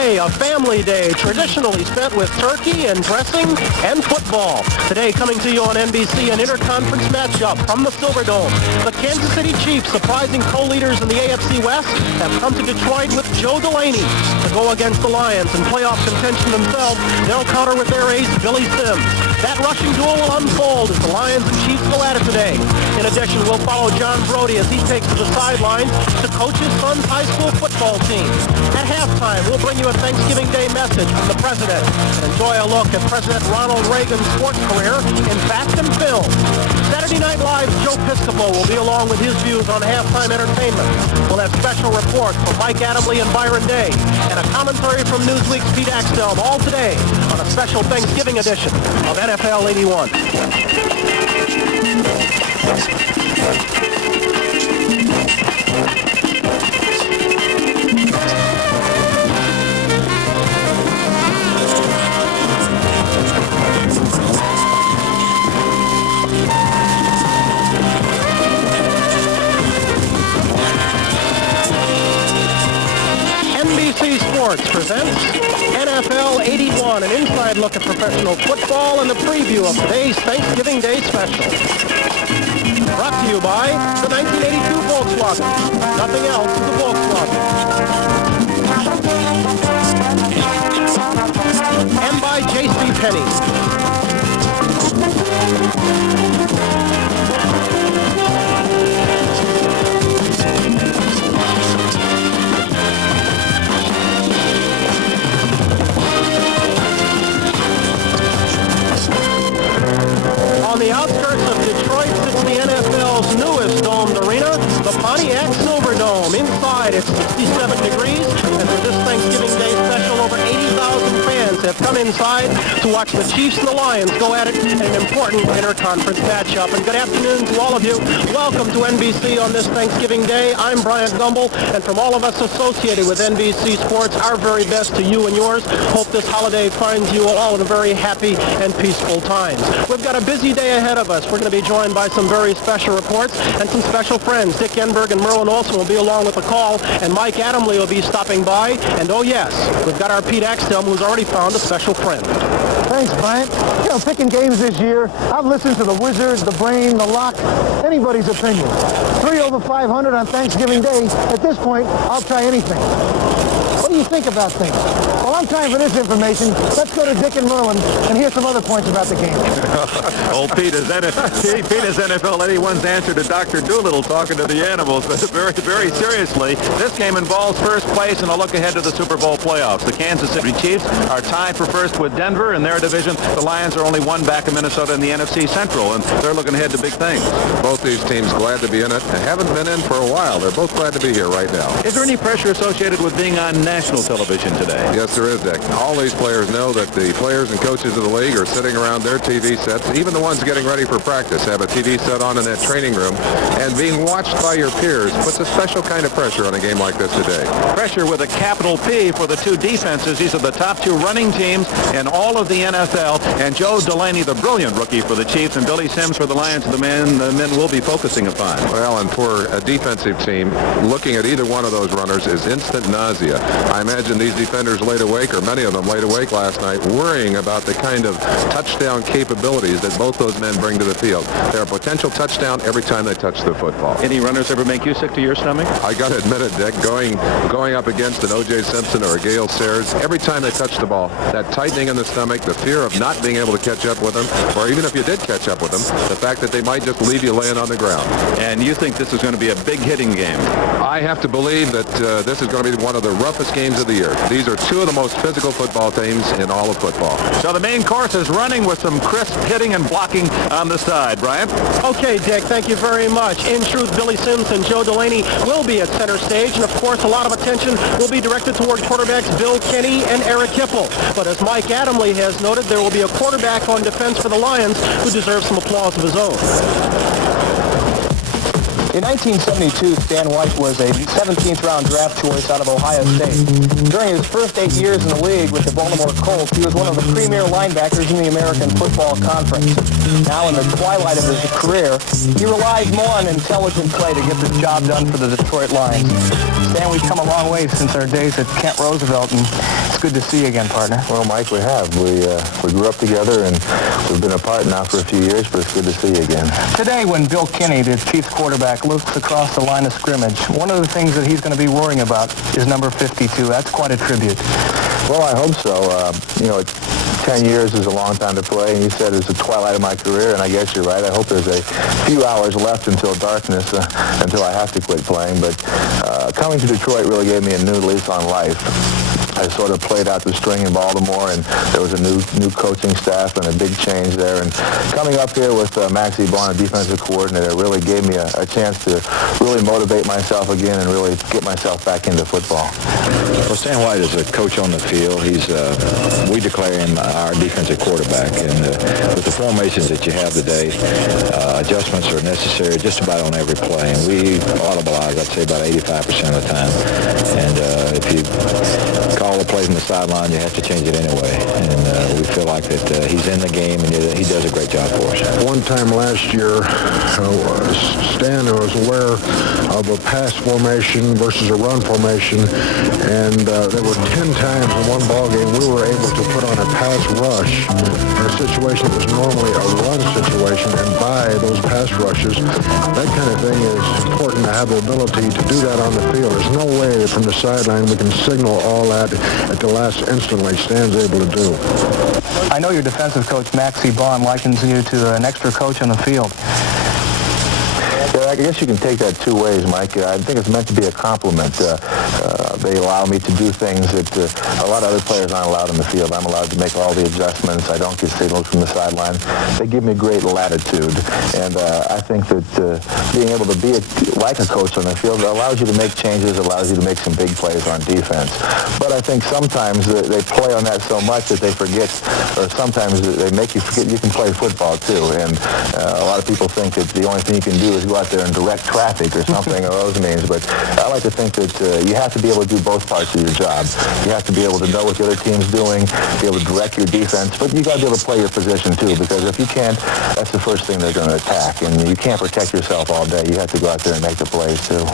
Day, a family day traditionally spent with turkey and dressing and football. Today coming to you on NBC, an interconference matchup from the Silverdome. The Kansas City Chiefs, surprising co-leaders in the AFC West, have come to Detroit with Joe Delaney to go against the Lions in playoff contention themselves. They'll counter with their ace, Billy Sims. That rushing duel will unfold as the Lions and Chiefs go at it today. In addition, we'll follow John Brody as he takes to the sideline to coach his son's high school football team. At halftime, we'll bring you a Thanksgiving Day message from the President and enjoy a look at President Ronald Reagan's sports career in fact and film. Saturday Night Live's Joe Piscopo will be along with his views on halftime entertainment. We'll have special reports from Mike Adamle and Byron Day and a commentary from Newsweek's Pete Axtell, all today on a special Thanksgiving edition of NFL 81. NBC Sports presents NFL 81, an inside look at professional football and the preview of today's Thanksgiving Day special. Brought to you by the 1982 Volkswagen. Nothing else is a Volkswagen. And by J.C. Penney. On the outskirts of Detroit sits the NFL's newest domed arena, the Pontiac Silverdome. Inside, it's 67 degrees, and for this Thanksgiving Day special, over 80,000 fans have come inside to watch the Chiefs and the Lions go at it in an important interconference matchup. And good afternoon to all of you. Welcome to NBC on this Thanksgiving Day. I'm Bryant Gumbel, and from all of us associated with NBC Sports, our very best to you and yours. Hope this holiday finds you all in a very happy and peaceful times. We've got a busy day ahead of us. We're going to be joined by some very special reports and some special friends. Dick Enberg and Merlin Olsen will be along with the call, and Mike Adamle will be stopping by. And oh yes, we've got our Pete Axtell, who's already found a special friend. Thanks, Bryant. You know, picking games this year, I've listened to the Wizards, the Brain, the Lock, anybody's opinion. 3 over 500 on Thanksgiving Day. At this point, I'll try anything. What do you think about things? Well, I'm trying for this information. Let's go to Dick and Merlin and hear some other points about the game. Old Pete is NFL 81's answer to Dr. Doolittle talking to the animals. Very, very seriously, this game involves first place and a look ahead to the Super Bowl playoffs. The Kansas City Chiefs are tied for first with Denver in their division. The Lions are only one back of Minnesota in the NFC Central, and they're looking ahead to big things. Both these teams glad to be in it and haven't been in for a while. They're both glad to be here right now. Is there any pressure associated with being on national television today? Yes, there is, Dick. All these players know that the players and coaches of the league are sitting around their TV sets. Even the ones getting ready for practice have a TV set on in that training room. And being watched by your peers puts a special kind of pressure on a game like this today. Pressure with a capital P for the two defenses. These are the top two running teams in all of the NFL. And Joe Delaney, the brilliant rookie for the Chiefs, and Billy Sims for the Lions, the men will be focusing upon. Well, and for a defensive team, looking at either one of those runners is instant nausea. I imagine these defenders laid awake, or many of them laid awake last night, worrying about the kind of touchdown capabilities that both those men bring to the field. They're a potential touchdown every time they touch the football. Any runners ever make you sick to your stomach? I got to admit it, Dick, going up against an O.J. Simpson or a Gale Sayers, every time they touch the ball, that tightening in the stomach, the fear of not being able to catch up with them, or even if you did catch up with them, the fact that they might just leave you laying on the ground. And you think this is going to be a big hitting game? I have to believe that this is going to be one of the roughest games of the year. These are two of the most physical football teams in all of football. So the main course is running with some crisp hitting and blocking on the side. Brian? Okay, Dick, thank you very much. In truth, Billy Sims and Joe Delaney will be at center stage, and of course, a lot of attention will be directed toward quarterbacks Bill Kenny and Eric Hipple. But as Mike Adamle has noted, there will be a quarterback on defense for the Lions who deserves some applause of his own. In 1972, Stan White was a 17th-round draft choice out of Ohio State. During his first 8 years in the league with the Baltimore Colts, he was one of the premier linebackers in the American Football Conference. Now, in the twilight of his career, he relies more on intelligent play to get the job done for the Detroit Lions. Stan, we've come a long way since our days at Kent Roosevelt, and it's good to see you again, partner. Well, Mike, we have. We grew up together, and we've been apart now for a few years, but it's good to see you again. Today, when Bill Kinney, the Chiefs quarterback, looks across the line of scrimmage, one of the things that he's going to be worrying about is number 52. That's quite a tribute. Well, I hope so. 10 years is a long time to play, and you said it's the twilight of my career, and I guess you're right. I hope there's a few hours left until darkness, until I have to quit playing. But coming to Detroit really gave me a new lease on life. I sort of played out the string in Baltimore, and there was a new coaching staff and a big change there. And coming up here with Maxie Barn, a defensive coordinator, really gave me a chance to really motivate myself again and really get myself back into football. Well, Stan White is a coach on the field. We declare him our defensive quarterback, and with the formations that you have today, adjustments are necessary just about on every play. And we audibilize, I'd say, about 85% of the time. And if you call the play from the sideline, you have to change it anyway. And we feel like that he's in the game, and he does a great job for us. One time last year, Stan was aware of a pass formation versus a run formation, and there were 10 times in one ball game we were able to put on a pass rush in a situation that was normally a run situation, and by those pass rushes, that kind of thing is important to have the ability to do that on the field. There's no way from the sideline we can signal all that at the last instant like Stan's able to do. I know your defensive coach, Maxie Barn, likens you to an extra coach on the field. Yeah, I guess you can take that two ways, Mike. I think it's meant to be a compliment. They allow me to do things that a lot of other players aren't allowed in the field. I'm allowed to make all the adjustments. I don't get signals from the sideline. They give me great latitude. And I think that being able to be like a coach on the field allows you to make changes, allows you to make some big plays on defense. But I think sometimes they play on that so much that they forget, or sometimes they make you forget you can play football too. And a lot of people think that the only thing you can do is go out there and direct traffic or something of those means. But I like to think that you have to be able to do both parts of your job. You have to be able to know what the other team's doing, be able to direct your defense, but you got to be able to play your position too, because if you can't, that's the first thing they're going to attack. And you can't protect yourself all day. You have to go out there and make the plays too.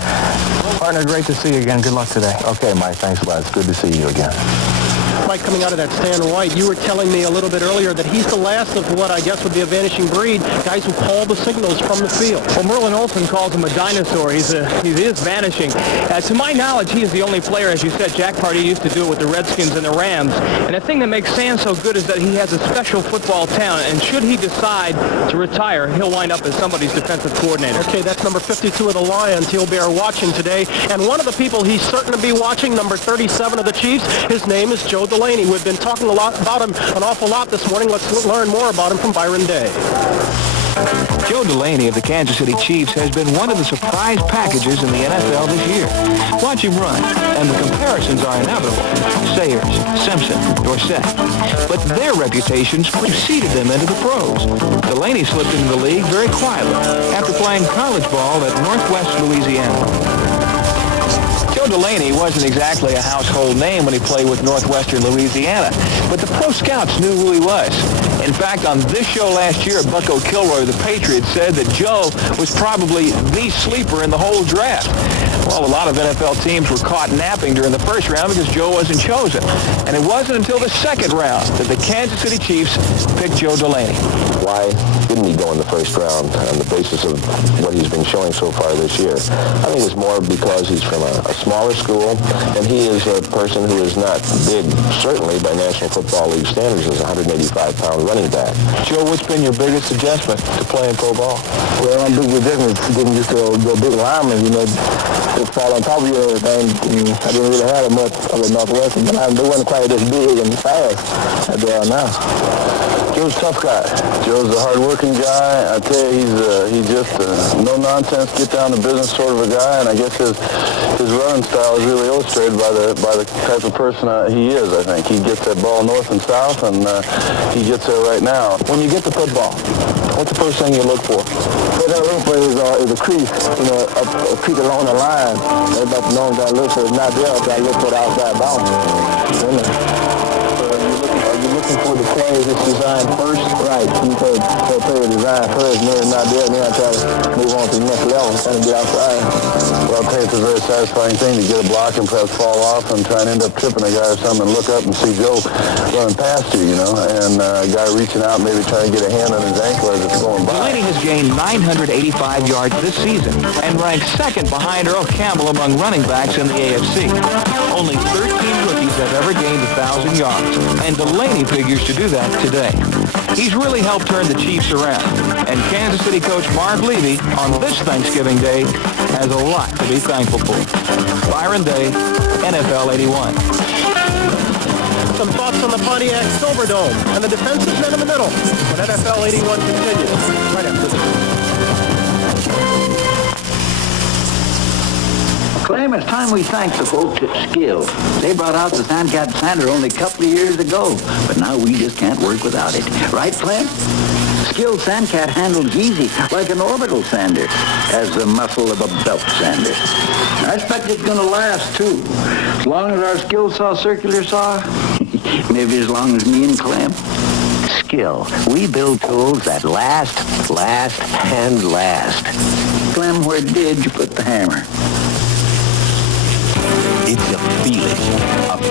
Partner, great to see you again. Good luck today. Okay, Mike, thanks a lot. It's good to see you again. Mike, coming out of that Stan White, you were telling me a little bit earlier that he's the last of what I guess would be a vanishing breed, guys who call the signals from the field. Well, Merlin Olsen calls him a dinosaur. He is vanishing. To my knowledge, he is the only player, as you said, Jack Pardee used to do it with the Redskins and the Rams. And the thing that makes Stan so good is that he has a special football talent, and should he decide to retire, he'll wind up as somebody's defensive coordinator. Okay, that's number 52 of the Lions. He'll be watching today. And one of the people he's certain to be watching, number 37 of the Chiefs, his name is Joe Delaney. We've been talking a lot about him an awful lot this morning. Let's learn more about him from Byron Day. Joe Delaney of the Kansas City Chiefs has been one of the surprise packages in the NFL this year. Watch him run, and the comparisons are inevitable. Sayers, Simpson, Dorsett. But their reputations preceded them into the pros. Delaney slipped into the league very quietly after playing college ball at Northwest Louisiana. Joe Delaney wasn't exactly a household name when he played with Northwestern Louisiana, but the pro scouts knew who he was. In fact, on this show last year, Bucko Kilroy of the Patriots said that Joe was probably the sleeper in the whole draft. Well, a lot of NFL teams were caught napping during the first round because Joe wasn't chosen. And it wasn't until the second round that the Kansas City Chiefs picked Joe Delaney. Why didn't he go in the first round on the basis of what he's been showing so far this year? I think it's more because he's from a smaller school, and he is a person who is not big, certainly by National Football League standards, as a 185-pound running back. Joe, what's been your biggest adjustment to playing pro ball? Well, my biggest adjustment is getting used to the big lineman, just fall on top of you and everything. I didn't really have much of a Northwestern, but they wasn't quite this big and fast as they are now. Joe's a tough guy. Joe's a hard-working guy. I tell you, he's just a no-nonsense, get-down-to-business sort of a guy, and I guess his running style is really illustrated by the type of person he is, I think. He gets that ball north and south, and he gets there right now. When you get the football, what's the first thing you look for? what they're looking for is a crease, a crease along the line. Everybody knows that look for it. Not there, that look for the outside bounce. Are you looking for the play that's designed first? Right. You play the design first, and then it's not there, and then I try to move on to the next level and get outside. Well, I think it's a very satisfying thing to get a block and perhaps fall off and try and end up tripping a guy or something and look up and see Joe running past you, and a guy reaching out, maybe trying to get a hand on his ankle as it's going by. Delaney has gained 985 yards this season and ranks second behind Earl Campbell among running backs in the AFC. Only 13 rookies have ever gained 1,000 yards, and Delaney figures to do that today. He's really helped turn the Chiefs around, and Kansas City coach Marv Levy on this Thanksgiving Day has a lot to be thankful for. Byron Day, NFL 81. Some thoughts on the Pontiac Silverdome and the defensive men in the middle when NFL 81 continues right after this. Clem, it's time we thank the folks at Skill. They brought out the Sandcat sander only a couple of years ago, but now we just can't work without it. Right, Clem? Skill Sandcat handles easy, like an orbital sander, has the muscle of a belt sander. I expect it's going to last, too. As long as our Skill saw circular saw, maybe as long as me and Clem. Skill. We build tools that last, and last. Clem, where did you put the hammer? It's a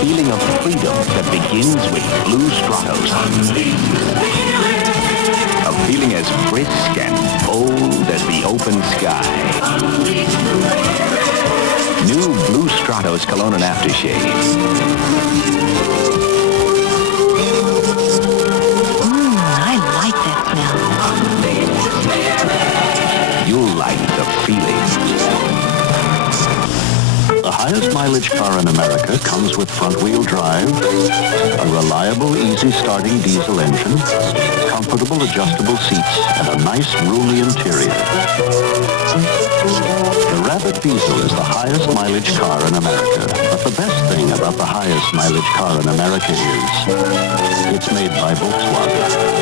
feeling of freedom that begins with Blue Stratos. A feeling as brisk and bold as the open sky. New Blue Stratos Cologne and Aftershave. I like that smell. You'll like the feeling. The highest mileage car in America comes with front-wheel drive, a reliable, easy-starting diesel engine, comfortable adjustable seats, and a nice, roomy interior. The Rabbit Diesel is the highest mileage car in America, but the best thing about the highest mileage car in America is it's made by Volkswagen.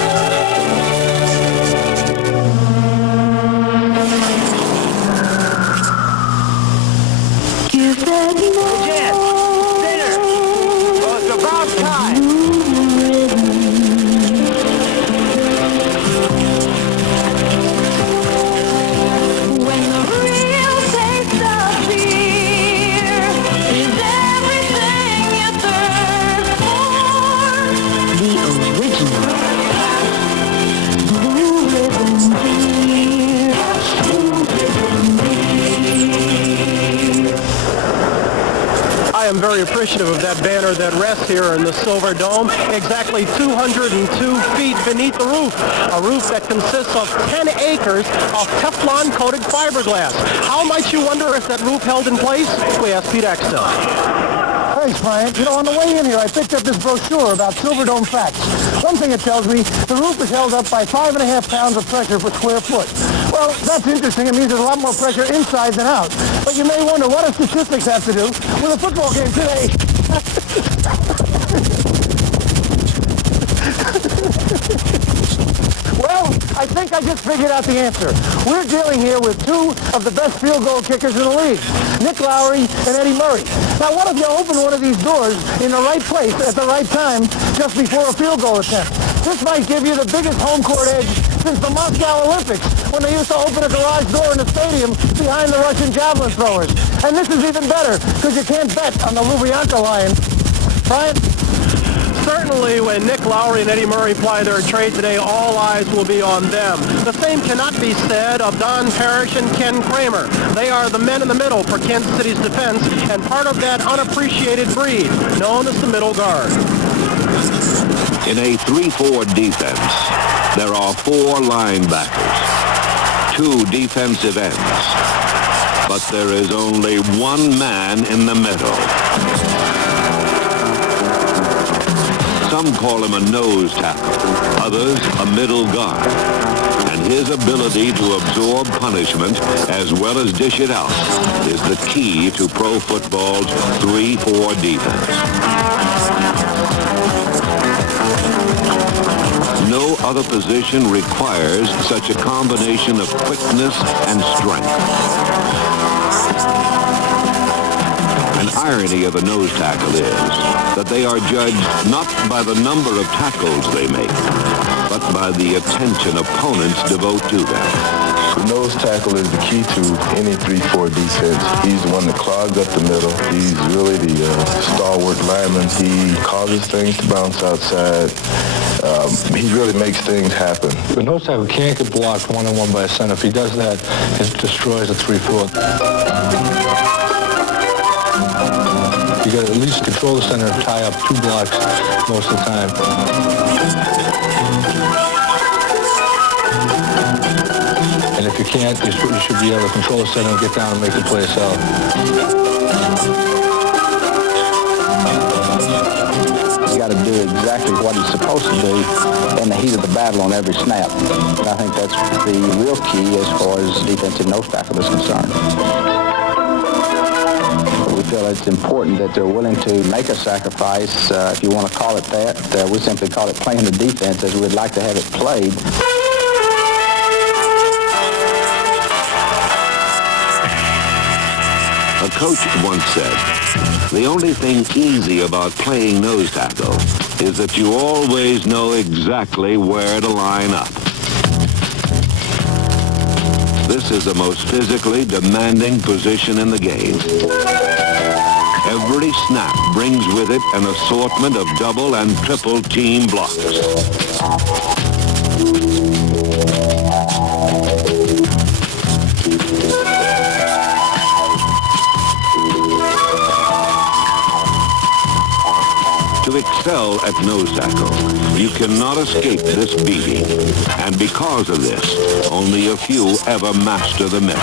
Very appreciative of that banner that rests here in the Silver Dome, exactly 202 feet beneath the roof, a roof that consists of 10 acres of Teflon-coated fiberglass. How might you wonder if that roof held in place? We asked Pete Axtell. Thanks, Brian. On the way in here, I picked up this brochure about Silverdome facts. One thing it tells me, the roof is held up by 5.5 pounds of pressure per square foot. Well, that's interesting. It means there's a lot more pressure inside than out. But you may wonder, what do statistics have to do with a football game today? Well, I think I just figured out the answer. We're dealing here with two of the best field goal kickers in the league, Nick Lowry and Eddie Murray. Now, what if you open one of these doors in the right place at the right time just before a field goal attempt? This might give you the biggest home court edge since the Moscow Olympics, when they used to open a garage door in the stadium behind the Russian javelin throwers. And this is even better, because you can't bet on the Lubyanka line. Brian? Certainly, when Nick Lowry and Eddie Murray ply their trade today, all eyes will be on them. The same cannot be said of Don Parrish and Ken Kramer. They are the men in the middle for Kansas City's defense and part of that unappreciated breed known as the middle guard. In a 3-4 defense, there are 4 linebackers, 2 defensive ends, but there is only one man in the middle. Some call him a nose tackle, others a middle guard. And his ability to absorb punishment as well as dish it out is the key to pro football's 3-4 defense. No other position requires such a combination of quickness and strength. An irony of a nose tackle is that they are judged not by the number of tackles they make, but by the attention opponents devote to them. The nose tackle is the key to any 3-4 defense. He's the one that clogs up the middle. He's really the stalwart lineman. He causes things to bounce outside. He really makes things happen. The nose tackle can't get blocked one-on-one by a center. If he does that, it destroys a 3-4. You got to at least control the center and tie up 2 blocks most of the time. And if you can't, you should be able to control the center and get down and make the play yourself. You got to do exactly what he's supposed to do in the heat of the battle on every snap. And I think that's the real key as far as defensive nose tackle is concerned. We feel it's important that they're willing to make a sacrifice, if you want to call it that. We simply call it playing the defense as we'd like to have it played. A coach once said, the only thing easy about playing nose tackle is that you always know exactly where to line up. This is the most physically demanding position in the game. Every snap brings with it an assortment of double and triple team blocks. To excel at nose tackle, you cannot escape this beating, and because of this, only a few ever master the middle.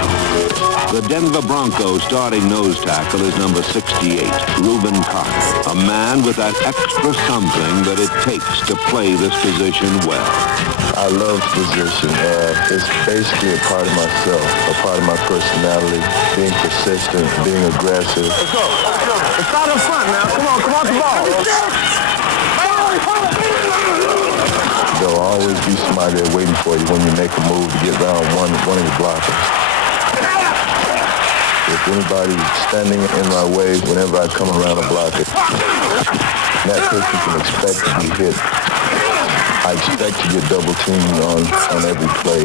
The Denver Broncos starting nose tackle is number 68, Reuben Carter, a man with that extra something that it takes to play this position well. I love the position. It's basically a part of myself, a part of my personality, being persistent, being aggressive. Let's go. Let's start up front now. Come on the ball. There'll always be somebody there waiting for you when you make a move to get around one of your blockers. If anybody's standing in my way whenever I come around a blocker, that person can expect to be hit. I expect to get double teamed on every play.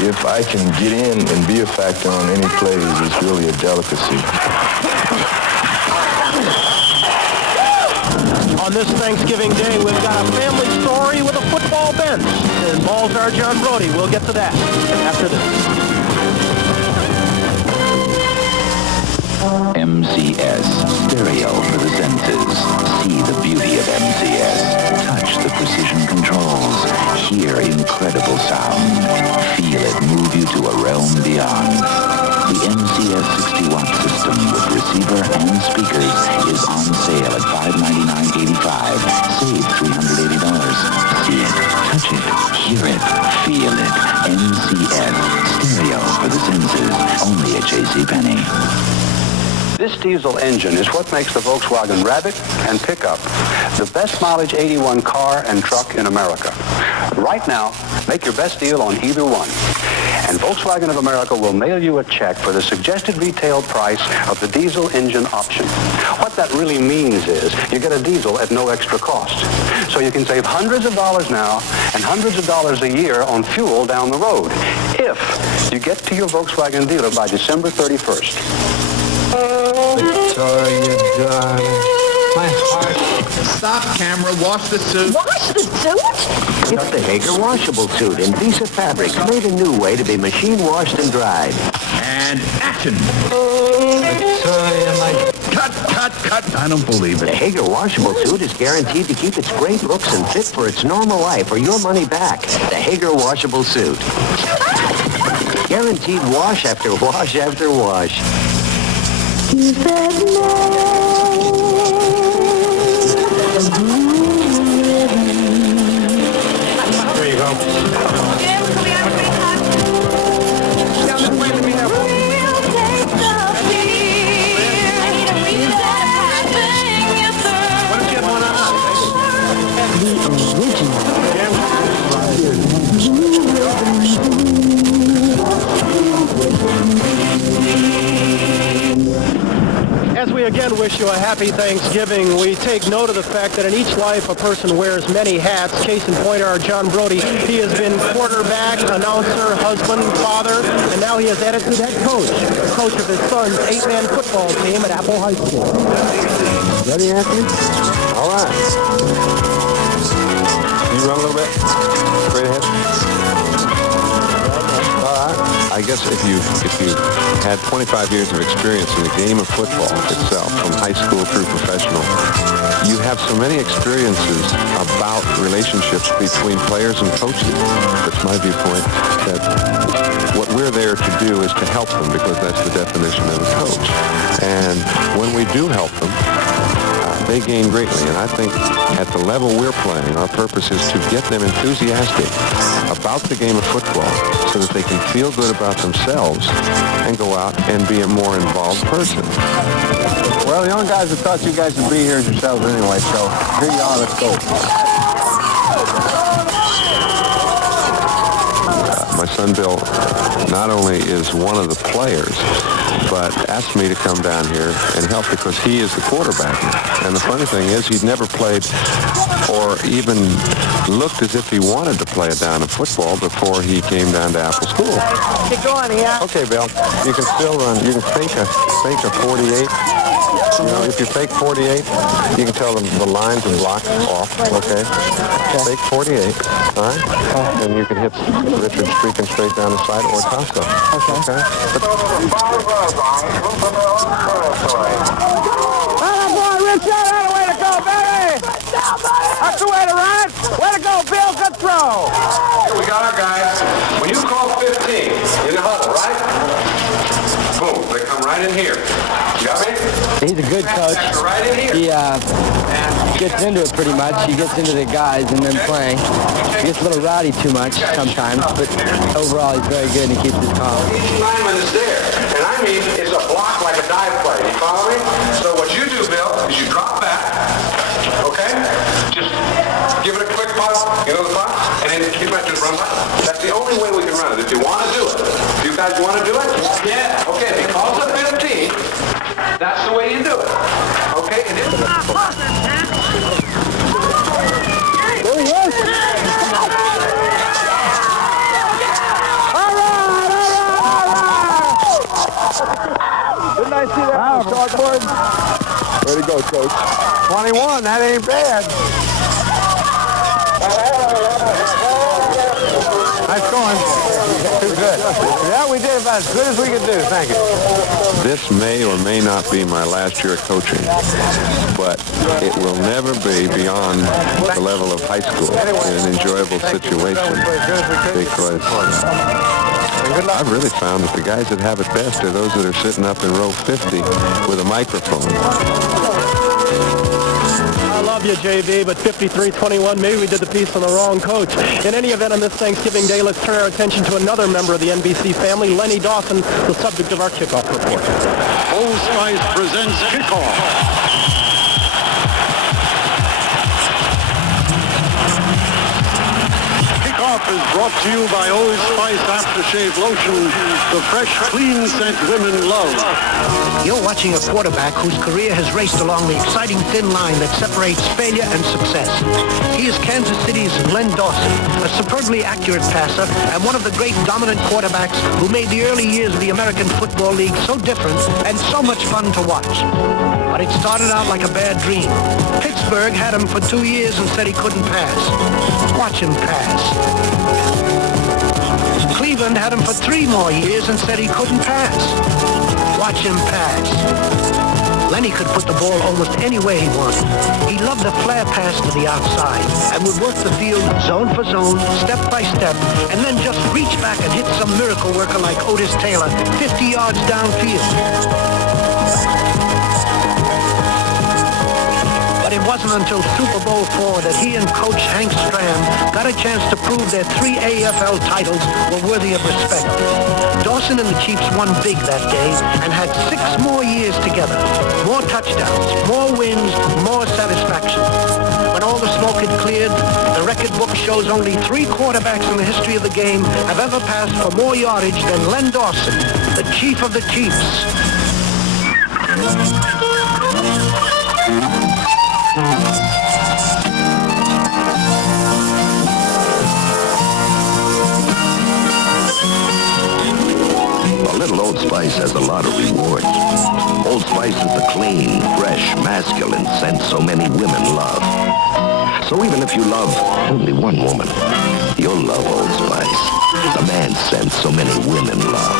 If I can get in and be a factor on any plays, it's really a delicacy. On this Thanksgiving Day, we've got a family story with a football bench. It involves our John Brody. We'll get to that after this. MCS, stereo for the senses. See the beauty of MCS. Touch the precision controls. Hear incredible sound. Feel it move you to a realm beyond. The MCS 60-watt system with receiver and speakers is on sale at $599.85. Save $380. See it, touch it, hear it, feel it. MCS, stereo for the senses. Only at JCPenney. This diesel engine is what makes the Volkswagen Rabbit and Pickup the best mileage 81 car and truck in America. Right now, make your best deal on either one. And Volkswagen of America will mail you a check for the suggested retail price of the diesel engine option. What that really means is you get a diesel at no extra cost. So you can save hundreds of dollars now and hundreds of dollars a year on fuel down the road if you get to your Volkswagen dealer by December 31st. Victoria, darling. My heart. Stop, camera. Wash the suit. Wash the suit? It's the Hager washable suit in Visa fabric, made a new way to be machine washed and dried. And action. Victoria, my... Cut. I don't believe it. The Hager washable suit is guaranteed to keep its great looks and fit for its normal life or your money back. The Hager washable suit. Guaranteed wash after wash after wash. You said no. There you go. again wish you a happy Thanksgiving. We take note of the fact that in each life a person wears many hats. Case in point, our John Brody. He has been quarterback, announcer, husband, father, and now he has added to that coach of his son's 8-man football team at Apple High School. Ready, Anthony? All right. Can you run a little bit? Straight ahead. All right. I guess if you had 25 years of experience in the game of football itself, from high school through professional, you have so many experiences about relationships between players and coaches. That's my viewpoint, that what we're there to do is to help them, because that's the definition of a coach. And when we do help them, they gain greatly. And I think at the level we're playing, our purpose is to get them enthusiastic about the game of football so that they can feel good about themselves and go out and be a more involved person. Well, the young guys have taught you guys to be here yourselves anyway, so here you are, let's go. My son Bill not only is one of the players, but asked me to come down here and help because he is the quarterback. And the funny thing is, he'd never played or even looked as if he wanted to play a down of football before he came down to Apple School. Get going here. Okay, Bill, you can still run. You can fake a 48. You know, if you fake 48, you can tell them the lines and blocks off, okay? Fake 48, all right? And you can hit Richard streaking straight down the side or toss up. Okay? Boy, Richard, that's the way to go, baby! That's the way to run it! Way to go, Bill, good throw! Here we got our guys. When you call 15 in the huddle, right? Boom, they come right in here. You got me? He's a good coach. Right in here. He gets into it pretty much. He gets into the guys and then playing. He gets a little rowdy too much sometimes, but overall he's very good and he keeps his calm. Each lineman is there, and I mean it's a block like a dive play. You follow me? So what you do, Bill, is you drop back, okay? Just give it a quick putt, you know the putt, and then you might just run back. That's the only way we can run it. If you want to do it. If you guys want to do it? Yeah. Okay, because of 15, that's the way you do it. Okay? And then... There he is! All right! Didn't I see that on the chalkboard? Way to go, Coach. 21, that ain't bad. Nice going. Too good. Yeah, we did about as good as we could do. Thank you. This may or may not be my last year of coaching, but it will never be beyond the level of high school in an enjoyable situation, because I've really found that the guys that have it best are those that are sitting up in row 50 with a microphone. I love you, JV, but 53-21, maybe we did the piece on the wrong coach. In any event, on this Thanksgiving Day, let's turn our attention to another member of the NBC family, Lenny Dawson, the subject of our kickoff report. Old Spice presents Kickoff. Kickoff is brought to you by Old Spice Aftershave Lotion, the fresh, clean scent women love. You're watching a quarterback whose career has raced along the exciting thin line that separates failure and success. He is Kansas City's Len Dawson, a superbly accurate passer and one of the great dominant quarterbacks who made the early years of the American Football League so different and so much fun to watch. But it started out like a bad dream. Pittsburgh had him for 2 years and said he couldn't pass. Watch him pass. Cleveland had him for 3 more years and said he couldn't pass. Watch him pass. Lenny could put the ball almost any way he wanted. He loved the flare pass to the outside and would work the field zone for zone, step by step, and then just reach back and hit some miracle worker like Otis Taylor 50 yards downfield. But it wasn't until Super Bowl IV that he and Coach Hank Stram got a chance to prove their 3 AFL titles were worthy of respect. Dawson and the Chiefs won big that day and had 6 more years together. More touchdowns, more wins, more satisfaction. When all the smoke had cleared, the record book shows only 3 quarterbacks in the history of the game have ever passed for more yardage than Len Dawson, the Chief of the Chiefs. A little Old Spice has a lot of rewards. Old Spice is the clean, fresh, masculine scent so many women love. So even if you love only one woman, you'll love Old Spice, the man scent so many women love.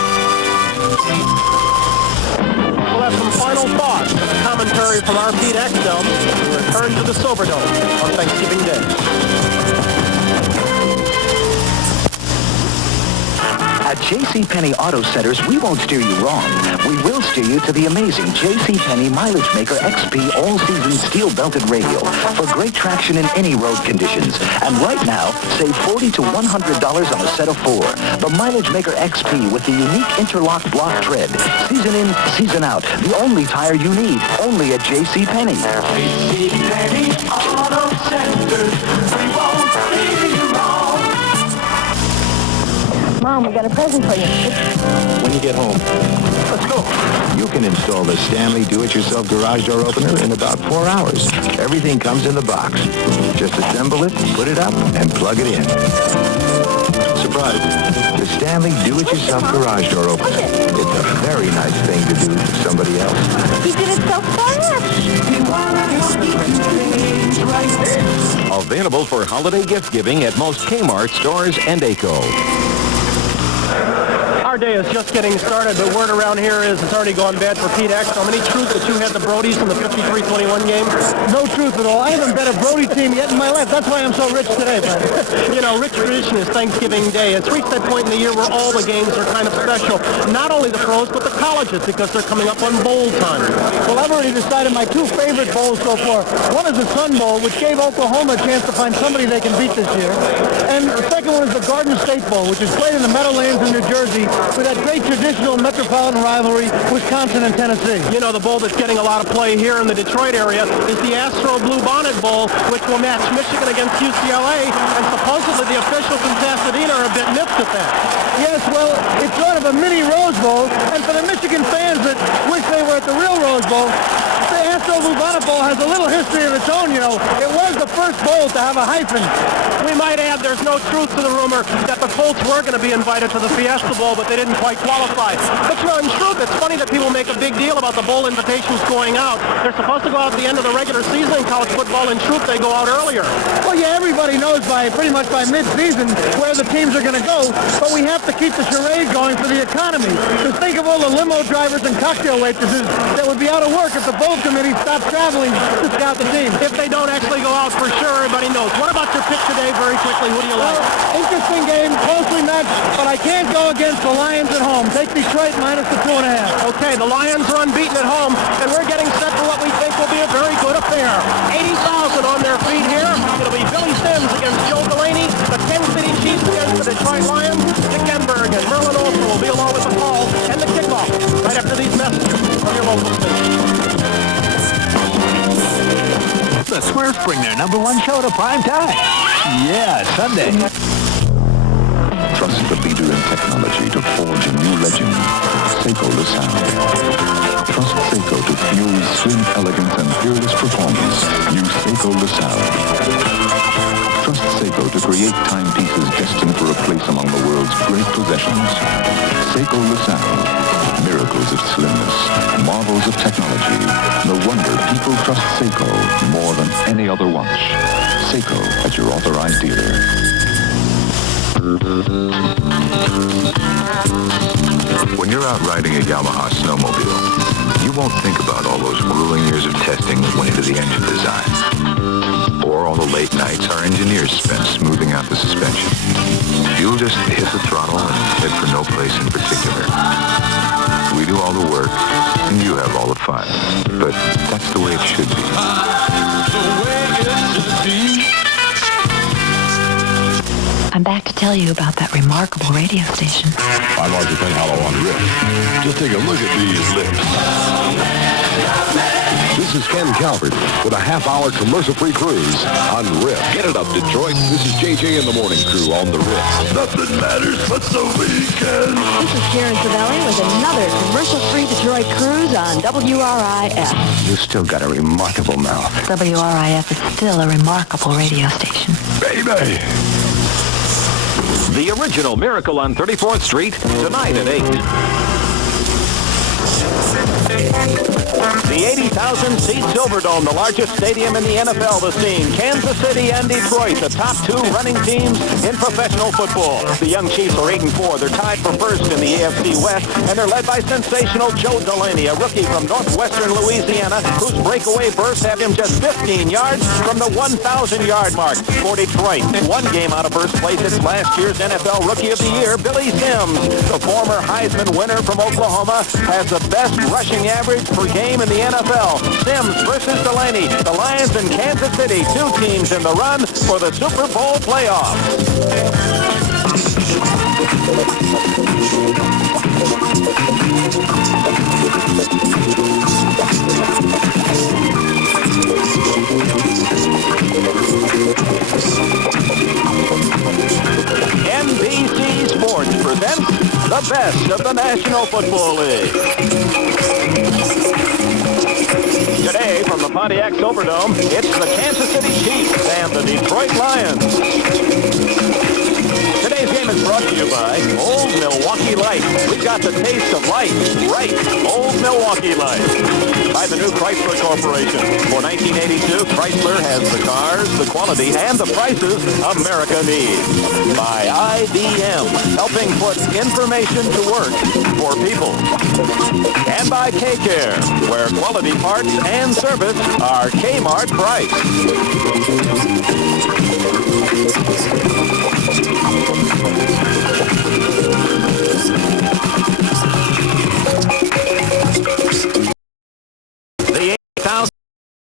We'll have some final thoughts and a commentary from our Pete Axtell. We return to the Silverdome on Thanksgiving Day. At JCPenney Auto Centers, we won't steer you wrong. We will steer you to the amazing JCPenney Mileage Maker XP All-Season Steel-Belted Radial for great traction in any road conditions. And right now, save $40 to $100 on a set of 4. The Mileage Maker XP with the unique interlock block tread. Season in, season out. The only tire you need. Only at JCPenney. JCPenney Auto Centers. We won't steer you wrong. Mom, we got a present for you. When you get home, Let's go. you can install the Stanley Do-It-Yourself Garage Door Opener in about 4 hours. Everything comes in the box. Just assemble it, put it up, and plug it in. Surprise. The Stanley Do-It-Yourself Garage Door Opener. It's a very nice thing to do for somebody else. He did it so fast. Available for holiday gift giving at most Kmart stores and ACO. Our day is just getting started, but word around here is it's already gone bad for Pete Axtell. Any truth that you had the Brodies in the 53-21 game? No truth at all. I haven't bet a Brody team yet in my life. That's why I'm so rich today, man. You know, rich tradition is Thanksgiving Day. It's reached that point in the year where all the games are kind of special. Not only the pros, but the colleges, because they're coming up on bowl time. Well, I've already decided my 2 favorite bowls so far. One is the Sun Bowl, which gave Oklahoma a chance to find somebody they can beat this year. And the second one is the Garden State Bowl, which is played in the Meadowlands in New Jersey with that great traditional metropolitan rivalry, Wisconsin and Tennessee. You know, the bowl that's getting a lot of play here in the Detroit area is the Astro Blue Bonnet Bowl, which will match Michigan against UCLA, and supposedly the officials in Pasadena are a bit miffed at that. Yes, well, it's sort of a mini Rose Bowl, and for the Michigan fans that wish they were at the real Rose Bowl, the Astro Blue Bonnet Bowl has a little history of its own, you know. It was the first bowl to have a hyphen. We might add there's no truth to the rumor that the Colts were going to be invited to the Fiesta Bowl, but they didn't quite qualify. But you know, in truth, it's funny that people make a big deal about the bowl invitations going out. They're supposed to go out at the end of the regular season in college football. In truth, they go out earlier. Well, yeah, everybody knows pretty much by mid-season where the teams are going to go, but we have to keep the charade going for the economy. Just think of all the limo drivers and cocktail waitresses that would be out of work if the bowl committee stopped traveling to scout the team. If they don't actually go out for sure, everybody knows. What about your pick today, very quickly? Who do you like? Well, interesting game, closely matched, but I can't go against the Lions at home. Take Detroit minus the 2.5. Okay, the Lions are unbeaten at home, and we're getting set for what we think will be a very good affair. 80,000 on their feet here. It'll be Billy Sims against Joe Delaney, the Kansas City Chiefs against the Detroit Lions. Dick Enberg and Merlin Olsen will be along with the call and the kickoff right after these messages from your local station. The Smurfs bring their #1 show to prime time. Yeah, Sunday. Trust the leader in technology to forge a new legend, Seiko LaSalle. Trust Seiko to fuse slim elegance and fearless performance. Use Seiko LaSalle. Trust Seiko to create timepieces destined for a place among the world's great possessions. Seiko LaSalle. Miracles of slimness, marvels of technology. No wonder people trust Seiko more than any other watch. Seiko at your authorized dealer. When you're out riding a Yamaha snowmobile, you won't think about all those grueling years of testing that went into the engine design, or all the late nights our engineers spent smoothing out the suspension. You'll just hit the throttle and head for no place in particular. We do all the work, and you have all the fun. But that's the way it should be. I'm back to tell you about that remarkable radio station. I'm Arthur Penhallow on Riff. Just take a look at these lips. This is Ken Calvert with a half-hour commercial-free cruise on Riff. Get it up, Detroit. This is JJ and the Morning Crew on the Riff. Nothing matters but the weekend. This is Karen Savelli with another commercial-free Detroit cruise on WRIF. You still got a remarkable mouth. WRIF is still a remarkable radio station. Baby! The original Miracle on 34th Street, tonight at 8. The 80,000-seat Silverdome, the largest stadium in the NFL, the scene. Kansas City and Detroit, the top two running teams in professional football. The young Chiefs are 8-4. They're tied for first in the AFC West, and they're led by sensational Joe Delaney, a rookie from northwestern Louisiana, whose breakaway bursts have him just 15 yards from the 1,000-yard mark. For Detroit, one game out of first place, it's last year's NFL Rookie of the Year, Billy Sims. The former Heisman winner from Oklahoma has the best rushing average per game in the NFL. Sims versus Delaney. The Lions and Kansas City, two teams in the run for the Super Bowl playoffs. NBC Sports presents the best of the National Football League. Today, from the Pontiac Silverdome, it's the Kansas City Chiefs and the Detroit Lions. Today's game is brought to you by Old Milwaukee Light. We've got the taste of light, right? Old Milwaukee Light. By the new Chrysler Corporation. For 1982, Chrysler has the cars, the quality, and the prices America needs. By IBM, helping put information to work for people. And by K-Care, where quality parts and service are Kmart price. The 8,000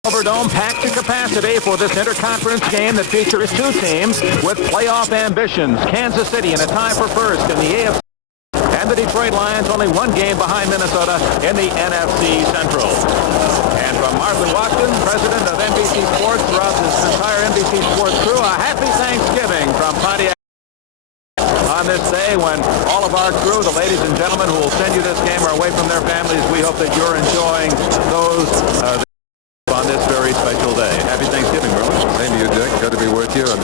Silverdome packed to capacity for this interconference game that features two teams with playoff ambitions. Kansas City in a tie for first in the AFC, and the Detroit Lions only one game behind Minnesota in the NFC Central. And from Marvin Watson, president of NBC Sports, throughout this entire NBC Sports crew, a happy Thanksgiving from Pontiac. On this day when all of our crew, the ladies and gentlemen who will send you this game, are away from their families, we hope that you're enjoying those on this very special day. Happy Thanksgiving, brother. Same to you, Dick. Good to be with you. And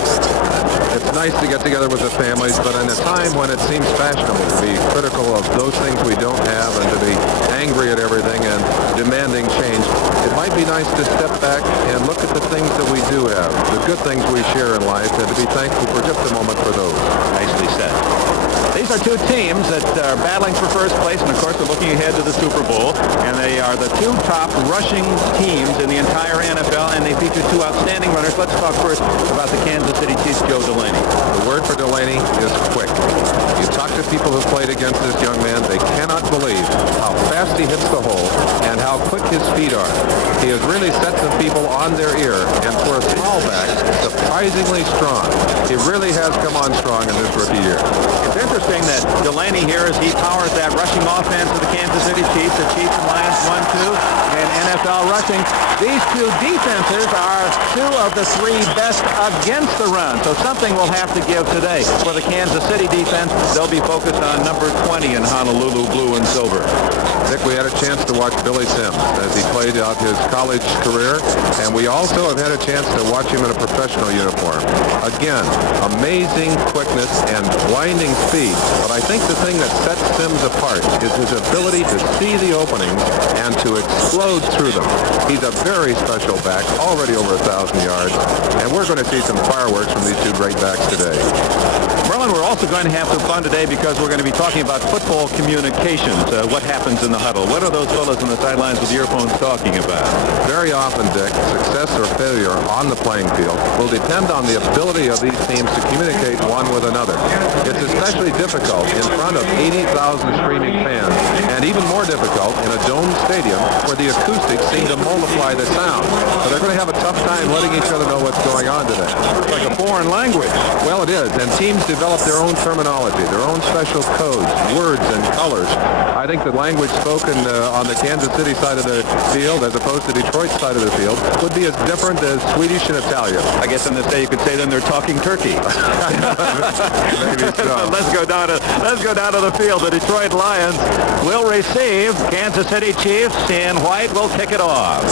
it's nice to get together with the families, but in a time when it seems fashionable to be critical of those things we don't have and to be angry at everything and demanding change, it might be nice to step back and look at the things that we do have, the good things we share in life, and to be thankful for just a moment for those. Nicely said. These are two teams that are battling for first place, and of course they're looking ahead to the Super Bowl, and they are the two top rushing teams in the entire NFL, and they feature two outstanding runners. Let's talk first about the Kansas City Chiefs' Joe Delaney. The word for Delaney is quick. You talk to people who've played against this young man, they cannot believe how fast he hits the hole and how quick his feet are. He has really set some people on their ear, and for a small back, surprisingly strong. He really has come on strong in this rookie year. It's interesting that Delaney here, as he powers that rushing offense of the Kansas City Chiefs, the Chiefs and Lions 1-2 in NFL rushing. These two defenses are two of the three best against the run, so something will have to give today. For the Kansas City defense, they'll be focused on number 20 in Honolulu blue and silver. Dick, we had a chance to watch Billy Sims as he played out his college career, and we also have had a chance to watch him in a professional uniform. Again, amazing quickness and blinding speed, but I think the thing that sets Sims apart is his ability to see the openings and to explode through them. He's a very special back, already over 1,000 yards, and we're going to see some fireworks from these two great backs today. Merlin, we're also going to have some fun today because we're going to be talking about football communications, what happens in the huddle. What are those fellows on the sidelines with earphones talking about? Very often, Dick, success or failure on the playing field will depend on the ability of these teams to communicate one with another. It's especially difficult in front of 80,000 screaming fans and and even more difficult in a domed stadium where the acoustics seem to multiply the sound. So they're going to have a tough time letting each other know what's going on today. It's like a foreign language. Well, it is, and teams develop their own terminology, their own special codes, words, and colors. I think the language spoken on the Kansas City side of the field as opposed to Detroit's side of the field would be as different as Swedish and Italian. I guess in this day you could say then they're talking turkey. Maybe so. Let's go down to the field. The Detroit Lions will receive Kansas City Chiefs, and White will kick it off.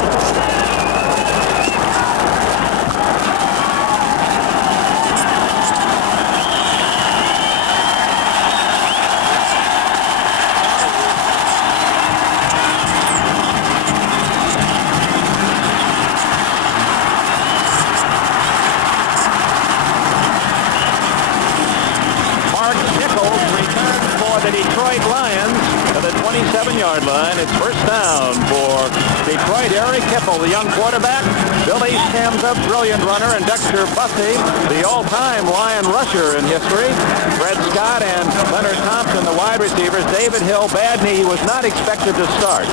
Detroit Lions to the 27-yard line. It's first down for Detroit. Eric Hipple, the young quarterback. Billy Sims, a brilliant runner, and Dexter Bussey, the all-time Lion rusher in history. Fred Scott and Leonard Thompson, the wide receivers. David Hill, bad knee, was not expected to start.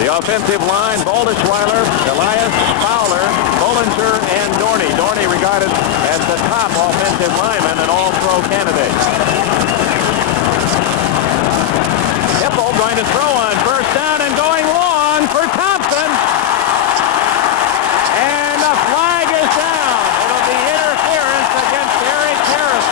The offensive line, Baldischweiler, Elias Fowler, Bollinger, and Dorney. Dorney regarded as the top offensive lineman and all-pro candidate. Hipple going to throw on first down and going long for Thompson. And the flag is down. It'll be interference against Eric Harris.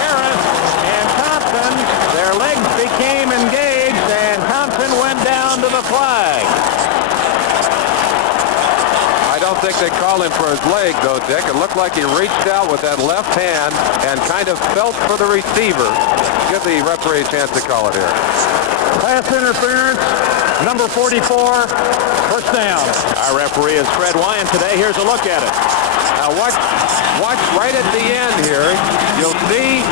Harris and Thompson, their legs became engaged, and Thompson went down to the flag. I don't think they called him for his leg, though, Dick. It looked like he reached out with that left hand and kind of felt for the receiver. Give the referee a chance to call it here. Pass interference, number 44, first down. Our referee is Fred Wyand today. Here's a look at it. Now watch right at the end here. You'll see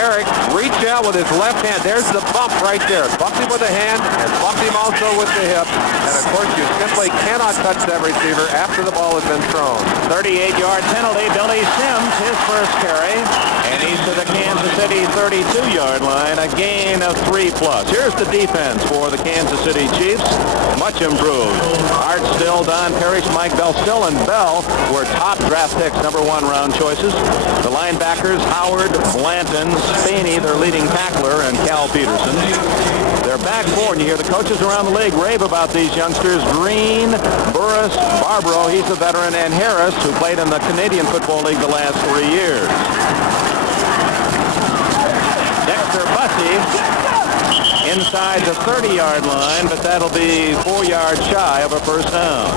Eric reach out with his left hand. There's the bump right there. Bumped him with the hand and bumped him also with the hip. And of course, you simply cannot touch that receiver after the ball has been thrown. 38-yard penalty. Billy Sims, his first carry. And he's to the Kansas City 32-yard line. A gain of 3+. Here's the defense for the Kansas City Chiefs. Much improved. Art Still, Don Parrish, Mike Bell. Still and Bell were top draft picks, number 1 round choices. The linebackers, Howard, Blanton, Spaney, their leading tackler, and Cal Peterson. They're back four, and you hear the coaches around the league rave about these youngsters. Green, Burris, Barbaro, he's a veteran, and Harris, who played in the Canadian Football League the last 3 years. Dexter Bussey inside the 30-yard line, but that'll be 4 yards shy of a first down.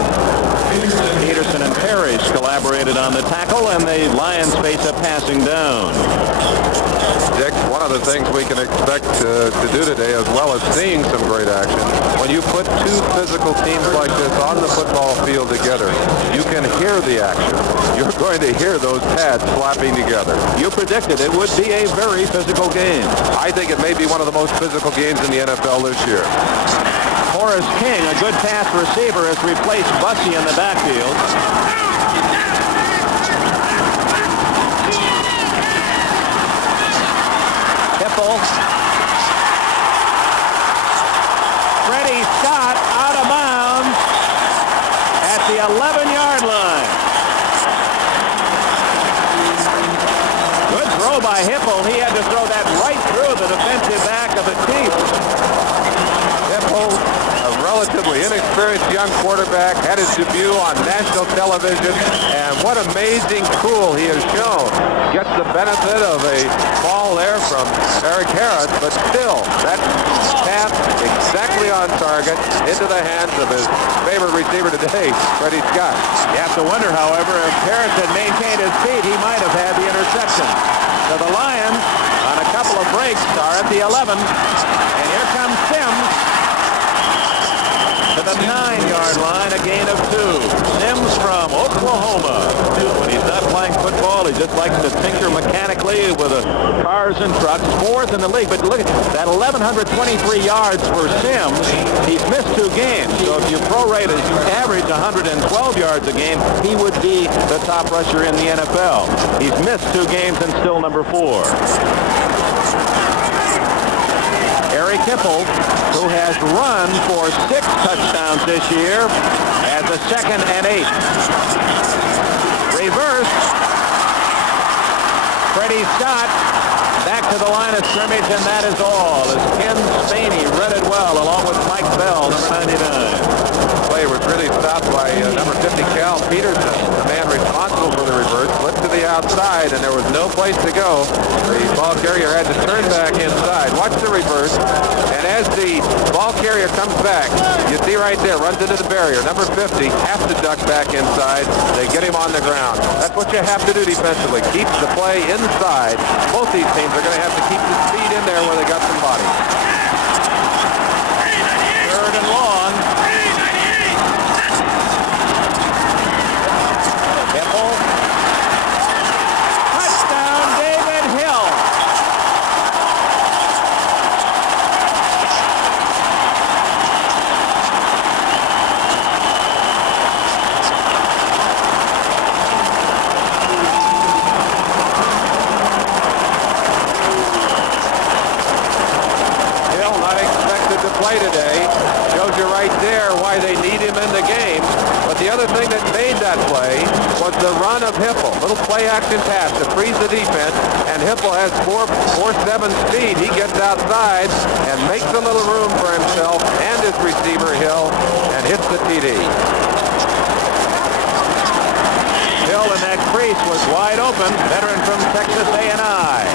Peterson and Parrish collaborated on the tackle, and the Lions face a passing down. Dick, one of the things we can expect to do today, as well as seeing some great action, when you put two physical teams like this on the football field together, you can hear the action. You're going to hear those pads slapping together. You predicted it would be a very physical game. I think it may be one of the most physical games in the NFL this year. Horace King, a good pass receiver, has replaced Bussey in the backfield. Hipple. Freddie Scott out of bounds at the 11-yard line. Good throw by Hipple. He had to throw that right through the defensive back of the Chiefs. Hipple, a relatively inexperienced young quarterback, had his debut on national television, and what amazing cool he has shown. Gets the benefit of a ball there from Eric Harris, but still, that pass exactly on target into the hands of his favorite receiver today, Freddie Scott. You have to wonder, however, if Harris had maintained his feet, he might have had the interception. So the Lions, on a couple of breaks, are at the 11, and here comes Sims to the 9-yard line, a gain of 2. Sims from Oklahoma. When he's not playing football, he just likes to tinker mechanically with a car cars and trucks, 4th in the league. But look at that, 1,123 yards for Sims. He's missed 2 games. So if you prorate his average 112 yards a game, he would be the top rusher in the NFL. He's missed 2 games and still number 4. Eric Hipple, who has run for 6 touchdowns this year, has a 2nd and 8. Reverse. Freddie Scott back to the line of scrimmage, and that is all, as Ken Spaney read it well, along with Mike Bell, number 99. Play was really stopped by number 50, Cal Peterson, the man responsible for the reverse, flipped to the outside, and there was no place to go. The ball carrier had to turn back inside. Watch the reverse, and as the ball carrier comes back, you see right there, runs into the barrier. Number 50 has to duck back inside. They get him on the ground. That's what you have to do defensively. Keep the play inside. Both these teams are going to have to keep the speed in there where they got some body. 3rd and long. Hipple. Touchdown, David Hill. Hill not expected to play today. Shows you right there why they need him in the game. But the other thing that made that play was the run of Hipple. Little play-action pass to freeze the defense, and Hipple has 4.47 speed. He gets outside and makes a little room for himself and his receiver, Hill, and hits the TD. Hill in that crease was wide open. Veteran from Texas A&I.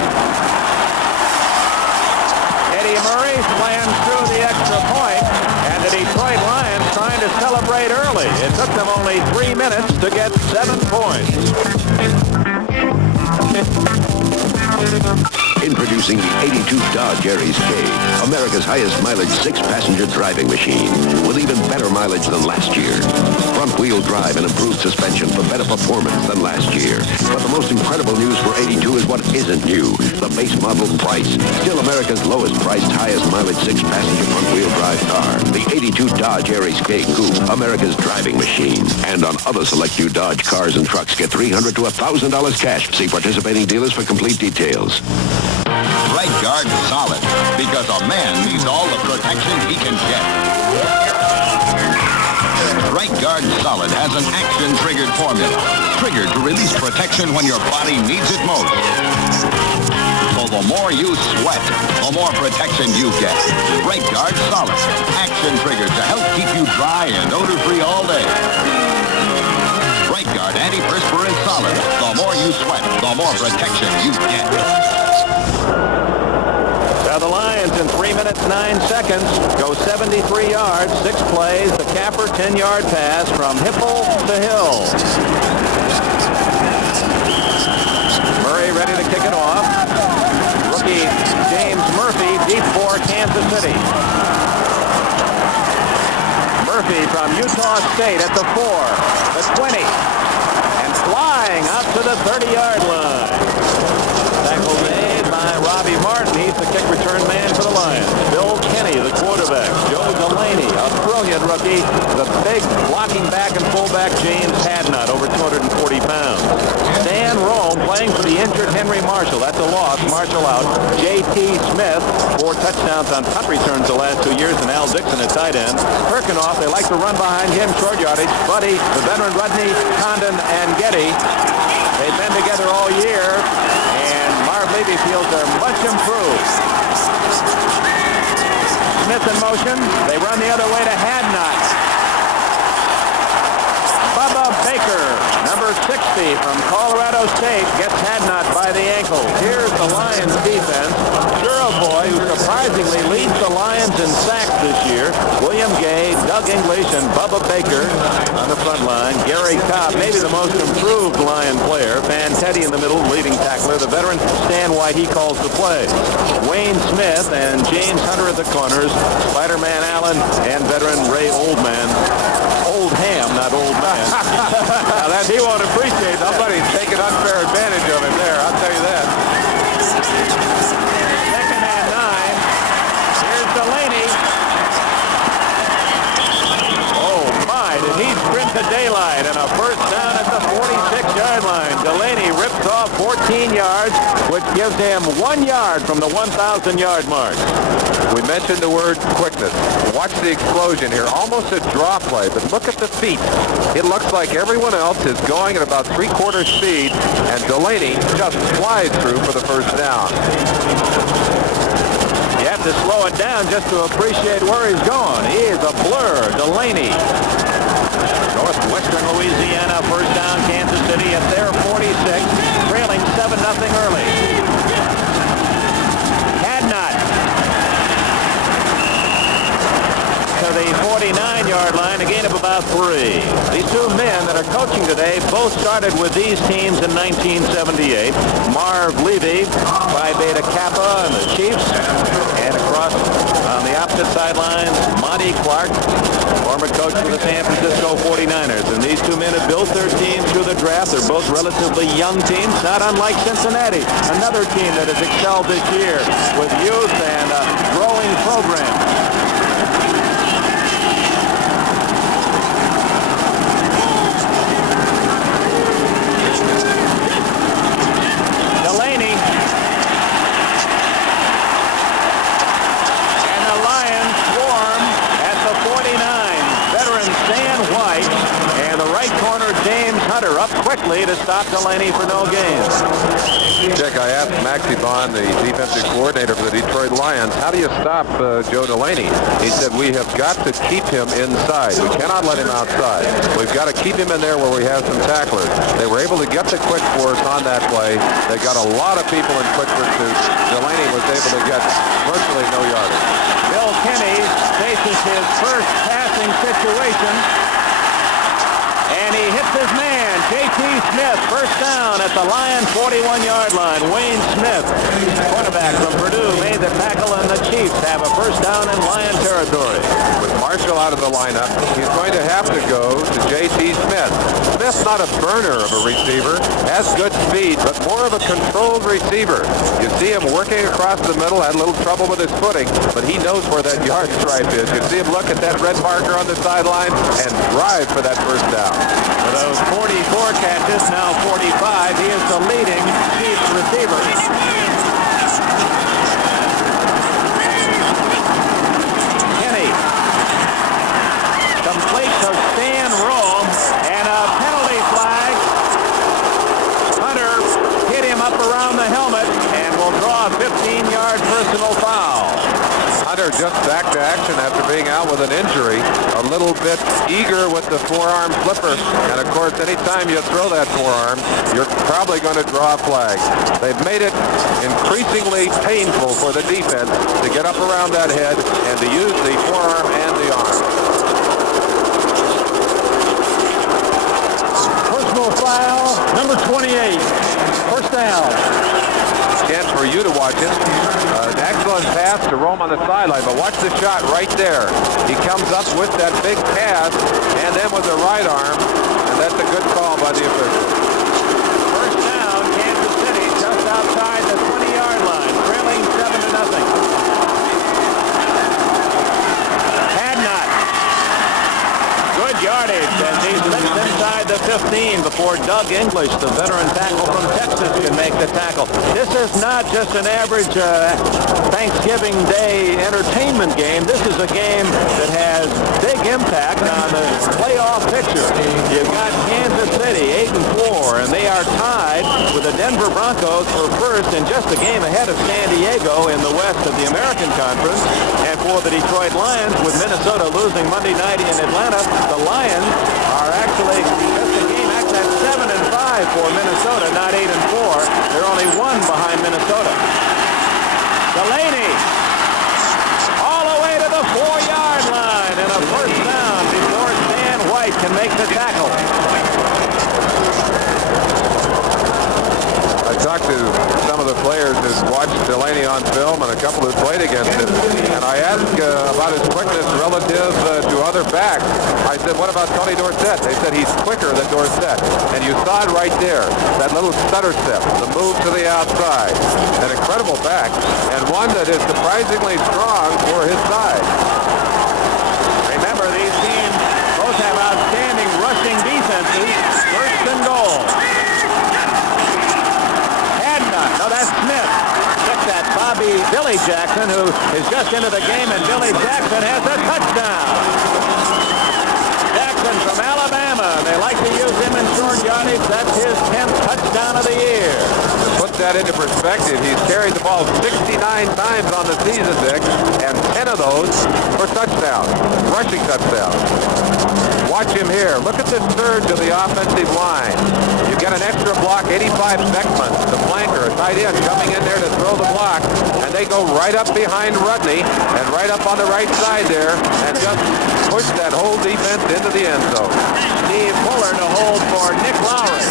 Eddie Murray slams through the extra point, and the Detroit Lions trying to celebrate early. It took them only 3 minutes to get 7 points. Introducing the 82 Dodge Aries K, America's highest mileage 6-passenger driving machine, with even better mileage than last year. Front-wheel drive and improved suspension for better performance than last year. But the most incredible news for 82 is what isn't new. The base model price. Still America's lowest priced, highest mileage 6-passenger front-wheel drive car. The 82 Dodge Aries K Coupe, America's driving machine. And on other select new Dodge cars and trucks, get $300 to $1,000 cash. See participating dealers for complete details. Right Guard Solid, because a man needs all the protection he can get. Right Guard Solid has an action-triggered formula, triggered to release protection when your body needs it most. So the more you sweat, the more protection you get. Right Guard Solid, action-triggered to help keep you dry and odor-free all day. Right Guard Antiperspirant Solid, the more you sweat, the more protection you get. Now the Lions in 3 minutes, 9 seconds go 73 yards, 6 plays. The Capper 10-yard pass from Hipple to Hill. Murray ready to kick it off. Rookie James Murphy deep for Kansas City. Murphy from Utah State at the 4, the 20, and flying out to the 30-yard line. Tackle made by Robbie Martin. He's the kick return man for the Lions. Bill Kenny, the quarterback. Joe Delaney, a brilliant rookie. The big blocking back and fullback James Hadnot, over 240 pounds. Stan Rome playing for the injured Henry Marshall. That's a loss. Marshall out. J.T. Smith, 4 touchdowns on punt returns the last 2 years, and Al Dixon at tight end. Perkinoff, they like to run behind him, short yardage. Buddy, the veteran Rudney, Condon, and Getty. They've been together all year, and Marv Levy feels they're much improved. Smith in motion. They run the other way to Hadnot. Bubba Baker, number 60 from Colorado State, gets Hadnot by the ankle. Here's the Lions defense. Boy, who surprisingly leads the Lions in sacks this year. William Gay, Doug English, and Bubba Baker on the front line. Gary Cobb, maybe the most improved Lion player. Van Teddy in the middle, leading tackler. The veteran Stan White, he calls the play. Wayne Smith and James Hunter at the corners. Spider-Man Allen and veteran Ray Oldman. Oldham, not Old Man. Now that he won't appreciate. Somebody's taking unfair advantage of him there, I'll tell you that. 19 yards, which gives him 1 yard from the 1,000-yard mark. We mentioned the word quickness. Watch the explosion here. Almost a draw play, but look at the feet. It looks like everyone else is going at about three-quarter speed, and Delaney just flies through for the first down. You have to slow it down just to appreciate where he's going. He is a blur. Delaney. Northwestern Louisiana, first down, Kansas City at their 46, trailing 7-0 early. Hadnot to the 49-yard line, a gain of about 3. These two men that are coaching today both started with these teams in 1978. Marv Levy, Phi Beta Kappa and the Chiefs, and across on the opposite sidelines, Monty Clark, former coach for the San Francisco 49ers. And these two men have built their teams through the draft. They're both relatively young teams, not unlike Cincinnati, another team that has excelled this year with youth and a growing program. Delaney. And the Lions swarm at the 49. Veteran Stan White and the right corner James Hunter up quickly to stop Delaney for no gain. Jack, I asked Maxie Bond, the defensive coordinator for the Detroit Lions, how do you stop Joe Delaney? He said, we have got to keep him inside. We cannot let him outside. We've got to keep him in there where we have some tacklers. They were able to get the quick force on that play. They got a lot of people in quick pursuit. Delaney was able to get virtually no yardage. Bill Kenny faces his first passing situation. And he hits his man, J.T. Smith, first down at the Lions 41-yard line. Wayne Smith, quarterback from Purdue, made the tackle, and the Chiefs have a first down in Lion territory. With Marshall out of the lineup, he's going to have to go to J.T. Smith. Smith's not a burner of a receiver, has good speed, but more of a controlled receiver. You see him working across the middle, had a little trouble with his footing, but he knows where that yard stripe is. You see him look at that red marker on the sideline and drive for that first down. For those 44 catches, now 45, he is the leading Chiefs receiver. Kenny complete to Stan Rome, and a penalty flag. Hunter hit him up around the helmet and will draw a 15-yard personal foul. Hunter just back to action after being out with an injury, a little bit eager with the forearm flipper, and of course anytime you throw that forearm, you're probably going to draw a flag. They've made it increasingly painful for the defense to get up around that head and to use the forearm and the arm. Personal foul, number 28, first down. Chance for you to watch it. An excellent pass to Rome on the sideline, but watch the shot right there. He comes up with that big pass and then with the right arm, and that's a good call by the official. First down, Kansas City, just outside the 20-yard line, trailing 7-0. Hadnot. Good yardage as he slips inside the 15 before Doug English, the veteran tackle from Texas, can make the tackle. This is not just an average Thanksgiving Day entertainment game. This is a game that has big impact on the playoff picture. You've got Kansas City 8-4, and they are tied with the Denver Broncos for first and just a game ahead of San Diego in the west of the American Conference. And for the Detroit Lions, with Minnesota losing Monday night in Atlanta, the Lions are actually just a game at 7-5 for Minnesota, not 8-4. They're only one behind Minnesota. Delaney all the way to the 4-yard line and a first down before Stan White can make the tackle. I talked to some of the players who watched Delaney on film and a couple who played against him, and I asked about his quickness relative to other backs. I said, what about Tony Dorsett? They said he's quicker than Dorsett, and you saw it right there, that little stutter step, the move to the outside. An incredible back, and one that is surprisingly strong for his size. Remember, these teams both have outstanding rushing defenses. First and goal. No, that's Smith. Gets that Billy Jackson, who is just into the game, and Billy Jackson has a touchdown. Jackson from Alabama. They like to use him in short yardage. That's his 10th touchdown of the year. To put that into perspective, he's carried the ball 69 times on the season, Dick, and 10 of those for touchdowns, rushing touchdowns. Watch him here. Look at this surge of the offensive line. You get an extra block, 85 Beckman, the flanker, a tight end coming in there to throw the block, and they go right up behind Rudney and right up on the right side there and just push that whole defense into the end zone. Steve Fuller to hold for Nick Lowry.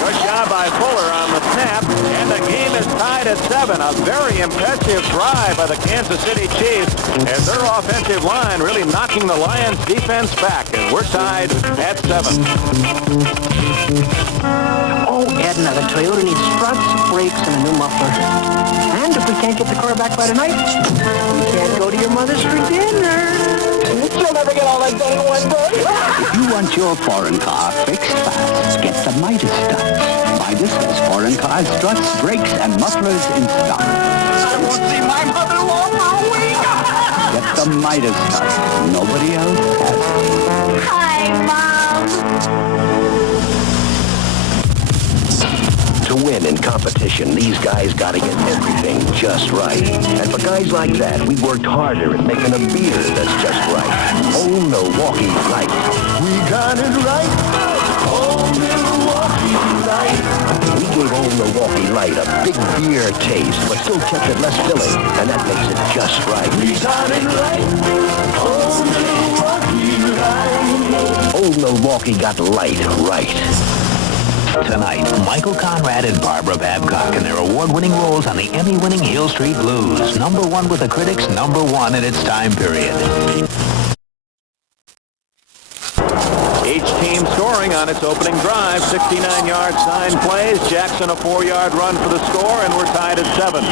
Good job by Fuller on the snap, and the game is tied at 7. A very impressive drive by the Kansas City Chiefs as their offensive line really knocking the Lions defense back, and we're tied at 7. Oh, Edna, the Toyota needs struts, brakes, and a new muffler. And if we can't get the car back by tonight, we can't go to your mother's for dinner. You'll never get all that done in one day. If you want your foreign car fixed fast, get the Midas Struts. Midas has foreign car struts, brakes, and mufflers in stock. I won't see my mother-in-law for a week. Get the Midas Struts. Nobody else has it. Hi, Mom. To win in competition, these guys got to get everything just right. And for guys like that, we worked harder at making a beer that's just right. Old Milwaukee Light. We got it right. Old Milwaukee Light. We gave Old Milwaukee Light a big beer taste, but still kept it less filling, and that makes it just right. We got it right. Old Milwaukee Light. Old Milwaukee got light right. Tonight, Michael Conrad and Barbara Babcock in their award-winning roles on the Emmy-winning Hill Street Blues. #1 with the critics, #1 in its time period. Each team scoring on its opening drive. 69-yard sign plays. Jackson a 4-yard run for the score, and we're tied at 7.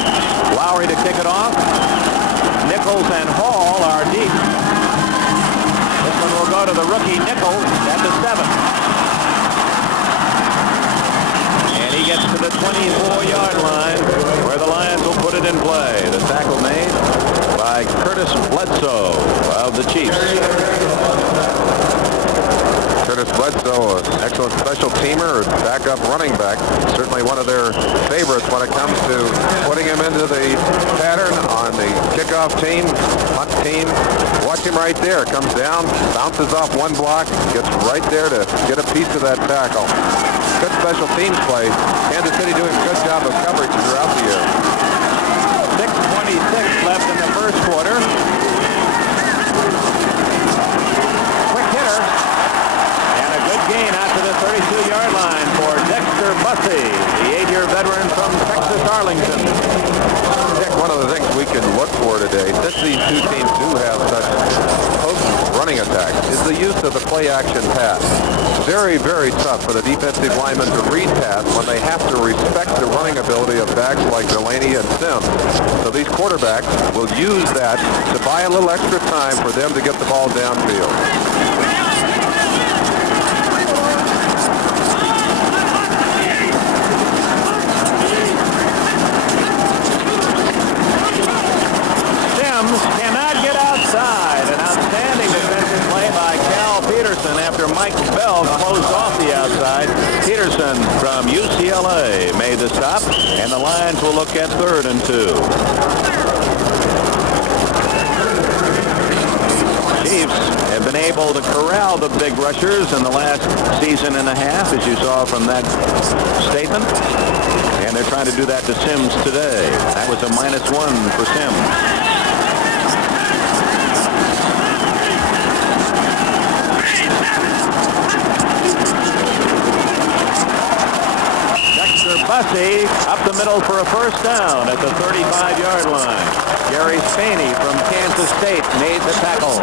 Lowry to kick it off. Nichols and Hall are deep. This one will go to the rookie Nichols at the 7. And he gets to the 24-yard line where the Lions will put it in play. The tackle made by Curtis Bledsoe of the Chiefs. Curtis Bledsoe, an excellent special teamer, backup running back. Certainly one of their favorites when it comes to putting him into the pattern on the kickoff team, punt team. Watch him right there. Comes down, bounces off one block, gets right there to get a piece of that tackle. Good special teams play. Kansas City doing a good job of coverage throughout the year. 6:26 left in the first quarter. Quick hitter. And a good gain out to the 32-yard line for Dexter Bussey, the 8-year veteran from Texas Arlington. Dick, one of the things we can look for today, since these two teams do have such potent running attacks, is the use of the play-action pass. Very, very tough for the defensive linemen to read pass when they have to respect the running ability of backs like Delaney and Sims. So these quarterbacks will use that to buy a little extra time for them to get the ball downfield. Sims cannot get outside. An outstanding defensive play by Cal Peterson after Mike Bell closed off the outside. Peterson from UCLA made the stop, and the Lions will look at 3rd and 2. Chiefs have been able to corral the big rushers in the last season and a half, as you saw from that statement. And they're trying to do that to Sims today. That was a -1 for Sims. Bussey up the middle for a first down at the 35-yard line. Gary Spaney from Kansas State made the tackle.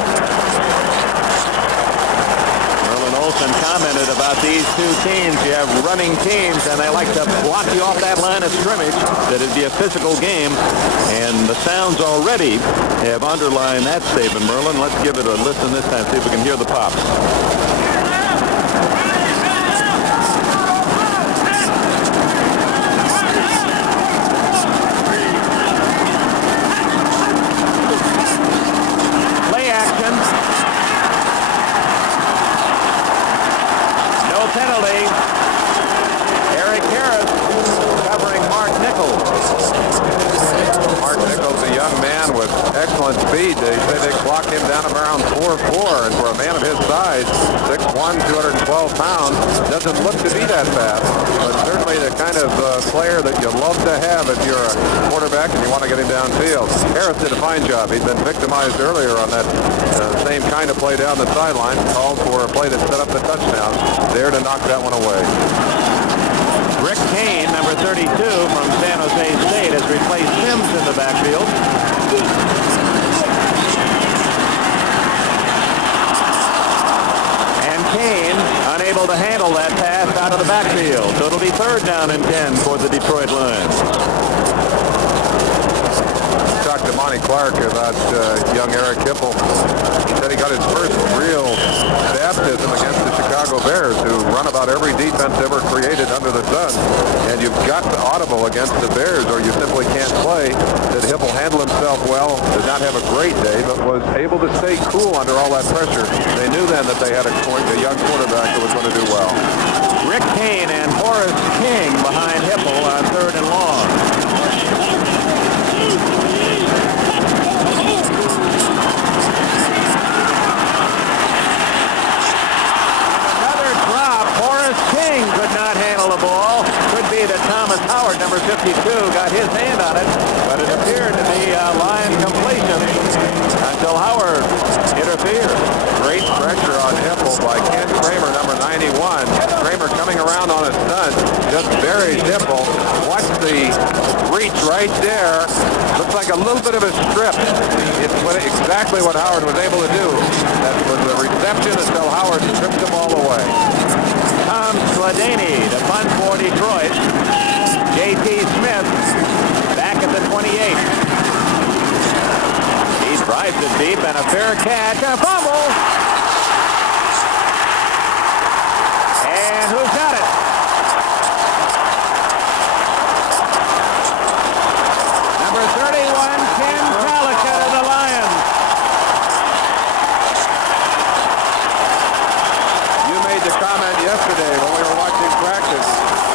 Merlin Olsen commented about these two teams. You have running teams, and they like to block you off that line of scrimmage, that it'd be a physical game. And the sounds already have underlined that statement, Merlin. Let's give it a listen this time, see if we can hear the pops. excellent speed. They say they clocked him down around 4.4, and for a man of his size, 6'1", 212 pounds, doesn't look to be that fast, but certainly the kind of player that you love to have if you're a quarterback and you want to get him downfield. Harris did a fine job. He'd been victimized earlier on that same kind of play down the sideline, called for a play that set up the touchdown, there to knock that one away. Rick Kane, number 32 from San Jose State, has replaced Sims in the backfield. And Kane unable to handle that pass out of the backfield. So it'll be 3rd down and 10 for the Detroit Lions. Talked to Monty Clark about young Eric Hipple. He said he got his first real baptism against the Chicago Bears, who run about every defense ever created under the sun. And you've got to audible against the Bears or you simply can't play. That Hipple handled himself well, did not have a great day, but was able to stay cool under all that pressure. They knew then that they had a young quarterback that was going to do well. Rick Kane and Horace King behind Hipple on 3rd and long. King could not handle the ball. Could be that Thomas Howard, number 52, got his hand on it, but it appeared to be Lion completion until Howard interfered. Great pressure on Hipple by Ken Kramer, number 91. Kramer coming around on a stunt, just buries Hipple. Watch the reach right there. Looks like a little bit of a strip. It's exactly what Howard was able to do. That was the reception until Howard stripped the ball away. Tom Sladany to punt for Detroit. J.T. Smith back at the 28. He drives it deep and a fair catch. A fumble. And who's got it? Number 31, Ken Calicut of the Lions. You made the comment yesterday when we were watching practice.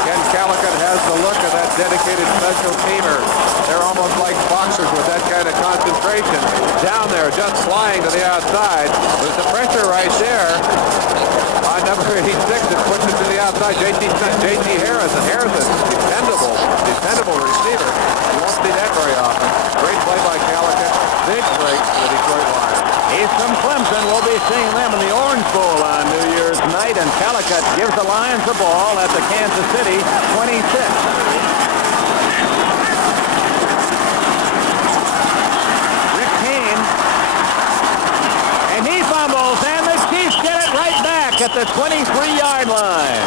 Ken Calicut has the look of that dedicated special teamer. They're almost like boxers with that kind of concentration. Down there, just flying to the outside. There's the pressure right there on number 86 that puts it to the outside. J.T. Harrison. Harrison, dependable receiver. You won't see that very often. Great play by Calicut. Big break for the Detroit Lions. He's from Clemson. We'll be seeing them in the Orange Bowl on New Year's night, and Calicut gives the Lions the ball at the Kansas City 26. Rick Kane, and he fumbles, and the Chiefs get it right back at the 23-yard line.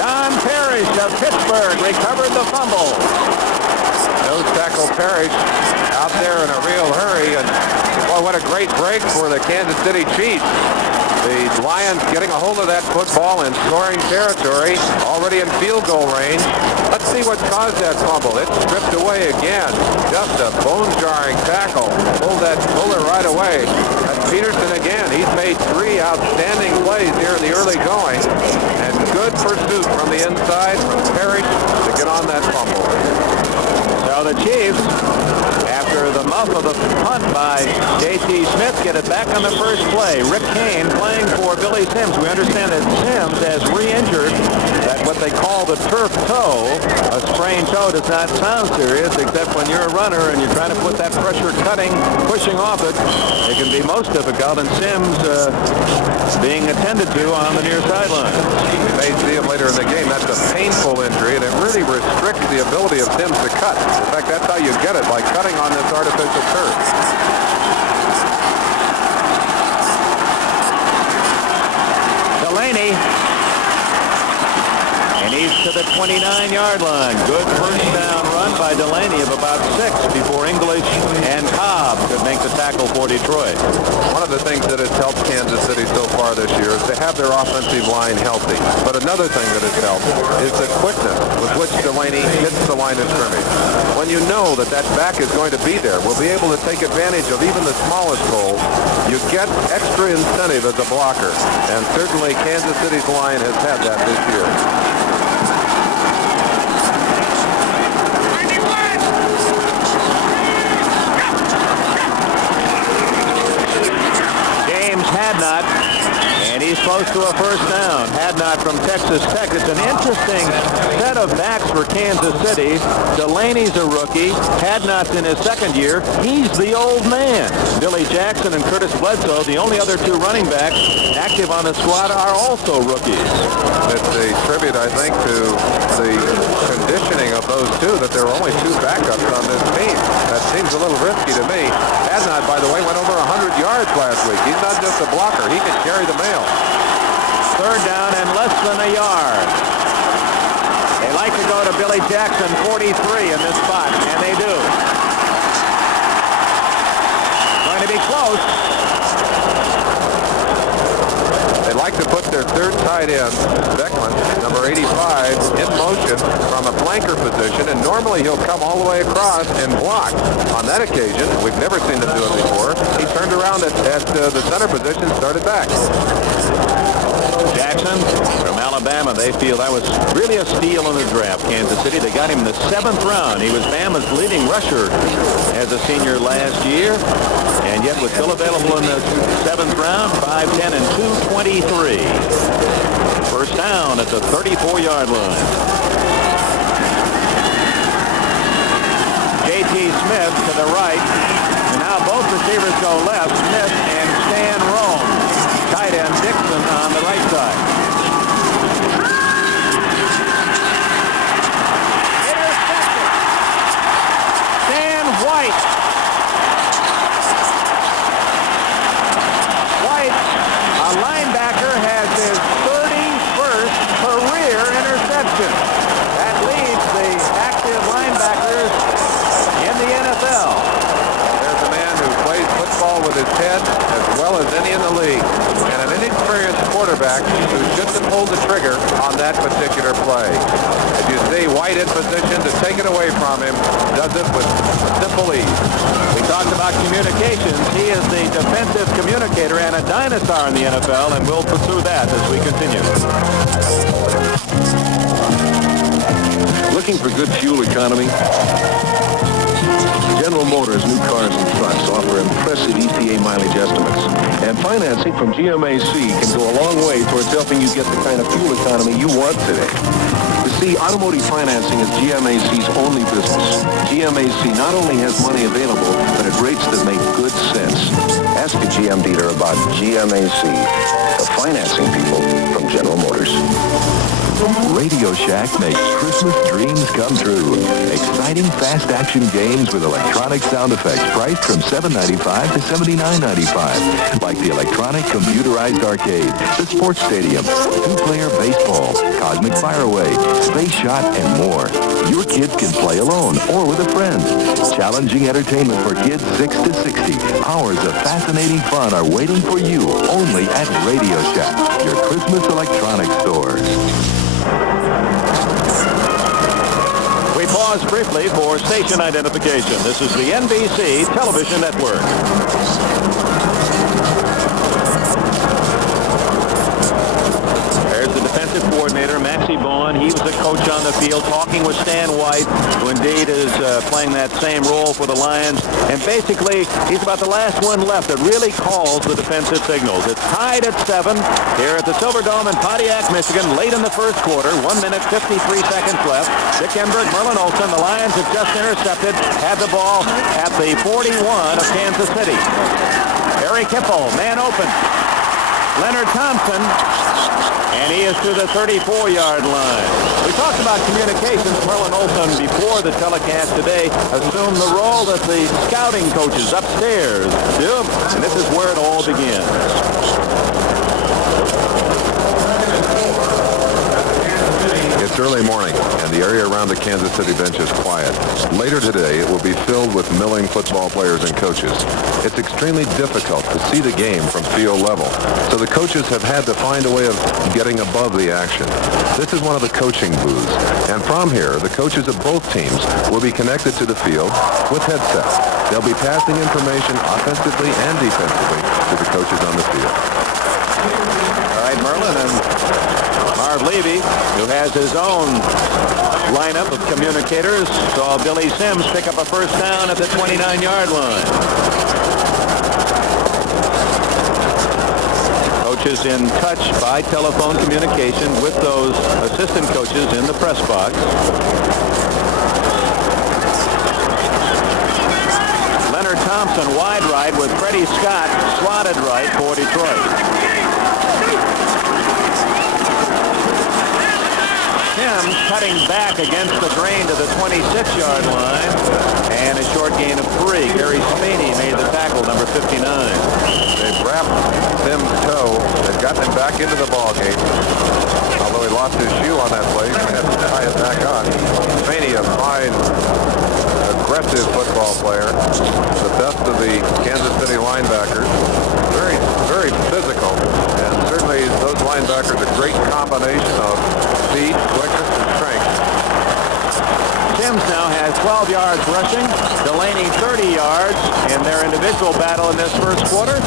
Don Parrish of Pittsburgh recovered the fumble. Nose tackle Parrish out there in a real hurry, and boy, what a great break for the Kansas City Chiefs. The Lions getting a hold of that football in scoring territory, already in field goal range. Let's see what caused that fumble. It's stripped away again. Just a bone-jarring tackle. Pulled that puller right away. That's Peterson again. He's made 3 outstanding plays here in the early going. And good pursuit from the inside from Parrish to get on that fumble. So the Chiefs, after the muff of the punt by J.T. Smith, get it back on the first play. Rick Kane playing for Billy Sims. We understand that Sims has re-injured that what they call the turf toe. A sprained toe does not sound serious, except when you're a runner and you're trying to put that pressure cutting, pushing off it. It can be most difficult, and Sims being attended to on the near sideline. We may see him later in the game. That's a painful injury, and it really restricts the ability of Sims to cut. In fact, that's how you get it, by cutting on this artificial turf. Delaney. And he's to the 29-yard line. Good first down run by Delaney of about 6 before English and Cobb could make the tackle for Detroit. One of the things that has helped Kansas City so far this year is to have their offensive line healthy. But another thing that has helped is the quickness with which Delaney hits the line of scrimmage. When you know that that back is going to be there, will be able to take advantage of even the smallest holes, you get extra incentive as a blocker. And certainly Kansas City's line has had that this year. close to a first down. Hadnot from Texas Tech. It's an interesting set of backs for Kansas City. Delaney's a rookie. Hadnot's in his second year. He's the old man. Billy Jackson and Curtis Bledsoe, the only other two running backs active on the squad, are also rookies. It's a tribute, I think, to the conditioning of those two, that there are only two backups on this team. That seems a little risky to me. Hadnot, by the way, went over 100 yards last week. He's not just a blocker. He can carry the mail. Third down and less than a yard. They like to go to Billy Jackson, 43 in this spot, and they do. Going to be close. They like to put their third tight end, Beckman, number 85, in motion from a flanker position, and normally he'll come all the way across and block. On that occasion, we've never seen him do it before, he turned around at the center position, started back. Jackson from Alabama, they feel that was really a steal in the draft. Kansas City, they got him in the 7th round. He was Bama's leading rusher as a senior last year, and yet was still available in the 7th round, 5'10" and 223. First down at the 34-yard line. J.T. Smith to the right, and now both receivers go left, Smith and Stan Rome. Tight end Dixon on the right side. Intercepted. Stan White. White, a linebacker, has his 31st career interception. That leads the active linebackers in the NFL. There's a man who plays football with his head as well as any in the league, and an inexperienced quarterback who shouldn't have pulled the trigger on that particular play. If you see White in position to take it away from him, does it with simple ease. We talked about communications. He is the defensive communicator and a dinosaur in the NFL, and we'll pursue that as we continue. Looking for good fuel economy? General Motors new cars and trucks offer impressive EPA mileage estimates. And financing from GMAC can go a long way towards helping you get the kind of fuel economy you want today. You see, automotive financing is GMAC's only business. GMAC not only has money available, but at rates that make good sense. Ask a GM dealer about GMAC, the financing people from General Motors. Radio Shack makes Christmas dreams come true. Exciting fast-action games with electronic sound effects priced from $7.95 to $79.95. Like the electronic computerized arcade, the sports stadium, two-player baseball, Cosmic Fireaway, Space Shot, and more. Your kids can play alone or with a friend. Challenging entertainment for kids 6 to 60. Hours of fascinating fun are waiting for you only at Radio Shack, your Christmas electronics store. We pause briefly for station identification. This is the NBC Television Network. There's the defensive coordinator, Maxie Bowen. He was the coach on the field, talking with Stan White, who indeed is playing that same role for the Lions. And basically, he's about the last one left that really calls the defensive signals. It's tied at 7 here at the Silverdome in Pontiac, Michigan, late in the first quarter. 1 minute, 53 seconds left. Dick Enberg, Merlin Olsen, the Lions have just intercepted, had the ball at the 41 of Kansas City. Harry Kiffel, man open. Leonard Thompson, and he is to the 34-yard line. We talked about communications. Merlin Olsen, before the telecast today, assumed the role that the scouting coaches upstairs do, and this is where it all begins. It's early morning, and the area around the Kansas City bench is quiet. Later today, it will be filled with milling football players and coaches. It's extremely difficult to see the game from field level, so the coaches have had to find a way of getting above the action. This is one of the coaching booths, and from here, the coaches of both teams will be connected to the field with headsets. They'll be passing information offensively and defensively to the coaches on the field. All right, Merlin and Marv Levy, who has his own lineup of communicators, saw Billy Sims pick up a first down at the 29-yard line. Coach coach is in touch by telephone communication with those assistant coaches in the press box. Leonard Thompson wide right with Freddie Scott slotted right for Detroit. Sims cutting back against the grain to the 26-yard line, and a short gain of 3. Gary Spaney made the tackle, number 59. They've wrapped Sims' toe. They've gotten him back into the ball game. Although he lost his shoe on that play, he had to tie it back on. Spaney, a fine, aggressive football player, the best of the Kansas City linebackers. Very, very physical, and certainly those linebackers a great combination of speed, quickness, and strength. Sims now has 12 yards rushing, Delaney 30 yards in their individual battle in this first quarter,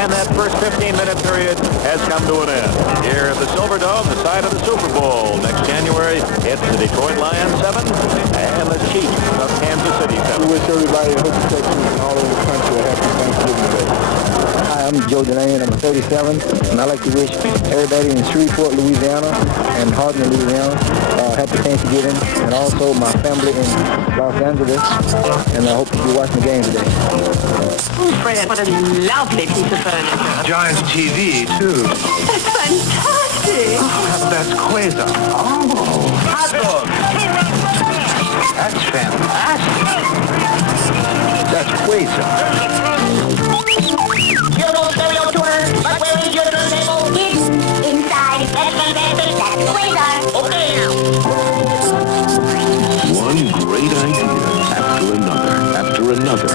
and that first 15-minute period has come to an end. Here at the Silverdome, the site of the Super Bowl. Next January, it's the Detroit Lions 7 and the Chiefs of Kansas City 7. We wish everybody in Hood, Texas and all over the country a happy Thanksgiving Day. Hi, I'm Joe Delaney, I'm 37, and I'd like to wish everybody in Shreveport, Louisiana, and Hardin, Louisiana, happy Thanksgiving, and also my family in Los Angeles, and I hope you're watching the game today. Oh, Fred, what a lovely piece of furniture. Giant TV, too. That's fantastic. Oh, that's Quasar. Oh, hot dog. That's fantastic. That's Quasar. Beautiful stereo tuner, but where is your turntable? It's inside. That's fantastic. That's Quasar. Okay now. One great idea after another.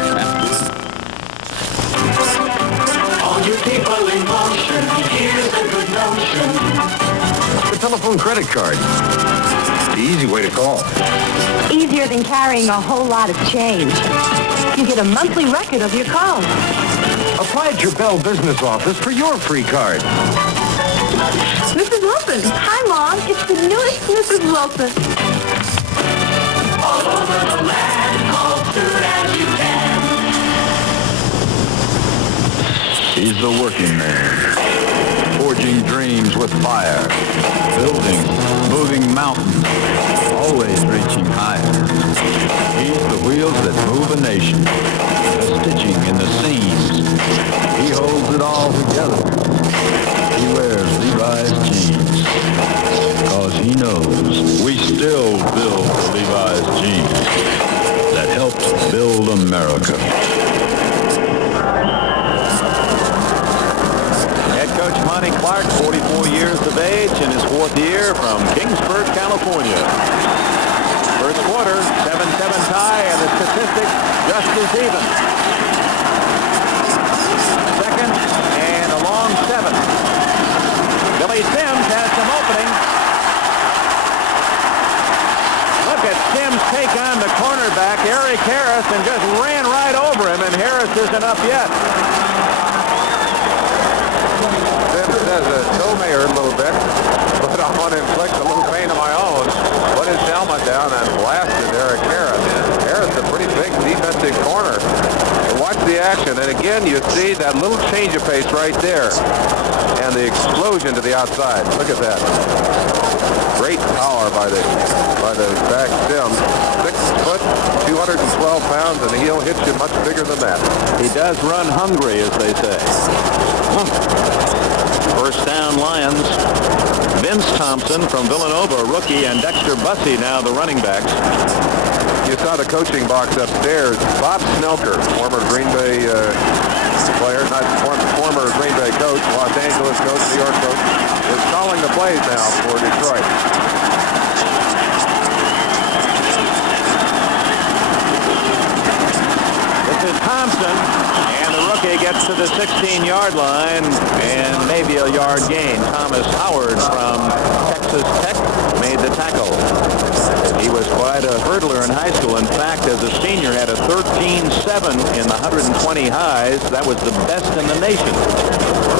All you people in motion, here's a good notion. The telephone credit card. The easy way to call. Easier than carrying a whole lot of change. You get a monthly record of your calls. Apply at your Bell Business Office for your free card. Mrs. Wilson. Hi, Mom. It's the newest Mrs. Wilson. All over the land, call soon as you can. He's the working man, forging dreams with fire, building, moving mountains, always reaching higher. He's the wheels that move a nation, the stitching in the seams. He holds it all together. He wears Levi's jeans, cause he knows we still build the Levi's jeans that helped build America. Head coach Monty Clark, 44 years of age, in his 4th year from Kingsburg, California. First quarter, 7-7 tie, and the statistics just as even. Second, and a long 7. Billy Sims has some opening. Look at Sims take on the cornerback, Eric Harris, and just ran right over him, and Harris isn't up yet. Sims says a toe may hurt a little bit, but I'm going to inflict a little pain of my own. Put his helmet down and blasted Eric Harris. Harris, a pretty big defensive corner. And watch the action, and again, you see that little change of pace right there. And the explosion to the outside. Look at that. Great power by the back Sims. 6 foot, 212 pounds, and he'll hit you much bigger than that. He does run hungry, as they say. First down, Lions. Vince Thompson from Villanova, rookie, and Dexter Bussey, now the running backs. You saw the coaching box upstairs. Bob Snelker, former Green Bay player, not former Green Bay coach, Los Angeles coach, New York coach, is calling the plays now for Detroit. This is Thompson, and the rookie gets to the 16-yard line, and maybe a yard gain. Thomas Howard from Texas Tech made the tackle. He was quite a hurdler in high school. In fact, as a senior, had a 13.7 in the 120 highs. That was the best in the nation.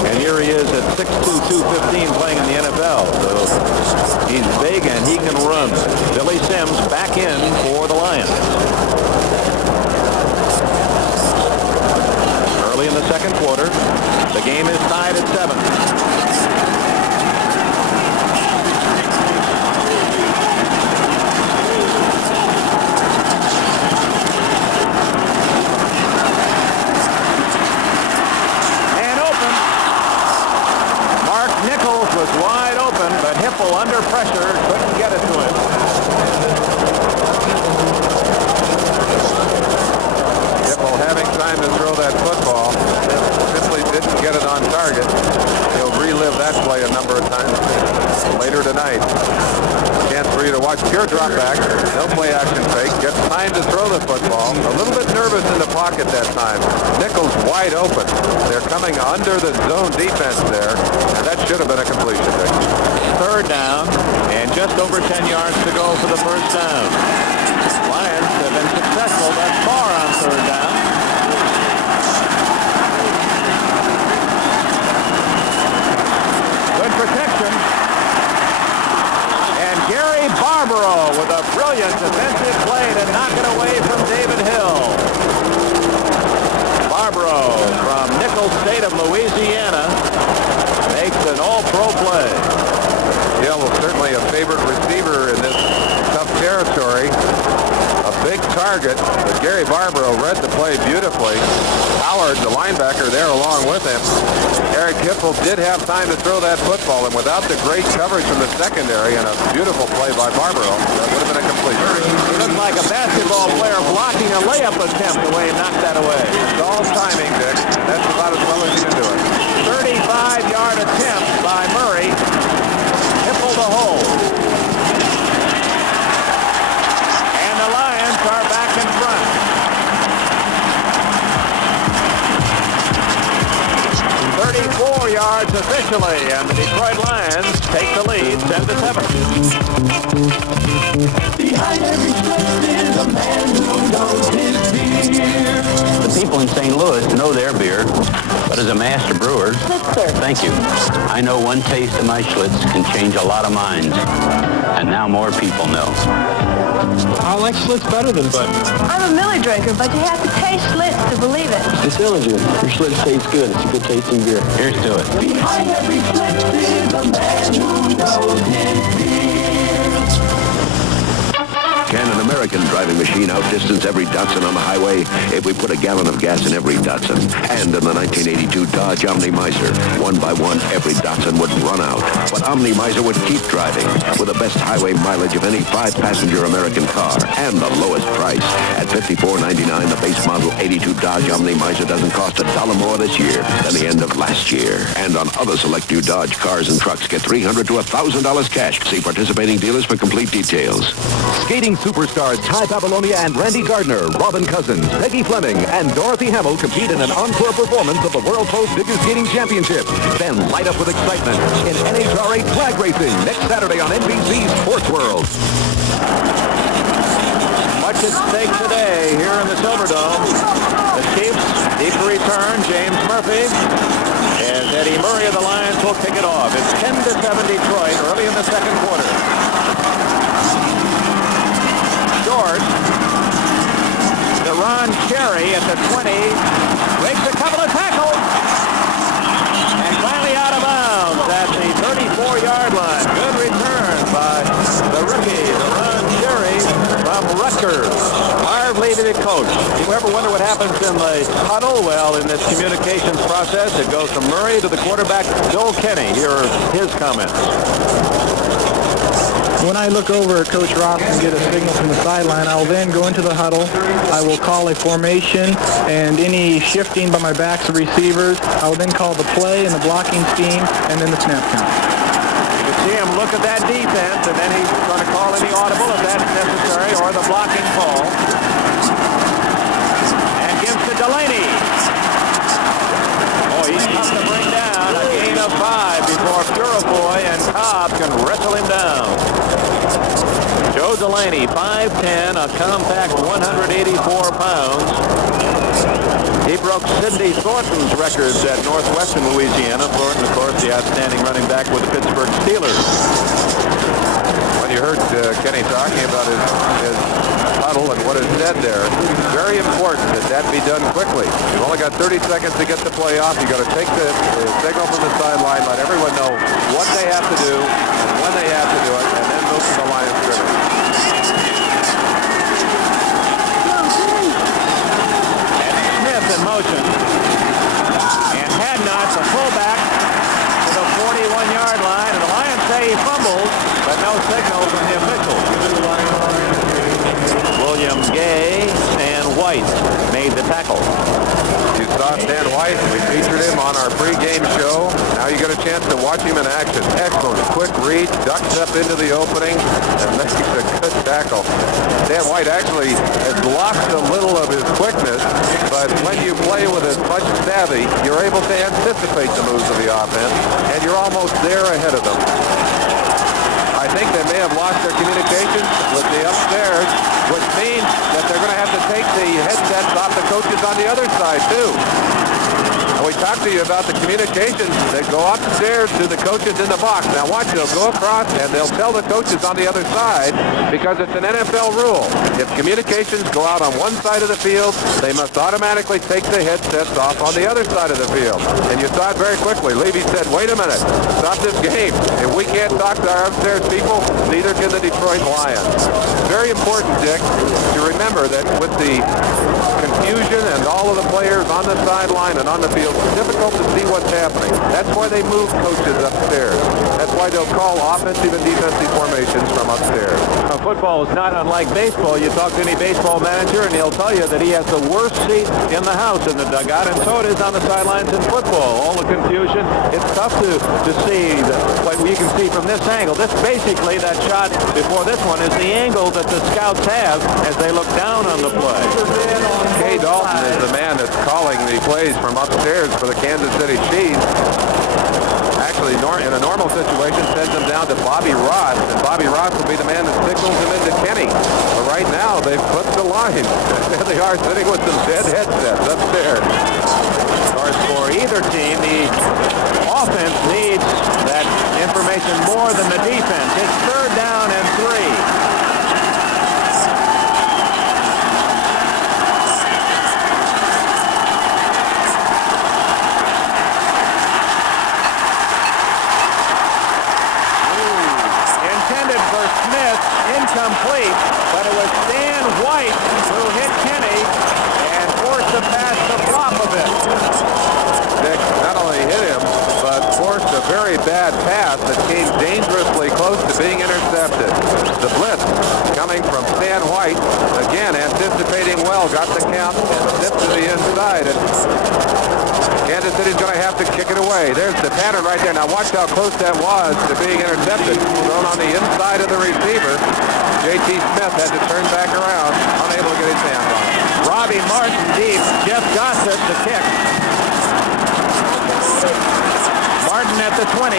And here he is at 6'2", 215 playing in the NFL. So he's big and he can run. Billy Sims back in for the Lions. Early in the second quarter, the game is tied at 7. watch pure drop back, no play action fake, gets time to throw the football. A little bit nervous in the pocket that time. Nichols wide open. They're coming under the zone defense there, and that should have been a completion. Third down, and just over 10 yards to go for the first down. Lions have been successful thus far on third down. Good protection. And Gary Barbaro with a brilliant defensive play to knock it away from David Hill. Barbaro from Nichols State of Louisiana makes an all-pro play. Hill was certainly a favorite receiver in this tough territory. A big target, but Gary Barbaro read the play beautifully. Howard, the linebacker, there along with him. Eric Hipple did have time to throw that football, and without the great coverage from the secondary and a beautiful play by Barbaro, that would have been a completion. He looked like a basketball player blocking a layup attempt the way he knocked that away. It's all timing, Dick. That's about as well as you can do it. 35-yard attempt by Murray. Hipple the hole. And the Lions are back in front. 34 yards officially, and the Detroit Lions take the lead 10-7. Behind every slip is a man who knows his beer. The people in St. Louis know their beer, but as a master brewer, thank you. I know one taste of my Schlitz can change a lot of minds, and now more people know. I like Schlitz better than Bud. I'm a Miller drinker, but you have to taste Schlitz to believe it. It's Dillinger. Your Schlitz tastes good. It's a good tasting beer. Here's to it. Behind every Schlitz is a man who knows his beer. Can an American driving machine outdistance every Datsun on the highway if we put a gallon of gas in every Datsun? And in the 1982 Dodge Omni Miser, one by one, every Datsun would run out. But Omni Miser would keep driving with the best highway mileage of any 5-passenger American car and the lowest price. At $54.99, the base model 82 Dodge Omni Miser doesn't cost $1 more this year than the end of last year. And on other select new Dodge cars and trucks, get $300 to $1,000 cash. See participating dealers for complete details. Skating superstars Ty Babylonia and Randy Gardner, Robin Cousins, Peggy Fleming, and Dorothy Hamill compete in an encore performance of the World Post Figure Skating Championship. Then light up with excitement in NHRA flag racing next Saturday on NBC Sports World. Much at stake today here in the Silverdome. The Chiefs deep to return. James Murphy and Eddie Murray of the Lions will kick it off. It's 10-7 Detroit early in the second quarter. Short to Ron Cherry at the 20, breaks a couple of tackles, and finally out of bounds at the 34-yard line. Good return by the rookie, Ron Cherry from Rutgers. Harv Lee, the coach. You ever wonder what happens in the huddle? Well, in this communications process, it goes from Murray to the quarterback, Bill Kenny. Here are his comments. When I look over at Coach Ross and get a signal from the sideline, I'll then go into the huddle. I will call a formation and any shifting by my backs or receivers. I will then call the play and the blocking scheme and then the snap count. You see him look at that defense, and then he's going to call any audible if that's necessary, or the blocking call. And gives to Delaney. Oh, he's tough to bring down. A gain of 5 before Purifoy and Cobb can wrestle him down. Joe Delaney, 5'10", a compact 184 pounds. He broke Sidney Thornton's records at Northwestern Louisiana. Thornton, of course, the outstanding running back with the Pittsburgh Steelers. When you heard Kenny talking about his huddle and what is said there, very important that that be done quickly. You've only got 30 seconds to get the play off. You've got to take the signal from the sideline, let everyone know what they have to do and when they have to do it, and then move to the line of scrimmage. In motion, and Hadnot, the fullback, to the 41-yard line, and the Lions say he fumbled, but no signal from the officials. William Gay and White made the tackle. You saw Stan White. We featured him on our pregame show. Now you get a chance to watch him in action. Excellent quick read, ducks up into the opening, and makes a tackle. Dan White actually has lost a little of his quickness, but when you play with as much savvy, you're able to anticipate the moves of the offense, and you're almost there ahead of them. I think they may have lost their communication with the upstairs, which means that they're going to have to take the headsets off the coaches on the other side, too. And we talked to you about the communications that go upstairs to the coaches in the box. Now watch, they'll go across and they'll tell the coaches on the other side, because it's an NFL rule. If communications go out on one side of the field, they must automatically take the headsets off on the other side of the field. And you saw it very quickly. Levy said, wait a minute, stop this game. If we can't talk to our upstairs people, neither can the Detroit Lions. Very important, Dick, to remember that with the confusion and all of the players on the sideline and on the field, it's difficult to see what's happening. That's why they move coaches upstairs. That's why they'll call offensive and defensive formations from upstairs. Football is not unlike baseball. You talk to any baseball manager and he'll tell you that he has the worst seat in the house in the dugout, and so it is on the sidelines in football. All the confusion, it's tough to see what you can see from this angle. This basically, that shot before this one, is the angle that the scouts have as they look down on the play. Kay Dalton is the man that's calling the plays from upstairs for the Kansas City Chiefs. Actually, in a normal situation, sends them down to Bobby Ross, and Bobby Ross will be the man that signals them into Kenny. But right now, they've flipped the line. There they are sitting with some dead headsets upstairs. Of course, for either team, the offense needs that information more than the defense. It's 3rd down and 3. Incomplete, but it was Dan White who hit Kenny and forced the pass to flop a bit. Dick not only hit him, but forced a very bad pass that came dangerously close to being intercepted. The blitz coming from Stan White, again anticipating well, got the count and zipped to the inside. And Kansas City's going to have to kick it away. There's the pattern right there. Now watch how close that was to being intercepted. Thrown on the inside of the receiver. J.T. Smith had to turn back around, unable to get his hands on it. Robbie Martin deep. Jeff Gossett to kick. Martin at the 20.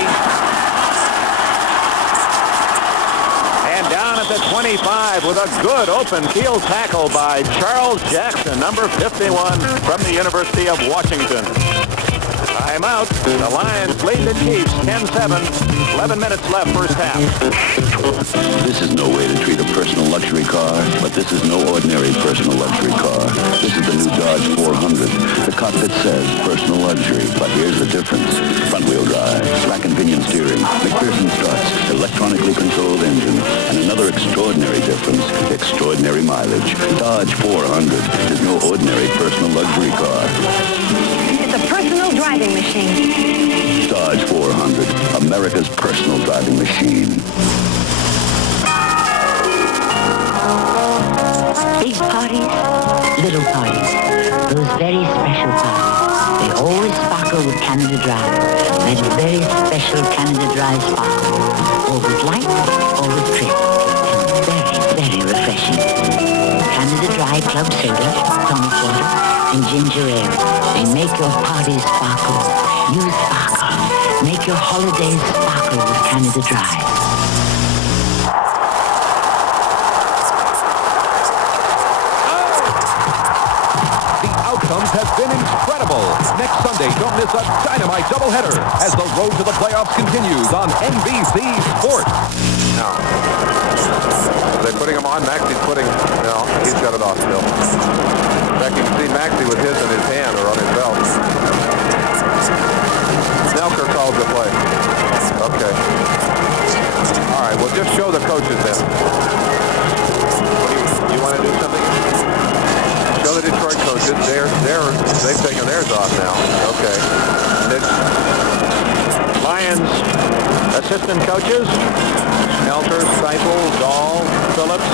And down at the 25 with a good open field tackle by Charles Jackson, number 51 from the University of Washington. Timeout. The Lions lead the Chiefs 10-7. 11 minutes left, first half. This is no way to treat a personal luxury car, but this is no ordinary personal luxury car. This is the new Dodge 400. The cockpit says personal luxury, but here's the difference. Front-wheel drive, rack and pinion steering, McPherson struts, electronically controlled engine, and another extraordinary difference, extraordinary mileage. Dodge 400 is no ordinary personal luxury car. It's a personal driving machine. Dodge 400, America's personal driving machine. Big parties, little parties, those very special parties. They always sparkle with Canada Dry. That very special Canada Dry sparkle. Always light, always crisp, and very, very refreshing. Canada Dry Club Soda, tonic water, and ginger ale. They make your parties sparkle. You sparkle. Make your holidays sparkle with Canada Dry. The outcomes have been incredible. Next Sunday, don't miss a dynamite doubleheader as the road to the playoffs continues on NBC Sports. Now, are they putting him on? Maxey's putting, no, he's got it off still. In fact, you can see Maxey with his in his hand or on his belt. Snelker calls the play. Okay. All right, well, just show the coaches then. You want to do something? Show the Detroit coaches. They've taken theirs off now. Okay. Lions assistant coaches, Snelker, Seifel, Dahl, Phillips,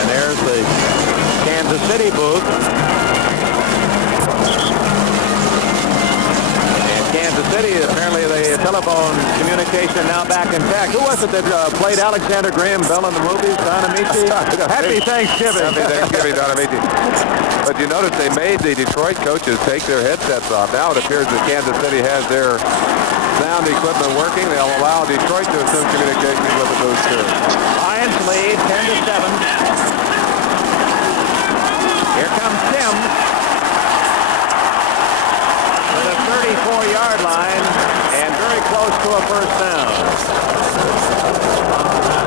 and there's the Kansas City booth. And Kansas City, apparently the telephone communication now back intact. Who was it that played Alexander Graham Bell in the movies? Don Amici? Happy Thanksgiving. Happy Thanksgiving, Don Amici. But you notice they made the Detroit coaches take their headsets off. Now it appears that Kansas City has their sound equipment working. They'll allow Detroit to assume communications with the booth too. Lions lead 10-7. Here comes Sims to the 34-yard line and very close to a first down.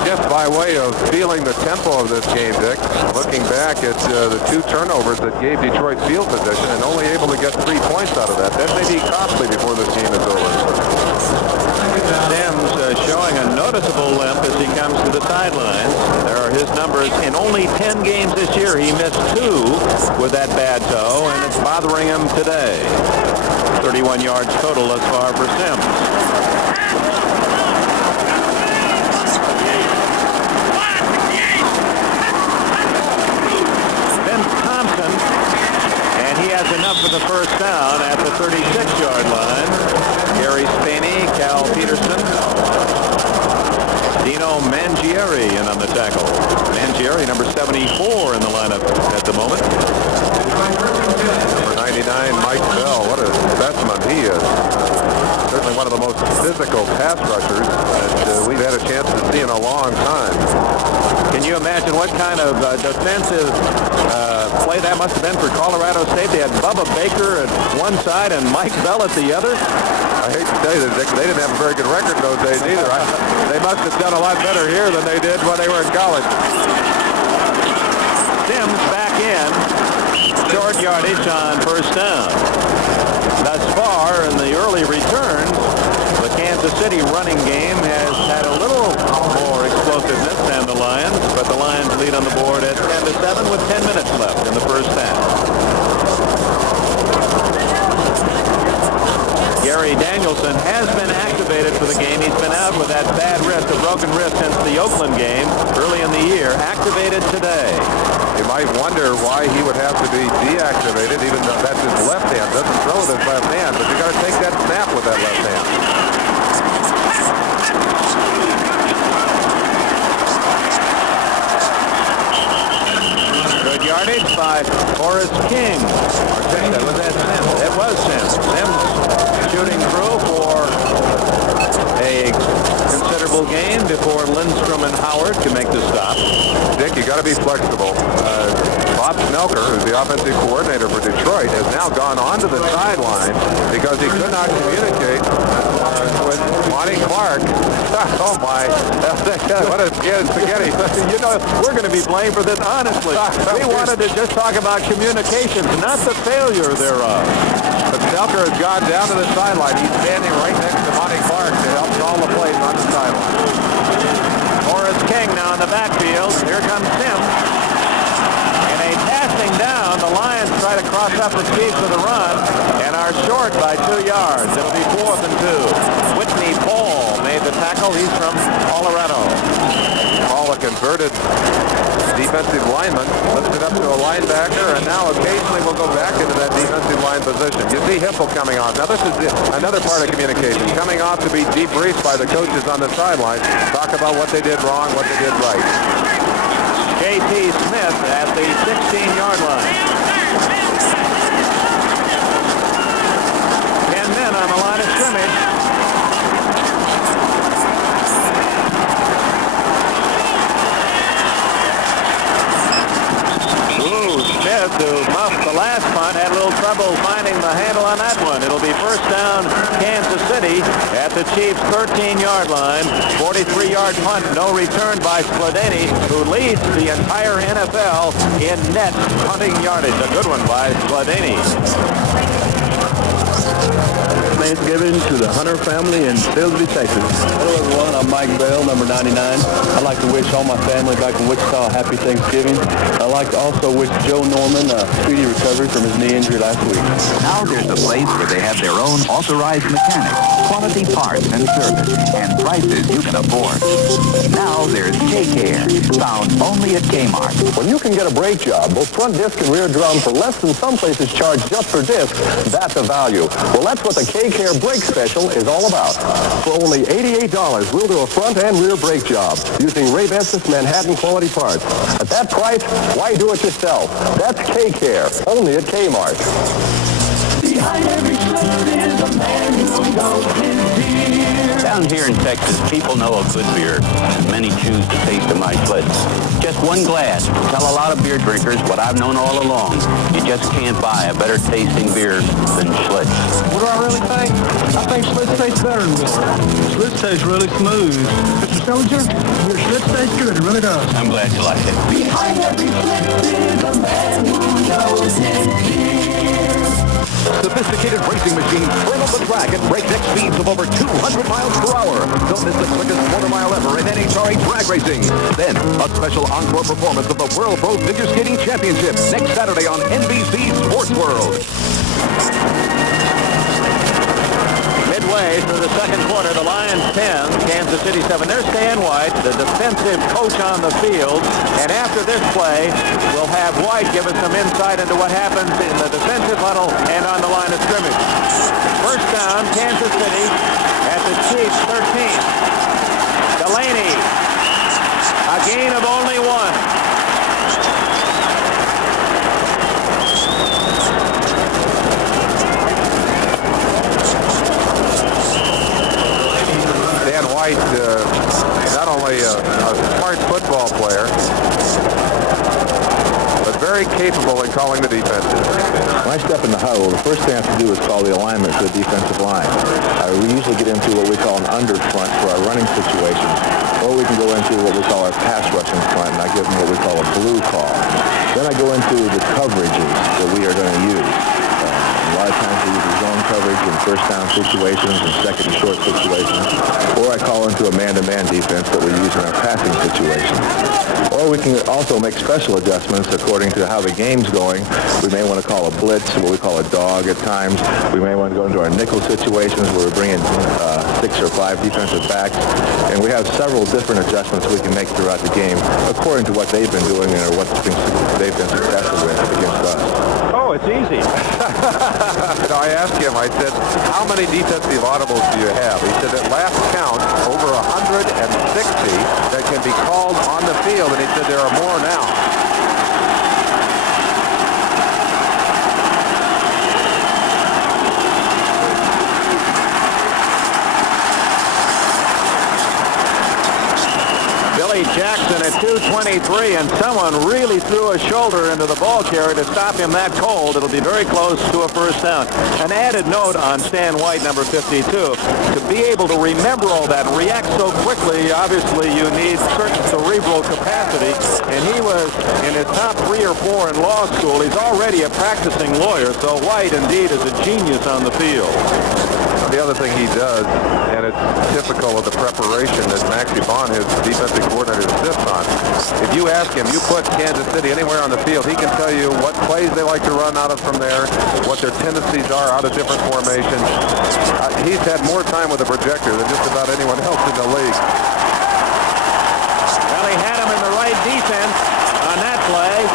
Just by way of feeling the tempo of this game, Dick, looking back at the 2 turnovers that gave Detroit field position and only able to get 3 points out of that, that may be costly before this game is over. Sims showing a noticeable limp as he comes to the sidelines. There are his numbers. In only 10 games this year, he missed 2 with that bad toe, and it's bothering him today. 31 yards total thus far for Sims. Enough for the first down at the 36-yard line. Gary Spaney, Cal Peterson, Dino Mangieri in on the tackle. Mangieri, number 74 in the lineup at the moment. Number 99, Mike Bell. What a specimen he is. Certainly one of the most physical pass rushers that we've had a chance to see in a long time. Can you imagine what kind of defensive play that must have been for Colorado State? They had Bubba Baker at one side and Mike Bell at the other. I hate to tell you that they didn't have a very good record in those days either. They must have done a lot better here than they did when they were in college. Sims back in. Short yardage on first down. Thus far in the early returns, the Kansas City running game has had a little more explosiveness than the Lions, but the Lions lead on the board at 10-7 with 10 minutes left in the first half. Gary Danielson has been activated for the game. He's been out with that bad wrist, a broken wrist, since the Oakland game early in the year. Activated today. You might wonder why he would have to be deactivated, even though that's his left hand. Doesn't throw with his left hand, but you got to take that snap with that left hand. Good yardage by Horace King. Was that Sims? It was Sims. Sims shooting through for a considerable game before Lindstrom and Howard can make the stop. Dick, you got to be flexible. Bob Snelker, who's the offensive coordinator for Detroit, has now gone onto the sideline because he could not communicate with Monty Clark. Oh my! What a spaghetti! You know, we're going to be blamed for this. Honestly, we wanted to just talk about communications, not the failure thereof. But Snelker has gone down to the sideline. He's standing right next to Monty Clark to help call the plays on the sideline. Horace King now in the backfield. Here comes Sims. In a passing down, the Lions try to cross up the speed for the run and are short by 2 yards. It'll be 4th and 2. Whitney Paul made the tackle. He's from Colorado. Paul, a converted defensive lineman, lifted up to a linebacker, and now occasionally will go back into that defensive line position. You see Hippel coming off. Now this is another part of communication. Coming off to be debriefed by the coaches on the sideline. Talk about what they did wrong, what they did right. J.T. Smith at the 16-yard line. 10 men on the line of scrimmage. Smith, who muffed the last punt, had a little trouble finding the handle on that one. It'll be first down Kansas City at the Chiefs' 13-yard line. 43-yard punt, no return by Spladany, who leads the entire NFL in net punting yardage. A good one by Spladany. Thanksgiving to the Hunter family in Silsbee, Texas. Hello everyone, I'm Mike Bell, number 99. I'd like to wish all my family back in Wichita a happy Thanksgiving. I'd like to also wish Joe Norman a speedy recovery from his knee injury last week. Now there's a place where they have their own authorized mechanic, quality parts and service, and prices you can afford. Now there's K-Care, found only at Kmart. When you can get a brake job, both front disc and rear drum, for less than some places charge just for discs, that's a value. Well, that's what the K-Care K-Care brake special is all about. For only $88, we'll do a front and rear brake job using Ray Ventus Manhattan quality parts. At that price, why do it yourself? That's K-Care, only at Kmart. Behind every sled is a man who knows his beer. Down here in Texas, people know a good beer, and many choose to taste of my Schlitz. Just one glass will tell a lot of beer drinkers what I've known all along. You just can't buy a better tasting beer than Schlitz. What do I really think? I think Schlitz tastes better than Miller. Schlitz tastes really smooth. Mr. Soldier, your Schlitz tastes good. It really does. I'm glad you like it. Behind every Schlitz is a man who knows his beer. Sophisticated racing machines burn up the track at breakneck speeds of over 200 miles per hour. Don't miss the quickest quarter mile ever in NHRA drag racing. Then, a special encore performance of the World Pro Figure Skating Championship next Saturday on NBC Sports World. Midway through the second quarter, the Lions 10, Kansas City 7. There's Stan White, the defensive coach on the field. And after this play, we'll have White give us some insight into what happens in the defensive huddle and on the line of scrimmage. First down, Kansas City at the Chiefs 13. Delaney, a gain of only 1. White, not only a smart football player, but very capable in calling the defenses. When I step in the huddle, the first thing I have to do is call the alignment for the defensive line. We usually get into what we call an under front for our running situations, or we can go into what we call our pass rushing front, and I give them what we call a blue call. Then I go into the coverages that we are going to use. A lot of times we use zone coverage in first down situations and second and short situations. Or I call into a man-to-man defense that we use in our passing situations. Or we can also make special adjustments according to how the game's going. We may want to call a blitz, what we call a dog at times. We may want to go into our nickel situations where we bring in 6 or 5 defensive backs. And we have several different adjustments we can make throughout the game according to what they've been doing or what they've been successful with against us. Oh, it's easy. I asked him, I said, how many defensive audibles do you have? He said, at last count, over 160 that can be called on the field, and he said there are more now. Jackson at 2:23, and someone really threw a shoulder into the ball carrier to stop him that cold. It'll be very close to a first down. An added note on Stan White, number 52. To be able to remember all that, react so quickly, obviously you need certain cerebral capacity, and he was in his top 3 or 4 in law school. He's already a practicing lawyer, so White indeed is a genius on the field. The other thing he does, and it's typical of the preparation that Maxie Vaughn, his defensive coordinator, insists on. If you ask him, you put Kansas City anywhere on the field, he can tell you what plays they like to run out of from there, what their tendencies are out of different formations. He's had more time with a projector than just about anyone else in the league. Well, he had him in the right defense on that play,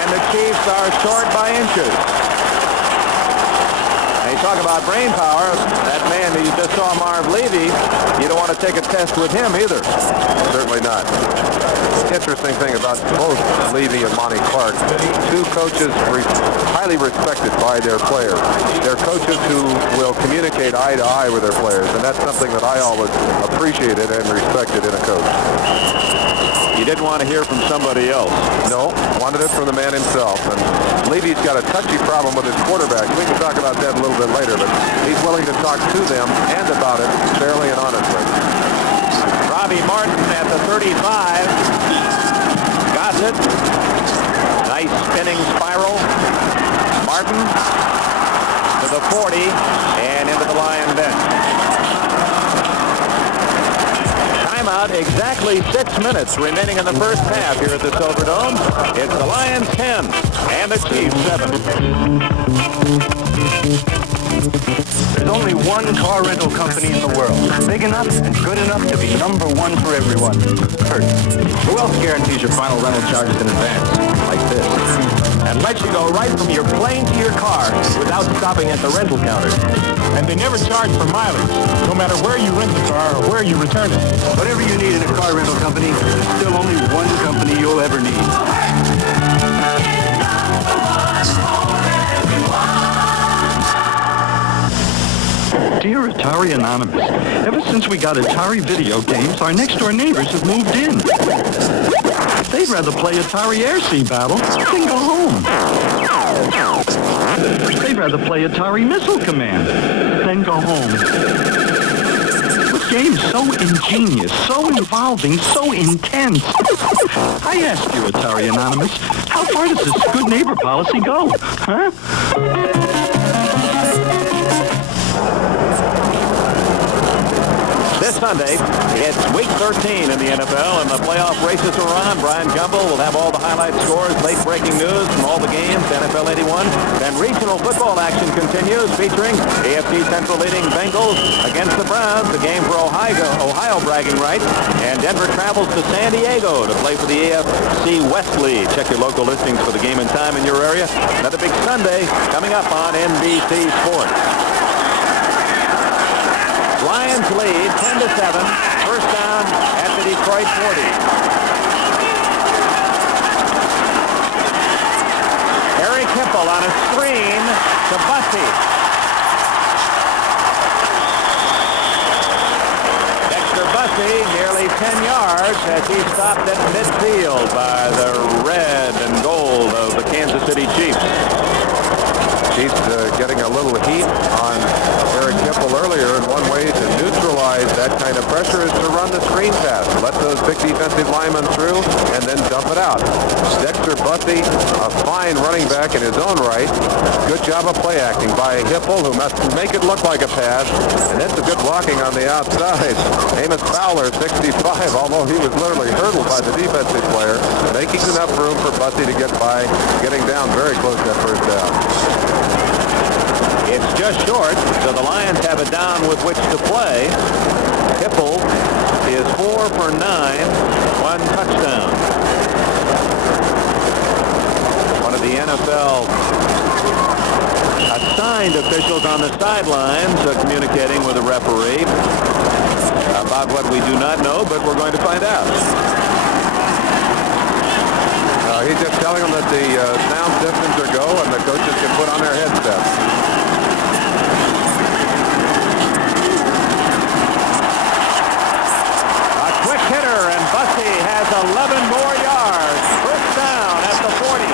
and the Chiefs are short by inches. Talk about brain power. That man that you just saw, Marv Levy, you don't want to take a test with him either. Certainly not. Interesting thing about both Levy and Monty Clark, 2 coaches highly respected by their players. They're coaches who will communicate eye to eye with their players, and that's something that I always appreciated and respected in a coach. You didn't want to hear from somebody else. No, wanted it from the man himself. And Levy's got a touchy problem with his quarterback. We can talk about that a little bit later, but he's willing to talk to them and about it fairly and honestly. Robbie Martin at the 35. Gossett. Nice spinning spiral. Martin to the 40 and into the Lion bench. Timeout, exactly 6 minutes remaining in the first half here at the Silverdome. It's the Lions 10 and the Chiefs 7. There's only one car rental company in the world, big enough and good enough to be number 1 for everyone. Hertz. Who else guarantees your final rental charges in advance, like this? and lets you go right from your plane to your car without stopping at the rental counter. And they never charge for mileage, no matter where you rent the car or where you return it. Whatever you need in a car rental company, there's still only one company you'll ever need. Dear Atari Anonymous, ever since we got Atari video games, our next-door neighbors have moved in. They'd rather play Atari Air Sea Battle than go home. They'd rather play Atari Missile Command than go home. This game's so ingenious, so involving, so intense. I ask you, Atari Anonymous, how far does this good neighbor policy go, huh? This Sunday, it's Week 13 in the NFL, and the playoff races are on. Brian Gumbel will have all the highlight scores, late-breaking news from all the games, NFL 81. Then regional football action continues, featuring AFC Central leading Bengals against the Browns, the game for Ohio bragging rights, and Denver travels to San Diego to play for the AFC West lead. Check your local listings for the game and time in your area. Another big Sunday coming up on NBC Sports. Lions lead 10-7, first down at the Detroit 40. Eric Hipple on a screen to Bussey. Dexter Bussey nearly 10 yards as he stopped at midfield by the red and gold of the Kansas City Chiefs. Chiefs getting a little heat on Eric Hipple earlier, and one way to neutralize that kind of pressure is to run the screen pass. Let those big defensive linemen through and then dump it out. Dexter Bussey, a fine running back in his own right. Good job of play acting by Hipple, who must make it look like a pass, and then some good blocking on the outside. Amos Fowler, 65, although he was literally hurdled by the defensive player, making enough room for Bussey to get by, getting down very close to that first down. It's just short, so the Lions have it down with which to play. Hipple is 4 for 9, one touchdown. One of the NFL assigned officials on the sidelines communicating with the referee about what we do not know, but we're going to find out. He's just telling them that the sound systems are go and the coaches can put on their headsets. Hitter, and Bussey has 11 more yards. First down at the 40.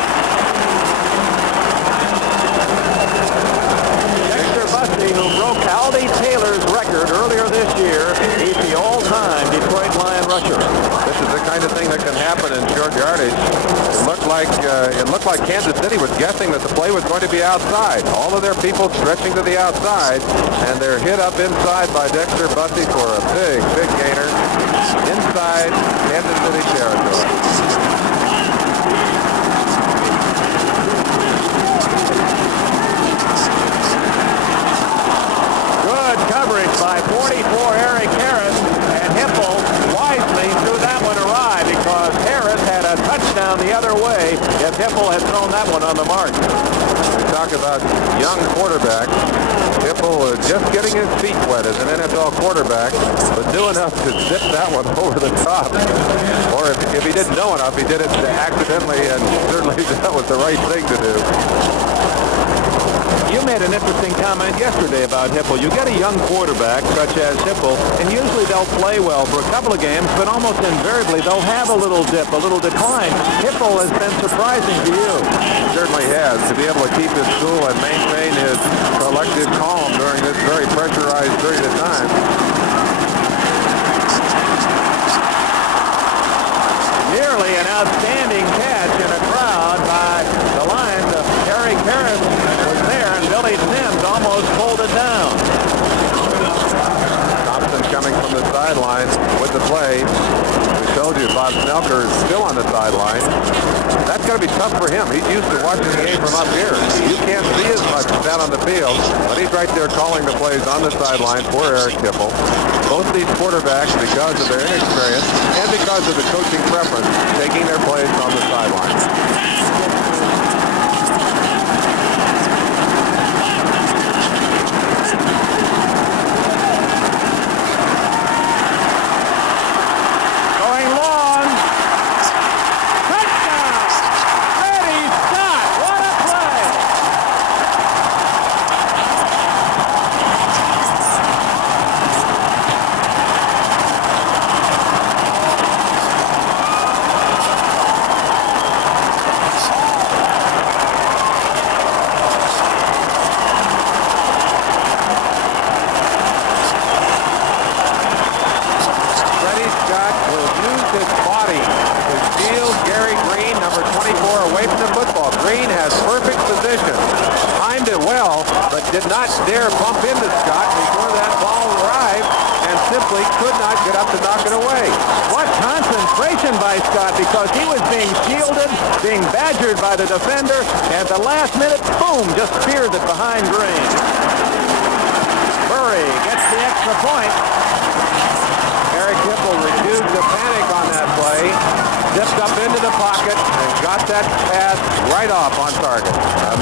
Dexter Bussey, who broke Aldi Taylor's record earlier this year, he's the all-time Detroit Lion rusher. This is the kind of thing that can happen in short yardage. It looked like Kansas City was guessing that the play was going to be outside. All of their people stretching to the outside, and they're hit up inside by Dexter Bussey for a big gainer inside Kansas City territory. Good coverage by 44 Eric Harris, and Hipple wisely threw that one awry because Harris had a touchdown the other way if Hipple had thrown that one on the mark. We talk about young quarterback. Hipple just getting his feet wet as an NFL quarterback, but knew enough to zip that one over the top. Or if he didn't know enough, he did it accidentally, and certainly that was the right thing to do. You made an interesting comment yesterday about Hipple. You get a young quarterback such as Hipple, and usually they'll play well for a couple of games, but almost invariably they'll have a little dip, a little decline. Hipple has been surprising to you. He certainly has. To be able to keep his cool and maintain his collective calm during this very pressurized period of time. Nearly an outstanding catch in a crowd by the Lions. Eric Harris was there, and Billy Sims almost pulled it down. Thompson coming from the sideline with the play. We told you Bob Snelker is still on the sideline. That's going to be tough for him. He's used to watching the game from up here. You can't see as much down on the field, but he's right there calling the plays on the sideline for Eric Hipple. Both these quarterbacks, because of their inexperience and because of the coaching preference, taking their plays on the sideline. has perfect position. Timed it well, but did not dare bump into Scott before that ball arrived and simply could not get up to knock it away. What concentration by Scott, because he was being shielded, being badgered by the defender, and at the last minute, boom, just speared it behind Green. Murray gets the extra point. Eric Hipple refused to panic on that play, dipped up into the pocket, and got that pass right off on target.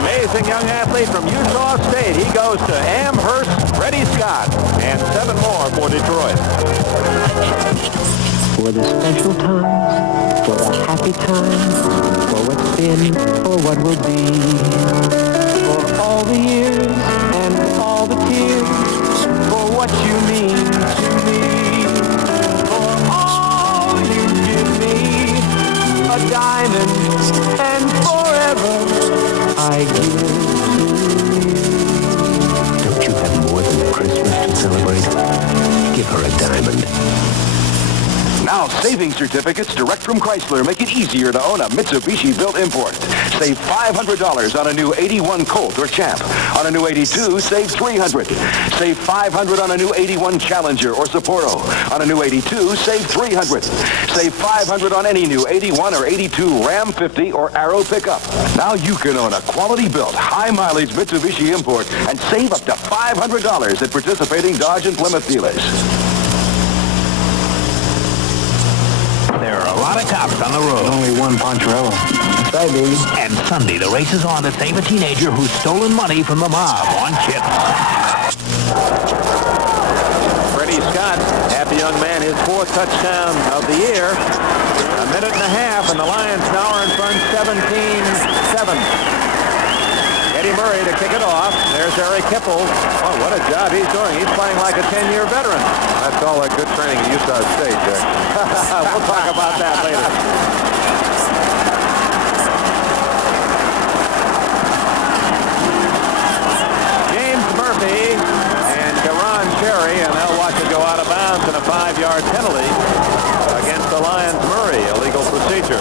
Amazing young athlete from Utah State. He goes to Amherst, Freddie Scott, and 7 more for Detroit. For the special times, for the happy times, for what's been, for what will be, for all the years and all the tears, for what you mean to me, for all you give me, a diamond, and forever I give to you. Don't you have more than Christmas to celebrate? Give her a diamond. Now, savings certificates direct from Chrysler make it easier to own a Mitsubishi-built import. Save $500 on a new 81 Colt or Champ. On a new 82, save $300. Save $500 on a new 81 Challenger or Sapporo. On a new 82, save $300. Save $500 on any new 81 or 82 Ram 50 or Arrow pickup. Now you can own a quality-built, high-mileage Mitsubishi import and save up to $500 at participating Dodge and Plymouth dealers. There are a lot of cops on the road. Only one Poncherello. That's right, baby. And Sunday, the race is on to save a teenager who's stolen money from the mob on chips. Freddie Scott, happy young man, his 4th touchdown of the year. A minute and a half, and the Lions now are in front 17-7. Eddie Murray to kick it off. There's Eric Hipple. Oh, what a job he's doing. He's playing like a 10-year veteran. That's all that good training at Utah State, Dick. We'll talk about that later. James Murphy and Karan Cherry, and they'll watch it go out of bounds in a 5-yard penalty against the Lions. Murray, illegal procedure.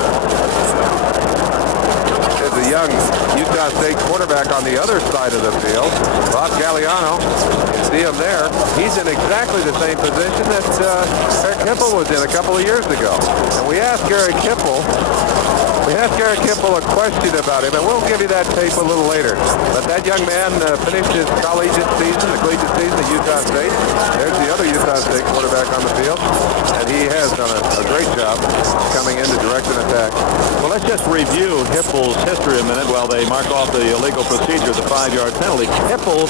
There's a young Utah State quarterback on the other side of the field, Bob Galliano. You see him there. He's in exactly the same position that Eric Hipple was in a couple of years ago. And we asked Eric Hipple a question about him, and we'll give you that tape a little later. But that young man finished his collegiate season, the collegiate season at Utah State. There's the other Utah State quarterback on the field, and he has done a great job coming in to direct an attack. Well, let's just review Hipple's history a minute while they mark off the illegal procedure, the 5-yard penalty. Hipple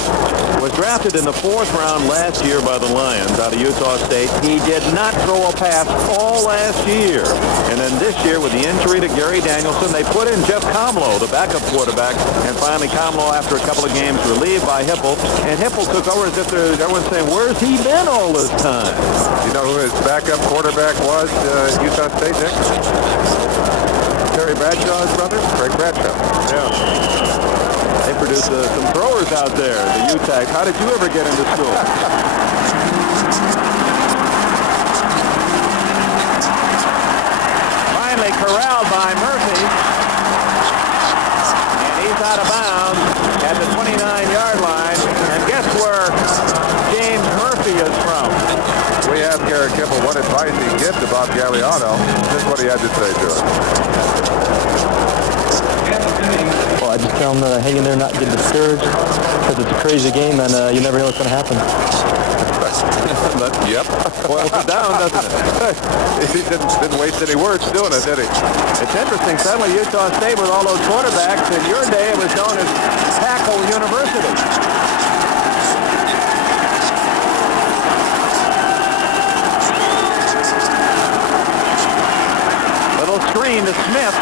was drafted in the 4th round last year by the Lions out of Utah State. He did not throw a pass all last year. And then this year, with the injury to Gary Danielson, they put in Jeff Comlow, the backup quarterback, and finally Comlow, after a couple of games, relieved by Hipple. And Hipple took over as if everyone's saying, where's he been all this time? You know who his backup quarterback was at Utah State, Nick? Terry Bradshaw's brother, Craig Bradshaw. Yeah. They produced some throwers out there, the UTAC. How did you ever get into school? Finally corralled by Murphy. And he's out of bounds at the 29-yard line. And guess where James Murphy is from? We asked Eric Hipple what advice he'd give to Bob Galliano. This is what he had to say to him. Well, I just tell them to hang in there, not get discouraged, because it's a crazy game, and you never know what's going to happen. Yep. Boils it down, doesn't it? He didn't waste any words doing it, did he? It's interesting. Suddenly, Utah State with all those quarterbacks, in your day, it was known as Tackle University. Little screen to Smith.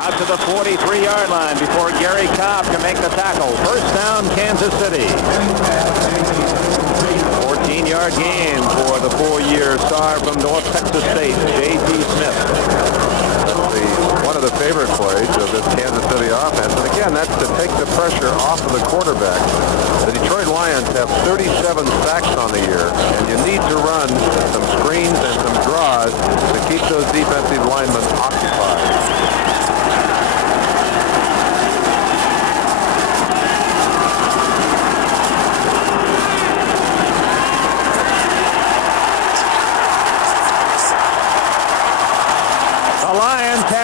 Out to the 43-yard line before Gary Cobb can make the tackle. First down, Kansas City. 14-yard gain for the 4-year star from North Texas State, J.T. Smith. One of the favorite plays of this Kansas City offense, and again, that's to take the pressure off of the quarterback. The Detroit Lions have 37 sacks on the year, and you need to run some screens and some draws to keep those defensive linemen occupied.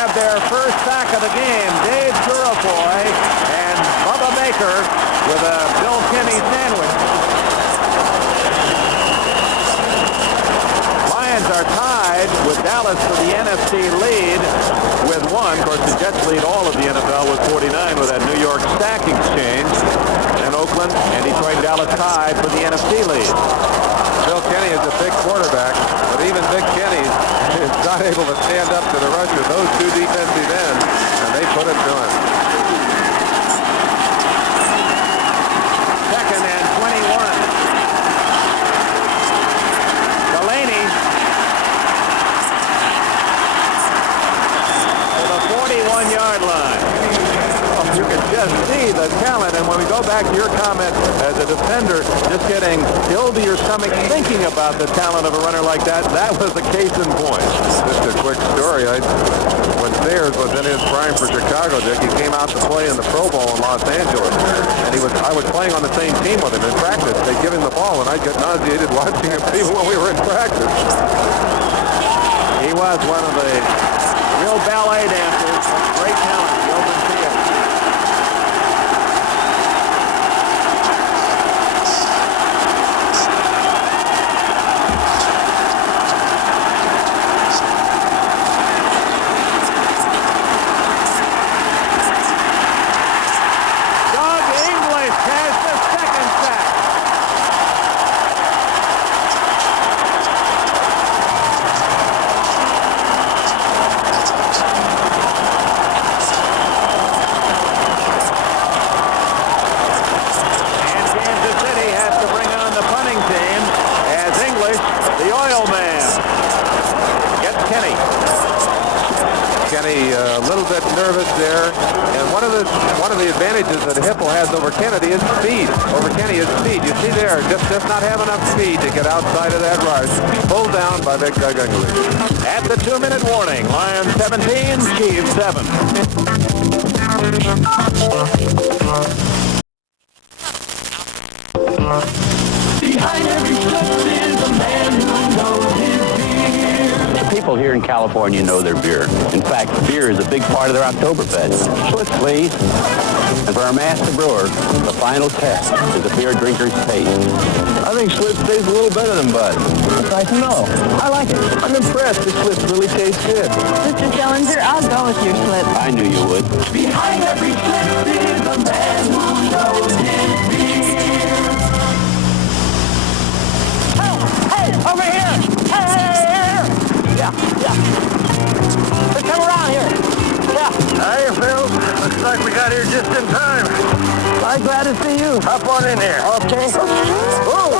have their first sack of the game. Dave Purifoy and Bubba Baker with a Bill Kenny sandwich. Lions are tied with Dallas for the NFC lead with 1. Of course, the Jets lead all of the NFL with 49 with that New York stack exchange. And Oakland and Detroit and Dallas tied for the NFC lead. Bill Kenny is a big quarterback, but even Big Kenny is not able to stand up to the rush of those two defensive ends, and they put it to him. 2nd and 21. Delaney to the 41-yard line. You can just see the talent, and when we go back to your comment as a defender, just getting ill to your stomach thinking about the talent of a runner like that, that was a case in point. Just a quick story. When Sayers was in his prime for Chicago, Dick, he came out to play in the Pro Bowl in Los Angeles, and I was playing on the same team with him in practice. They'd give him the ball, and I'd get nauseated watching him even when we were in practice. He was one of the real ballet dancers, great talent in the open field. A little bit nervous there, and one of the advantages that Hipple has over Kennedy is speed. Over Kenny is speed. You see there, just not have enough speed to get outside of that rush. Pulled down by Big Doug English. At the 2-minute warning, Lions 17, Chiefs 7. Behind every slip is a man who knows his beer. People here in California know their beer. In fact, beer is a big part of their Oktoberfest. Schlitz, please. And for our master brewer, the final test is the beer drinker's taste. I think Schlitz tastes a little better than Bud. That's nice to know. I like it. I'm impressed. This Schlitz really tastes good. Mr. Schillinger, I'll go with your Schlitz. I knew you would. Behind every Schlitz is a man who knows his beer. Hey, over here! Hey! Yeah. Let's come around here. Yeah. Hiya, Phil. Looks like we got here just in time. I'm glad to see you. Hop on in there. Okay. Oh,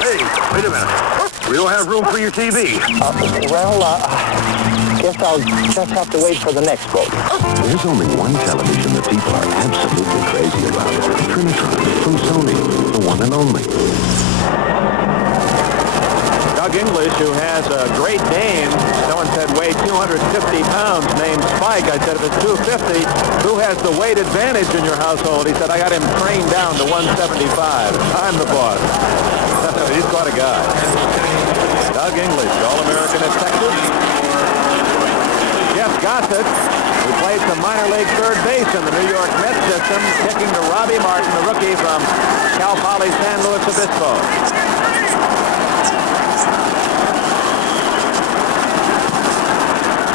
hey, wait a minute. We don't have room for your TV. Guess I'll just have to wait for the next boat. There's only one television that people are absolutely crazy about. Trinitron from Sony, the one and only. Doug English, who has a great name, someone said weighed 250 pounds, named Spike. I said, if it's 250, who has the weight advantage in your household? He said, I got him trained down to 175. I'm the boss. He's quite a guy. Doug English, All-American at Texas. Jeff Gossett, who played some minor league third base in the New York Mets system, kicking to Robbie Martin, the rookie from Cal Poly San Luis Obispo.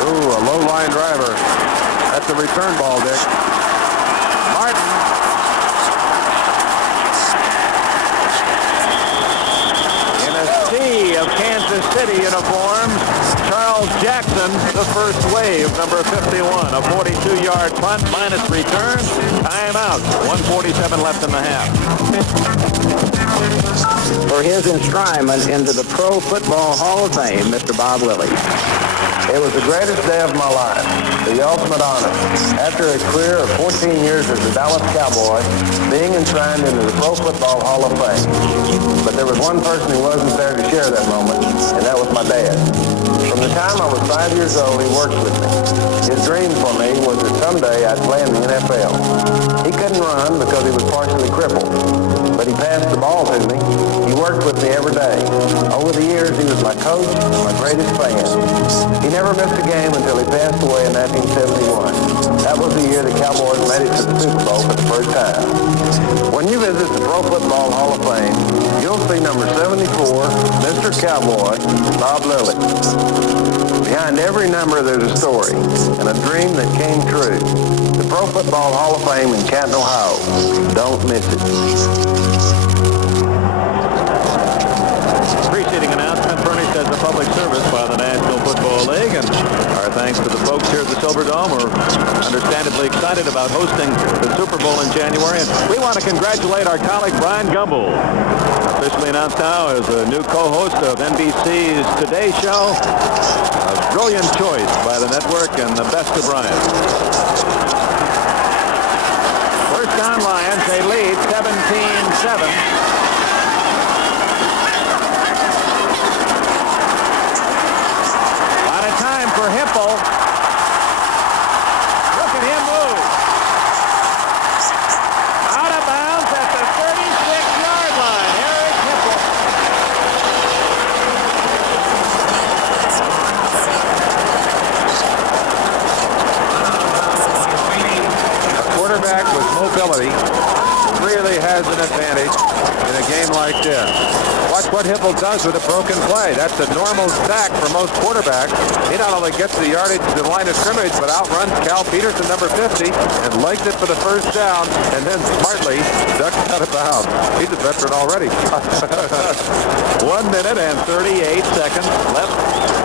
Ooh, a low line driver. That's a return ball, Dick. Martin. In a sea of Kansas City uniforms, Charles Jackson, the first wave, number 51. A 42-yard punt minus return. Timeout. 1:47 left in the half. For his enshrinement into the Pro Football Hall of Fame, Mr. Bob Lilly. It was the greatest day of my life, the ultimate honor. After a career of 14 years as a Dallas Cowboy, being enshrined into the Pro Football Hall of Fame. But there was one person who wasn't there to share that moment, and that was my dad. From the time I was 5 years old, he worked with me. His dream for me was that someday I'd play in the NFL. He couldn't run because he was partially crippled, but he passed the ball to me. He worked with me every day. Over the years, he was my coach, my greatest fan. He never missed a game until he passed away in 1971. That was the year the Cowboys made it to the Super Bowl for the first time. When you visit the Pro Football Hall of Fame, you'll see number 74, Mr. Cowboy, Bob Lilly. Behind every number, there's a story and a dream that came true. The Pro Football Hall of Fame in Canton, Ohio. Don't miss it. Preceding announcement furnished as a public service by the National Football League, and our thanks to the folks here at the Silverdome who are understandably excited about hosting the Super Bowl in January. And we want to congratulate our colleague Brian Gumbel, officially announced now as a new co-host of NBC's Today Show. A brilliant choice by the network, and the best to Brian. First down, Lions. They lead 17-7. For Hipple. Look at him move. Out of bounds at the 36-yard line. Eric Hipple. A quarterback with mobility really has an advantage in a game like this. Watch what Hipple does with a broken play. That's a normal sack for most quarterbacks. He not only gets the yardage to the line of scrimmage, but outruns Cal Peterson, number 50, and legs it for the first down, and then smartly ducks out of bounds. He's a veteran already. 1 minute and 38 seconds left.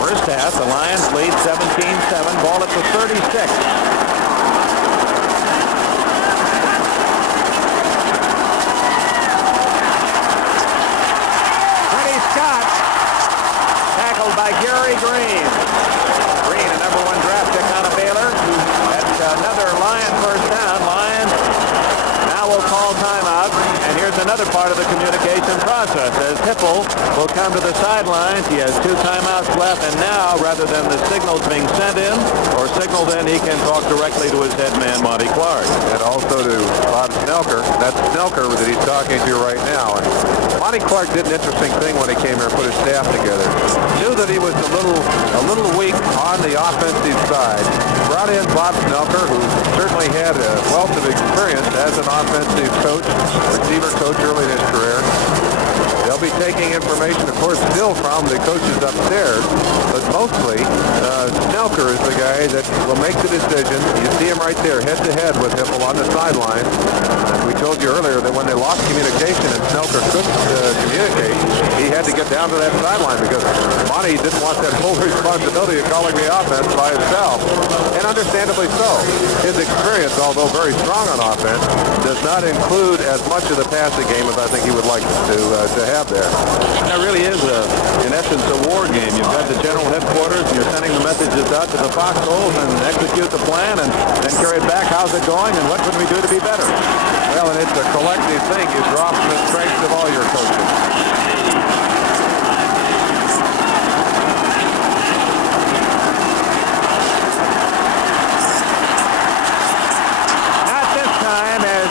First half. The Lions lead 17-7. Ball at the 36. By Gary Green. Green, a number 1 draft pick out of Baylor. That's another Lion first down. Lions now will call timeout. And here's another part of the communication process. As Hipple will come to the sidelines, he has 2 timeouts left. And now, rather than the signals being sent in or signaled in, he can talk directly to his head man, Monty Clark. And also to Bob Snelker. That's Snelker that he's talking to right now. And Monty Clark did an interesting thing when he came here and put his staff together. Knew that he was a little weak on the offensive side. Brought in Bob Snelker, who certainly had a wealth of experience as an offensive coach, receiver coach early in his career. They'll be taking information, of course, still from the coaches upstairs, but mostly Snelker is the guy that will make the decision. You see him right there, head-to-head with Hipple on the sideline. We told you earlier that when they lost communication and Snelker couldn't communicate, he had to get down to that sideline because Monty didn't want that whole responsibility of calling the offense by himself, and understandably so. His experience, although very strong on offense, does not include as much of the passing game as I think he would like to have there. That really is, in essence, a war game. You've got the general headquarters, and you're sending the messages out to the foxholes and execute the plan and then carry it back. How's it going, and what can we do to be better? Well, and it's a collective thing. You draw from the strengths of all your coaches.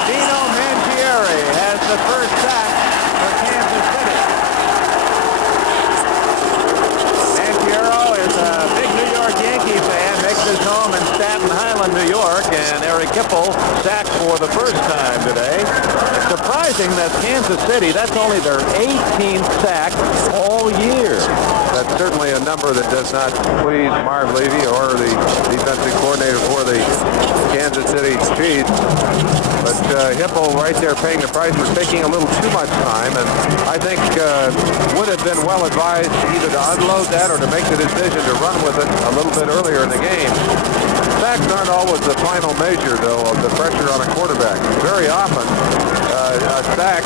Dino Mangieri has the first sack for Kansas City. Mangiero is a big New York Yankee fan, makes his home in Staten Island, New York, and Eric Hipple sacked for the first time today. It's surprising that Kansas City, that's only their 18th sack all year. That's certainly a number that does not please Marv Levy or the defensive coordinator for the Kansas City Chiefs. But Hipple right there paying the price for taking a little too much time, and I think would have been well advised either to unload that or to make the decision to run with it a little bit earlier in the game. Sacks aren't always the final measure, though, of the pressure on a quarterback. Very often, a sack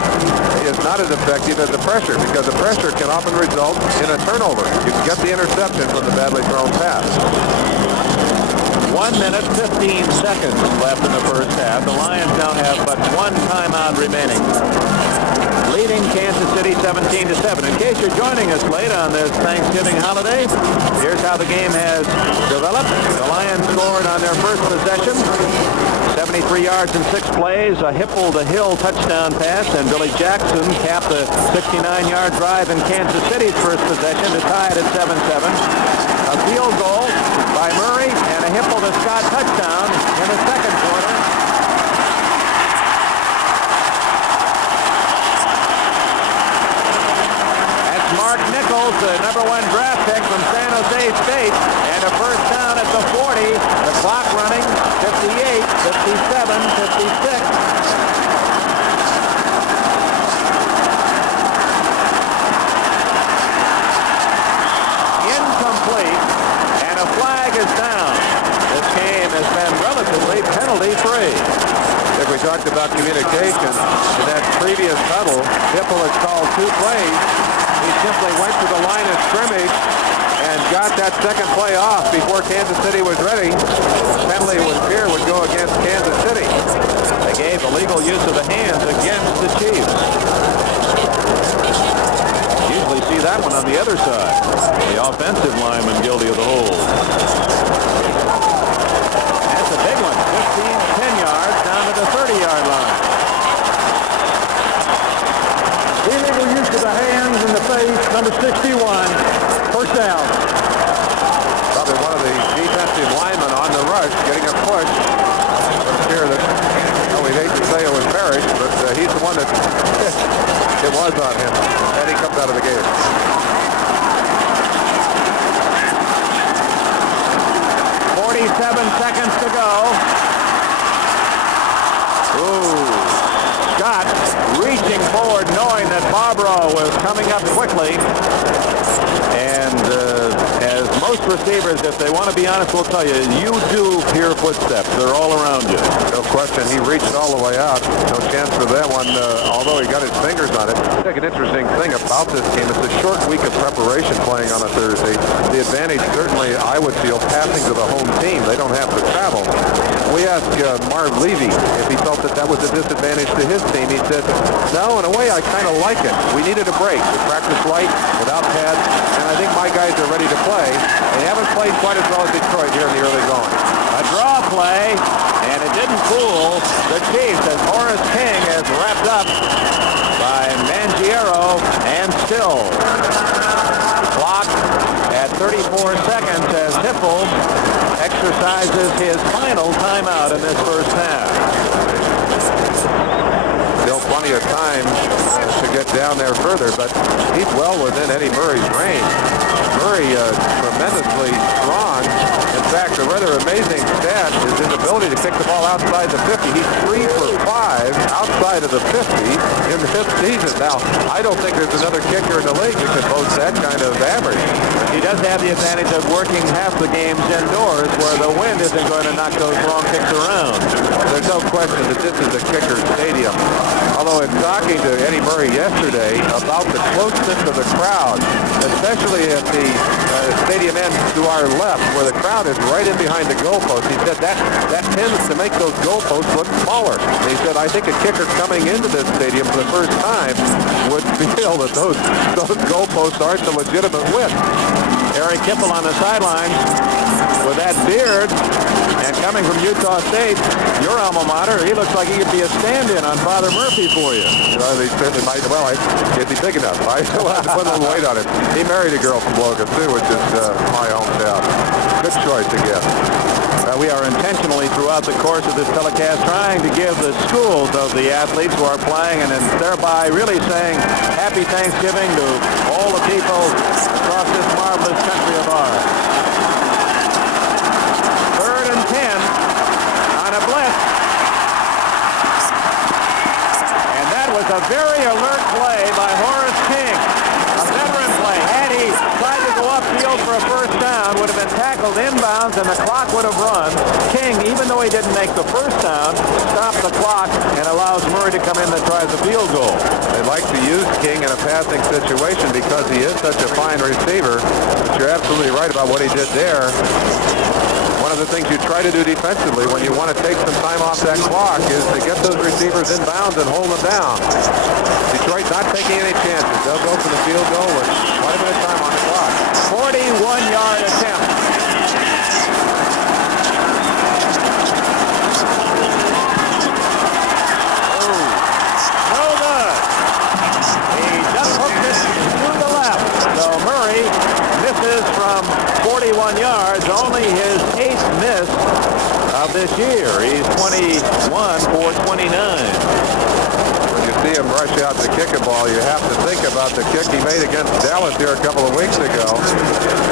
is not as effective as the pressure because the pressure can often result in a turnover. You can get the interception from the badly thrown pass. 1 minute, 15 seconds left in the first half. The Lions now have but 1 timeout remaining. Leading Kansas City 17-7. In case you're joining us late on this Thanksgiving holiday, here's how the game has developed. The Lions scored on their first possession. 73 yards in 6 plays, a Hipple-to-Hill touchdown pass, and Billy Jackson capped a 69-yard drive in Kansas City's first possession to tie it at 7-7. A field goal by Murray and a Hipple-to-Scott touchdown in the second quarter. That's Mark Nichols, the #1 draft pick from San Jose State, and a first down at the 40. The clock running, 58, 57, 56. Incomplete, and a flag is down. This game has been relatively penalty-free. If we talked about communication, in that previous huddle, Hipple had called 2 plays. He simply went to the line of scrimmage and got that second play off before Kansas City was ready. The penalty with fear would go against Kansas City. They gave illegal use of the hands against the Chiefs. Usually see that one on the other side. The offensive lineman guilty of the hold. That's a big one. 15, 10 yards down to the 30-yard line. Illegal use of the hands in the face, number 61. First down. Probably one of the defensive linemen on the rush getting a push. I'm sure that, we'd hate to say it was Parrish, but he's the one that it was on him. And he comes out of the game. Seconds to go. Ooh. Scott reaching forward knowing that Barbaro was coming up quickly. And as most receivers, if they want to be honest, will tell you, you do hear footsteps. They're all around you. No question. He reached all the way out. No chance for that one, although he got his fingers on it. I think an interesting thing about this game, it's a short week of preparation playing on a Thursday. The advantage, certainly, I would feel, passing to the home team. They don't have to travel. We asked Marv Levy if he felt that that was a disadvantage to his team. He said, no, in a way, I kind of like it. We needed a break. We practiced light, without pads, and I think my guys are ready to play. They haven't played quite as well as Detroit here in the early going. A draw play, and it didn't fool the Chiefs as Horace King is wrapped up by Mangiero and Still. Clock at 34 seconds as Hipple exercises his final timeout in this first half. Still plenty of time to get down there further, but he's well within Eddie Murray's range. Murray tremendously strong. In fact, a rather amazing stat is his ability to kick the ball outside the 50. He's 3 for 5 outside of the 50 in this season. Now, I don't think there's another kicker in the league who can boast that kind of average. He does have the advantage of working half the games indoors where the wind isn't going to knock those long kicks around. There's no question that this is a kicker's stadium. Although in talking to Eddie Murray yesterday about the closeness of the crowd, especially at the stadium end to our left where the crowd is right in behind the goalpost, he said that tends to make those goalposts look smaller. And he said, I think a kicker coming into this stadium for the first time would feel that those goalposts aren't the legitimate width. Eric Hipple on the sidelines with that beard, and coming from Utah State, your alma mater, he looks like he could be a stand-in on Father Murphy for you. Well, he certainly might. Well, is he big enough? I will have to put a little weight on him. He married a girl from Logan, too, which is my hometown. Good choice again. We are intentionally, throughout the course of this telecast, trying to give the schools of the athletes who are playing and thereby really saying happy Thanksgiving to all the people across this marvelous country of ours. 3rd and 10 on a blitz. And that was a very alert play by Horace King. A veteran play. Had he tried to go upfield for a first down, would have been tackled inbounds and the clock would have run. King, even though he didn't make the first down, stopped the clock and allows Murray to come in that tries a field goal. They like to use King in a passing situation because he is such a fine receiver. But you're absolutely right about what he did there. One of the things you try to do defensively when you want to take some time off that clock is to get those receivers in bounds and hold them down. Detroit not taking any chances. They'll go for the field goal with quite a bit of time on the clock. 41-yard attempt. of this year. He's 21 for 29. When you see him rush out to kick a ball, you have to think about the kick he made against Dallas here a couple of weeks ago.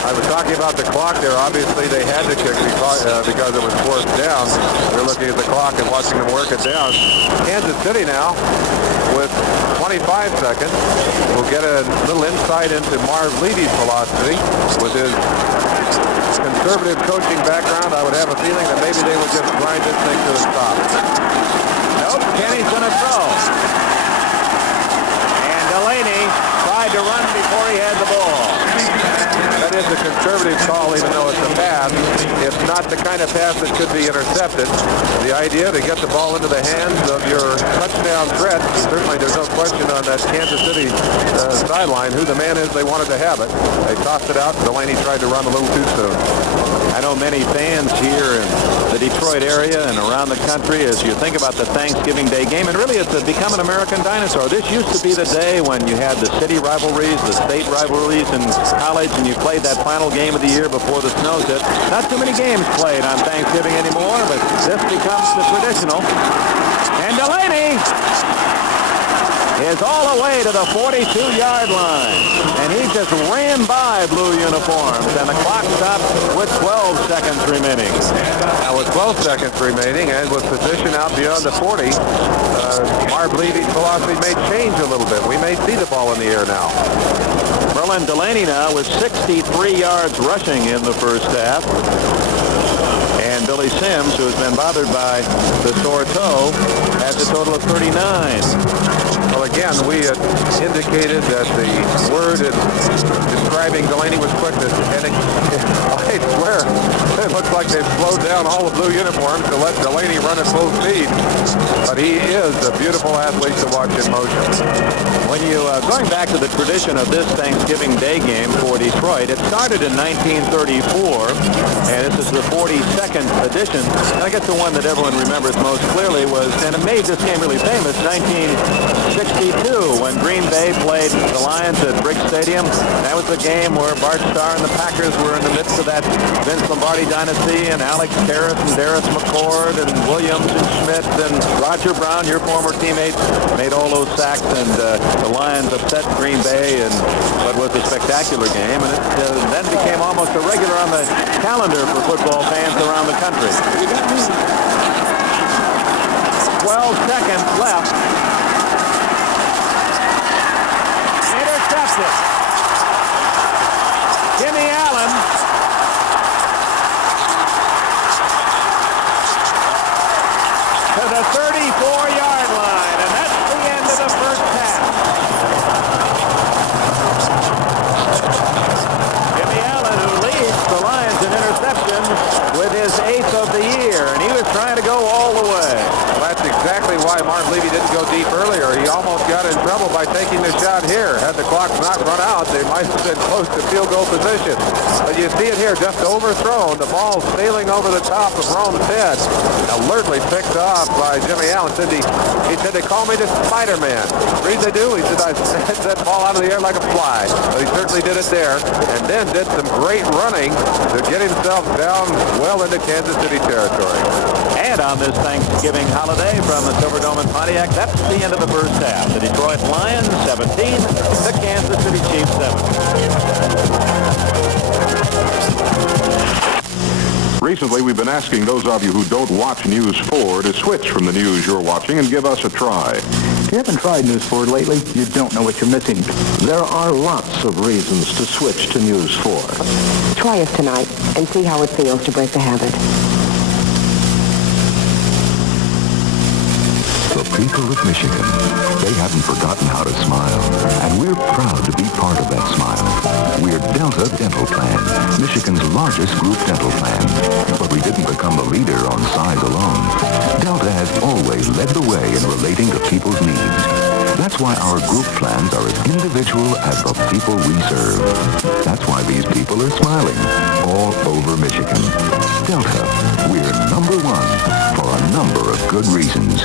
I was talking about the clock there. Obviously, they had to kick because it was fourth down. They're looking at the clock and watching them work it down. Kansas City now with 25 seconds. We'll get a little insight into Marv Levy's philosophy. With his conservative coaching background, I would have a feeling that maybe they would just grind this thing to a stop. Nope, Kenny's going to throw. And Delaney tried to run before he had the ball. That is a conservative call, even though it's a pass. It's not the kind of pass that could be intercepted. The idea to get the ball into the hands of your touchdown threat, certainly there's no question on that Kansas City sideline who the man is they wanted to have it. They tossed it out, and Delaney tried to run a little too soon. I know many fans here in the Detroit area and around the country as you think about the Thanksgiving Day game, and really it's become an American dinosaur. This used to be the day when you had the city rivalries, the state rivalries in college, and you played that final game of the year before the snows hit. Not too many games played on Thanksgiving anymore, but this becomes the traditional. And Delaney is all the way to the 42-yard line. And he just ran by blue uniforms. And the clock stopped with 12 seconds remaining. Now with 12 seconds remaining and with position out beyond the 40, Marv Levy's philosophy may change a little bit. We may see the ball in the air now. Merlin Delaney now with 63 yards rushing in the first half. And Billy Sims, who has been bothered by the sore toe, has a total of 39. Well, again, we had indicated that the word in describing Delaney was quickness, and I swear, it looks like they've slowed down all the blue uniforms to let Delaney run at full speed. But he is a beautiful athlete to watch in motion. When you, going back to the tradition of this Thanksgiving Day game for Detroit, it started in 1934, and this is the 42nd edition. And I guess the one that everyone remembers most clearly was, and it made this game really famous, 1962, when Green Bay played the Lions at Briggs Stadium. That was the game where Bart Starr and the Packers were in the midst of that Vince Lombardi dynasty, and Alex Karras and Darris McCord and Williams and Schmidt and Roger Brown, your former teammate, made all those sacks, and the Lions upset Green Bay in what was a spectacular game, and it then became almost a regular on the calendar for football fans around the country. 12 seconds left. Intercepted. Jimmy Allen to the 34-yard line, and that's the end of the first half. Jimmy Allen, who leads the Lions in interceptions with his 8th of the year, and he was trying to go all the way. Well, that's exactly why Marv Levy didn't go deep earlier. He almost got in trouble by taking the shot here. Had the clock not run out, they might have been close to field goal position. But you see it here, just overthrown. The ball sailing over the top of Rome's head. Alertly picked off by Jimmy Allen. He said, they call me the Spider-Man. Read they do? He said, I sent that ball out of the air like a fly. But he certainly did it there. And then did some great running to get himself down well into Kansas City territory. And on this Thanksgiving holiday from the Silverdome in Pontiac, that's the end of the first half. The Detroit Lions 17, the Kansas City Chiefs 7. Recently, we've been asking those of you who don't watch News 4 to switch from the news you're watching and give us a try. If you haven't tried News 4 lately, you don't know what you're missing. There are lots of reasons to switch to News 4. Try us tonight and see how it feels to break the habit. The people of Michigan, they haven't forgotten how to smile, and we're proud to be part of that smile. We're Delta Dental Plan, Michigan's largest group dental plan. But we didn't become the leader on size alone. Delta has always led the way in relating to people's needs. That's why our group plans are as individual as the people we serve. That's why these people are smiling all over Michigan. Delta, we're number one for a number of good reasons.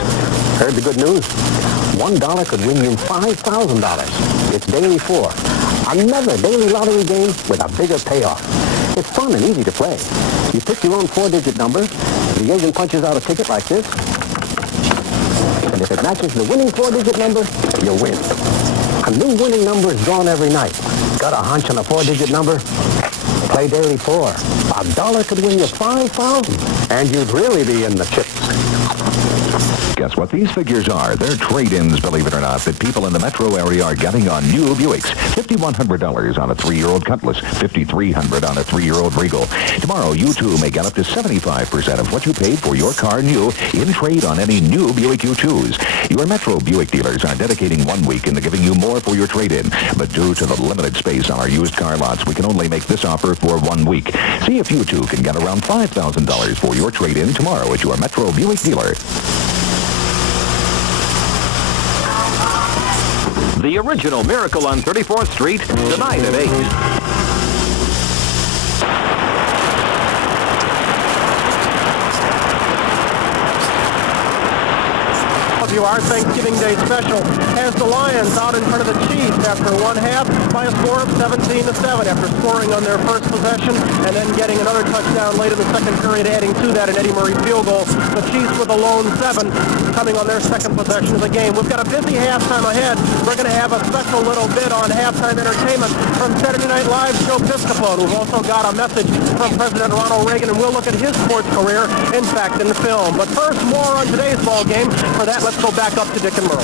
Heard the good news? $1 could win you $5,000. It's Daily 4. Another daily lottery game with a bigger payoff. It's fun and easy to play. You pick your own 4-digit number, The agent punches out a ticket like this. And if it matches the winning 4-digit number, you win. A new winning number is drawn every night. Got a hunch on a 4-digit number? Play daily 4. $1 could win you $5,000. And you'd really be in the chips. Guess what these figures are? They're trade-ins, believe it or not, that people in the metro area are getting on new Buicks. $5,100 on a 3-year-old Cutlass. $5,300 on a 3-year-old Regal. Tomorrow, you too may get up to 75% of what you paid for your car new in trade on any new Buick you choose. Your Metro Buick dealers are dedicating 1 week into giving you more for your trade-in. But due to the limited space on our used car lots, we can only make this offer for 1 week. See if you too can get around $5,000 for your trade-in tomorrow at your Metro Buick dealer. The original Miracle on 34th Street, tonight at 8. Our Thanksgiving Day special has the Lions out in front of the Chiefs after one half by a score of 17-7 after scoring on their first possession and then getting another touchdown late in the second period, adding to that an Eddie Murray field goal. The Chiefs with a lone 7 coming on their second possession of the game. We've got a busy halftime ahead. We're going to have a special little bit on halftime entertainment from Saturday Night Live's Joe Piscopo, who's also got a message from President Ronald Reagan, and we'll look at his sports career, in fact, in the film. But first, more on today's ball game. For that, let's go back up to Dick and Merlin.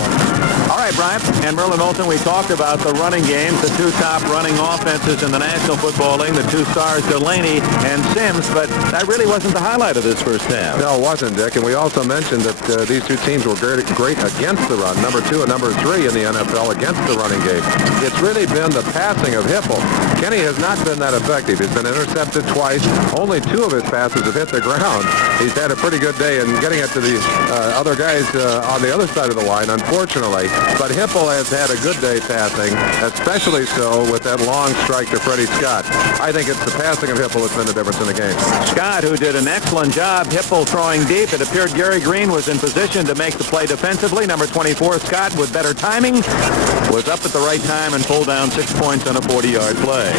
All right, Brian. And Merlin Olsen, we talked about the running games, the two top running offenses in the National Football League, the two stars, Delaney and Sims, but that really wasn't the highlight of this first half. No, it wasn't, Dick. And we also mentioned that these two teams were great against the run, number 2 and number 3 in the NFL against the running game. It's really been the passing of Hipple. Kenny has not been that effective. He's been intercepted twice. Only 2 of his passes have hit the ground. He's had a pretty good day in getting it to the other guys on the other side of the line, unfortunately. But Hipple has had a good day passing, especially so with that long strike to Freddie Scott. I think it's the passing of Hipple that's been the difference in the game. Scott, who did an excellent job, Hipple throwing deep. It appeared Gary Green was in position to make the play defensively. Number 24, Scott, with better timing, was up at the right time and pulled down 6 points on a 40-yard play.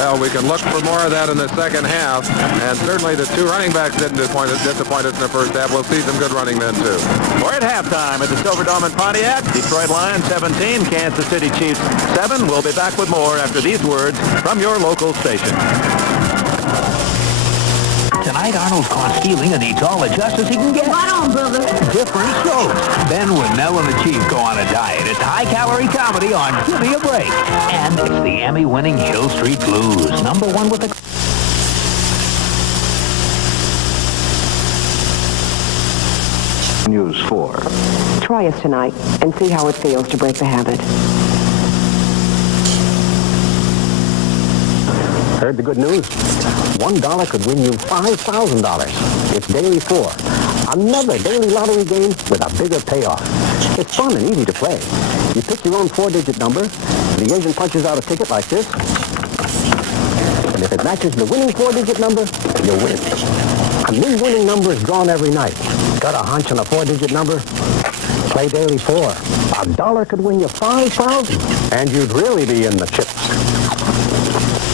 Well, we can look for more of that in the second half, and certainly the 2 running backs didn't disappoint us in the first half. We'll see some good running men, too. We're at halftime at the Silverdome in Pontiac. Detroit Lions 17, Kansas City Chiefs 7. We'll be back with more after these words from your local station. Tonight, Arnold's caught stealing and needs all the justice he can get. Right on, brother. Different shows. Then when Mel and the Chief go on a diet, it's high-calorie comedy on Give Me a Break. And it's the Emmy-winning Hill Street Blues, number 1 with the... News 4. Try us tonight and see how it feels to break the habit. Heard the good news? $1 could win you $5,000. It's daily 4. Another daily lottery game with a bigger payoff. It's fun and easy to play. You pick your own 4-digit number. The agent punches out a ticket like this. And if it matches the winning 4-digit number, you win. A new winning number is drawn every night. Got a hunch on a 4-digit number? Play daily 4. $1 could win you $5,000. And you'd really be in the chips.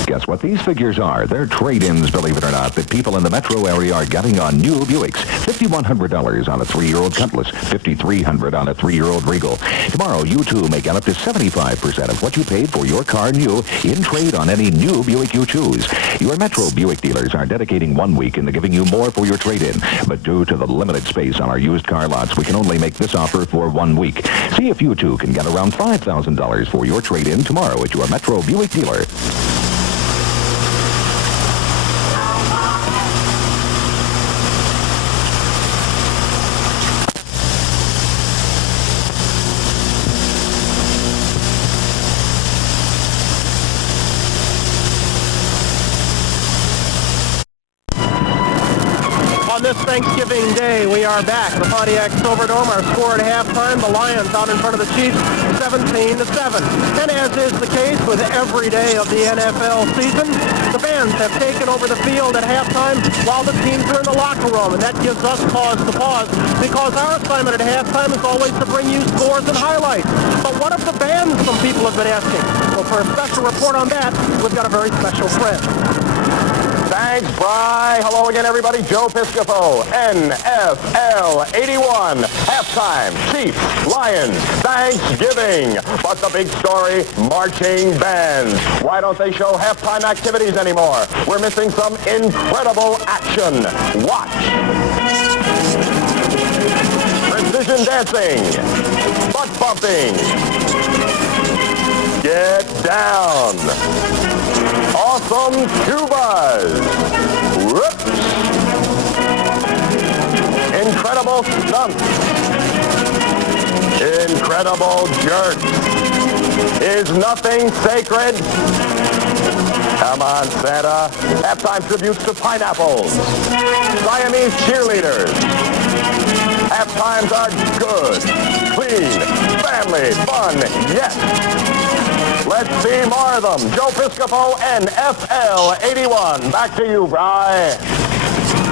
Guess what these figures are? They're trade-ins, believe it or not, that people in the metro area are getting on new Buicks. $5,100 on a 3-year-old Cutlass. $5,300 on a 3-year-old Regal. Tomorrow, you too may get up to 75% of what you paid for your car new in trade on any new Buick you choose. Your Metro Buick dealers are dedicating 1 week into giving you more for your trade-in. But due to the limited space on our used car lots, we can only make this offer for 1 week. See if you too can get around $5,000 for your trade-in tomorrow at your Metro Buick dealer. On this Thanksgiving Day, we are back at the Pontiac Silverdome. Our score at halftime, the Lions out in front of the Chiefs, 17-7. And as is the case with every day of the NFL season, the bands have taken over the field at halftime while the teams are in the locker room. And that gives us cause to pause because our assignment at halftime is always to bring you scores and highlights. But what if the bands, some people have been asking? Well, for a special report on that, we've got a very special friend. Thanks, Bry. Hello again, everybody. Joe Piscopo, NFL 81. Halftime, Chiefs, Lions, Thanksgiving. But the big story, marching bands. Why don't they show halftime activities anymore? We're missing some incredible action. Watch. Precision dancing. Butt bumping. Get down. Awesome tubas. Whoops. Incredible stunts. Incredible jerks. Is nothing sacred? Come on, Santa. Halftime tributes to pineapples. Siamese cheerleaders. Halftimes are good, clean, family, fun, yes. Let's see more of them. Joe Piscopo, NFL 81. Back to you, Bry.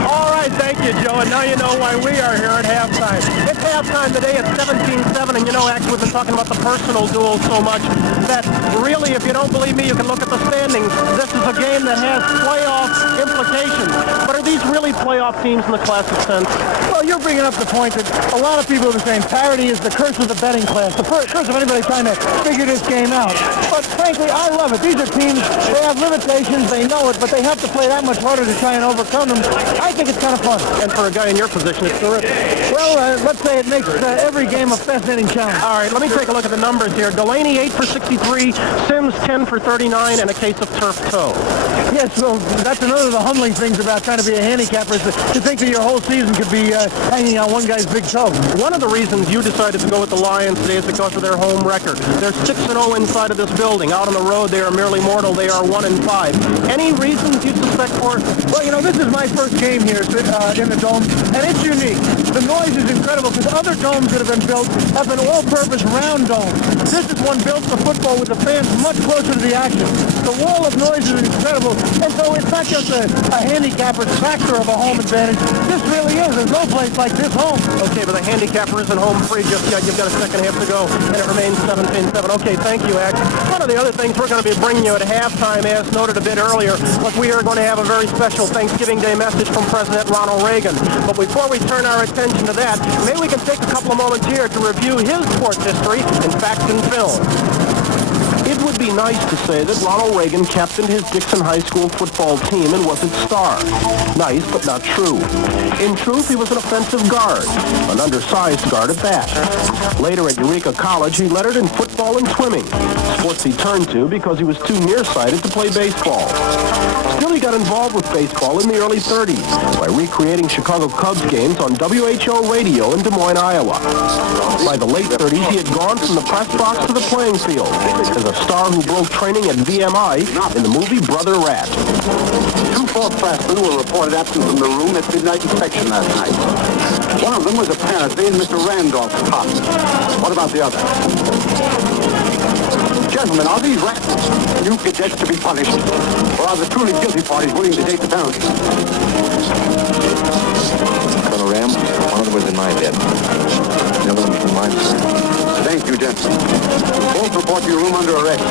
All right, thank you, Joe. And now you know why we are here at halftime. It's halftime today at 17-7, and you know, actually, we've been talking about the personal duels so much that really, if you don't believe me, you can look at the standings. This is a game that has playoff implications. But are these really playoff teams in the classic sense? Well, you're bringing up the point that a lot of people have been saying parity is the curse of the betting class, the curse of anybody trying to figure this game out. But frankly, I love it. These are teams, they have limitations, they know it, but they have to play that much harder to try and overcome them. I think it's kind of fun. And for a guy in your position, it's terrific. Well, let's say it makes every game a fascinating challenge. All right, let me take a look at the numbers here. Delaney, 8 for 63, Sims, 10 for 39, and a case of turf toe. Yes, well, that's another of the humbling things about trying to be a handicapper is to think that your whole season could be hanging on one guy's big toe. One of the reasons you decided to go with the Lions today is because of their home record. They're 6-0 inside of this building. Out on the road, they are merely mortal. They are 1-5. Any reasons you suspect for? Well, you know, this is my first game here in the dome, and it's unique. The noise is incredible because other domes that have been built have been all-purpose round domes. This is one built for football with the fans much closer to the action. The wall of noise is incredible, and so it's not just a handicapper's factor of a home advantage. This really is. There's no place like this home. Okay, but the handicapper isn't home free just yet. You've got a second half to go, and it remains 17-7. Okay, thank you, Ax. One of the other things we're going to be bringing you at halftime, as noted a bit earlier, was we are going to have a very special Thanksgiving Day message from President Ronald Reagan. But before we turn our attention to that, maybe we can take a couple of moments here to review his sports history in fact and film. It would be nice to say that Ronald Reagan captained his Dixon High School football team and was its star. Nice, but not true. In truth, he was an offensive guard, an undersized guard at that. Later at Eureka College, he lettered in football and swimming, sports he turned to because he was too nearsighted to play baseball. Still, he got involved with baseball in the early 30s by recreating Chicago Cubs games on WHO radio in Des Moines, Iowa. By the late 30s, he had gone from the press box to the playing field as a star who broke training at VMI in the movie Brother Rat. 2 fourth-classmen were reported absent from the room at midnight inspection last night. One of them was apparently in Mr. Randolph's apartment. What about the other? Gentlemen, are these rats new cadets to be punished, or are the truly guilty parties willing to take the penalty? Colonel Ram, one of them was in my bed. The other one was in mine, sir. Thank you, gentlemen. Both report to your room under arrest.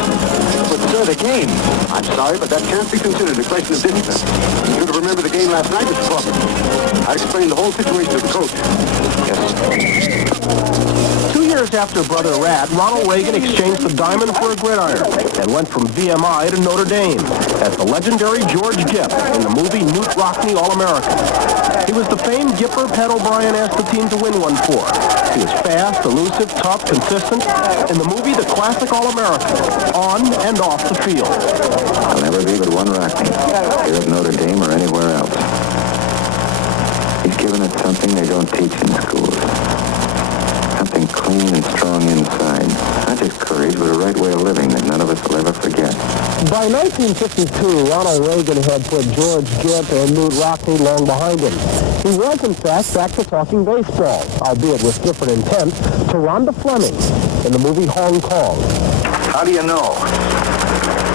But, sir, the game. I'm sorry, but that can't be considered a question of discipline. You should have remembered the game last night, Mr. Crawford. I explained the whole situation to the coach. Yes. 2 years after Brother Rat, Ronald Reagan exchanged the diamond for a gridiron and went from VMI to Notre Dame as the legendary George Gipp in the movie Knute Rockne All-American. He was the famed Gipper Pat O'Brien asked the team to win one for. He was fast, elusive, tough, consistent. In the movie, the classic All-American, on and off the field. I'll never be but one Rockne, here at Notre Dame or anywhere else. He's given us something they don't teach in schools. Something clean and strong inside. Not just courage, but a right way of living that none of us will ever forget. By 1952, Ronald Reagan had put George Gipp and Knute Rockne long behind him. He was, in fact, back to talking baseball, albeit with different intent, to Rhonda Fleming in the movie Hong Kong. How do you know?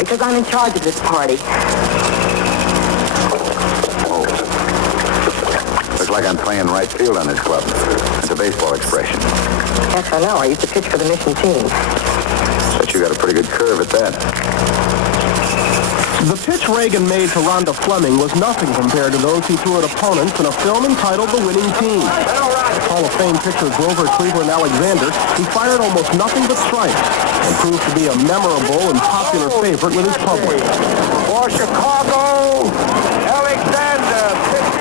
Because I'm in charge of this party. Looks like I'm playing right field on this club. It's a baseball expression. Yes, I know. I used to pitch for the mission team. But you got a pretty good curve at that. The pitch Reagan made to Rhonda Fleming was nothing compared to those he threw at opponents in a film entitled The Winning Team. Hall of Fame pitcher Grover Cleveland Alexander, he fired almost nothing but strikes and proved to be a memorable and popular favorite with his public. For Chicago, Alexander, pitching.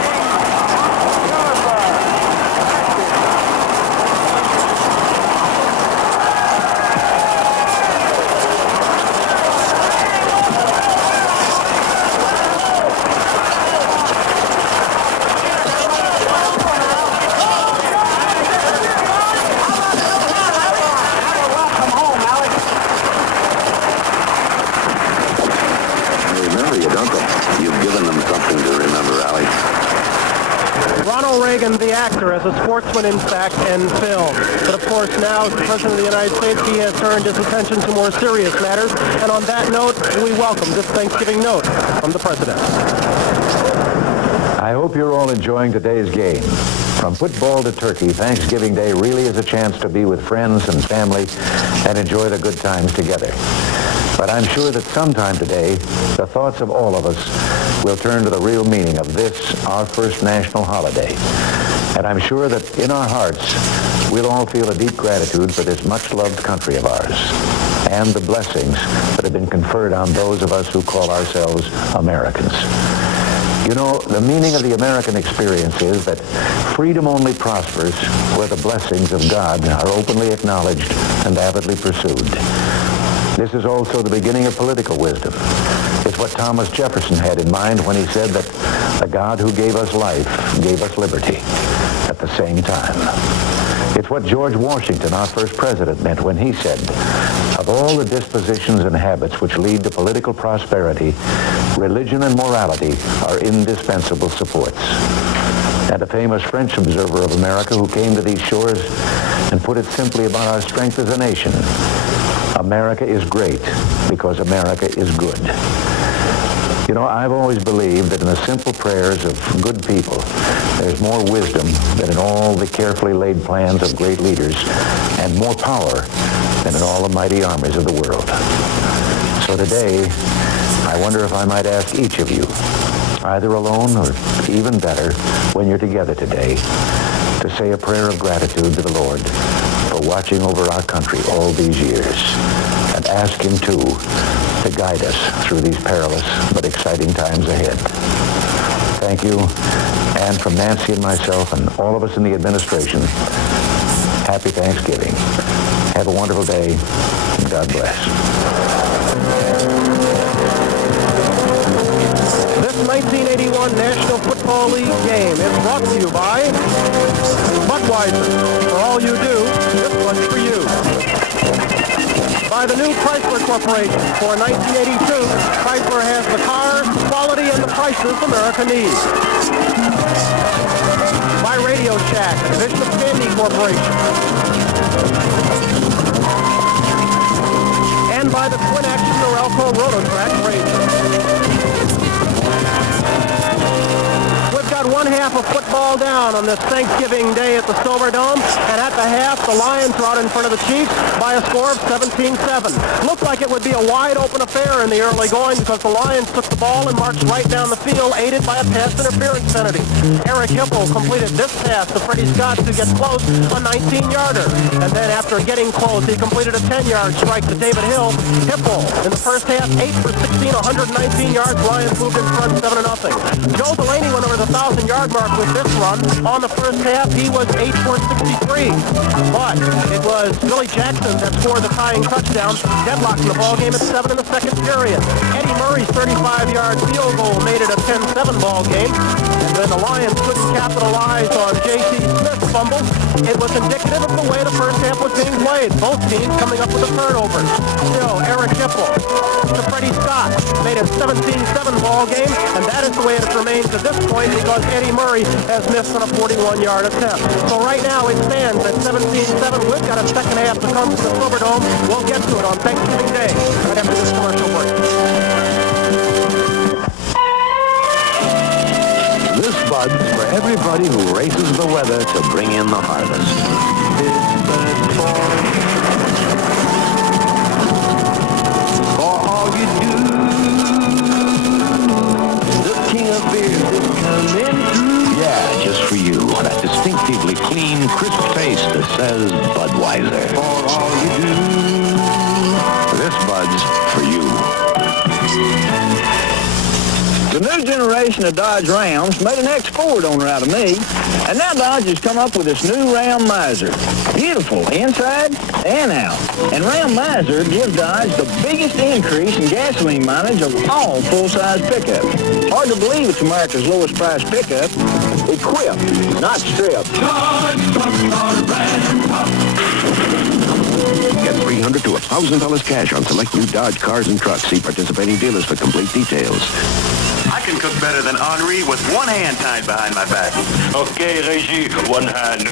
Ronald Reagan, the actor, as a sportsman in fact and film. But of course now, as the President of the United States, he has turned his attention to more serious matters. And on that note, we welcome this Thanksgiving note from the President. I hope you're all enjoying today's game. From football to turkey, Thanksgiving Day really is a chance to be with friends and family and enjoy the good times together. But I'm sure that sometime today, the thoughts of all of us will turn to the real meaning of this, our first national holiday. And I'm sure that in our hearts, we'll all feel a deep gratitude for this much-loved country of ours and the blessings that have been conferred on those of us who call ourselves Americans. You know, the meaning of the American experience is that freedom only prospers where the blessings of God are openly acknowledged and avidly pursued. This is also the beginning of political wisdom. It's what Thomas Jefferson had in mind when he said that the God who gave us life gave us liberty at the same time. It's what George Washington, our first president, meant when he said, of all the dispositions and habits which lead to political prosperity, religion and morality are indispensable supports. And a famous French observer of America who came to these shores and put it simply about our strength as a nation, America is great because America is good. You know, I've always believed that in the simple prayers of good people, there's more wisdom than in all the carefully laid plans of great leaders, and more power than in all the mighty armies of the world. So today, I wonder if I might ask each of you, either alone or even better, when you're together today, to say a prayer of gratitude to the Lord for watching over our country all these years, and ask Him, too, to guide us through these perilous but exciting times ahead. Thank you, and from Nancy and myself and all of us in the administration, happy Thanksgiving. Have a wonderful day, and God bless. This 1981 National Football League game is brought to you by Budweiser. For all you do, this one's for you. By the new Chrysler Corporation. For 1982, Chrysler has the cars, quality, and the prices America needs. By Radio Shack, a division of Candy Corporation. And by the twin-action Norelco Rototrack razor. We've got one half of football down on this Thanksgiving Day at the Silverdome, and at the half, the Lions are out in front of the Chiefs by a score of 17-7. Looked like it would be a wide-open affair in the early going because the Lions took the ball and marched right down the field, aided by a pass interference penalty. Eric Hipple completed this pass to Freddie Scott to get close, a 19-yarder. And then after getting close, he completed a 10-yard strike to David Hill. Hipple, in the first half, 8 for 16, 119 yards. Lions moved in front 7-0. Joe Delaney went over the 1,000-yard mark with this run. On the first half, he was 8 for 63. But it was Billy Jackson that scored the tying touchdown, deadlocked the ball game at 7 in the second period. Eddie Murray's 35-yard field goal made it a 10-7 ball game. And then the Lions couldn't capitalize on J.T. Smith's fumble. It was indicative of the way the first half was being played. Both teams coming up with a turnover. Still, Eric Hipple to Freddie Scott made it a 17-7 ball game, and that is the way it has remained to this point because Eddie Murray has missed on a 41-yard attempt. So right now it stands at 17-7. We've got a second half to come from the Silverdome. We'll get to it on Thanksgiving Day right after this commercial break. This bud's for everybody who races the weather to bring in the harvest. For all you do for you. That distinctively clean, crisp taste that says Budweiser. For all you do. This Bud's for you. The new generation of Dodge Rams made an X-Ford owner out of me, and now Dodge has come up with this new Ram Miser. Beautiful inside and out. And Ram Miser gives Dodge the biggest increase in gasoline mileage of all full-size pickups. Hard to believe it's America's lowest price pickup. Equipped, not stripped. Get $300 to $1,000 cash on select new Dodge cars and trucks. See participating dealers for complete details. I can cook better than Henri with one hand tied behind my back. Okay, Reggie, one hand.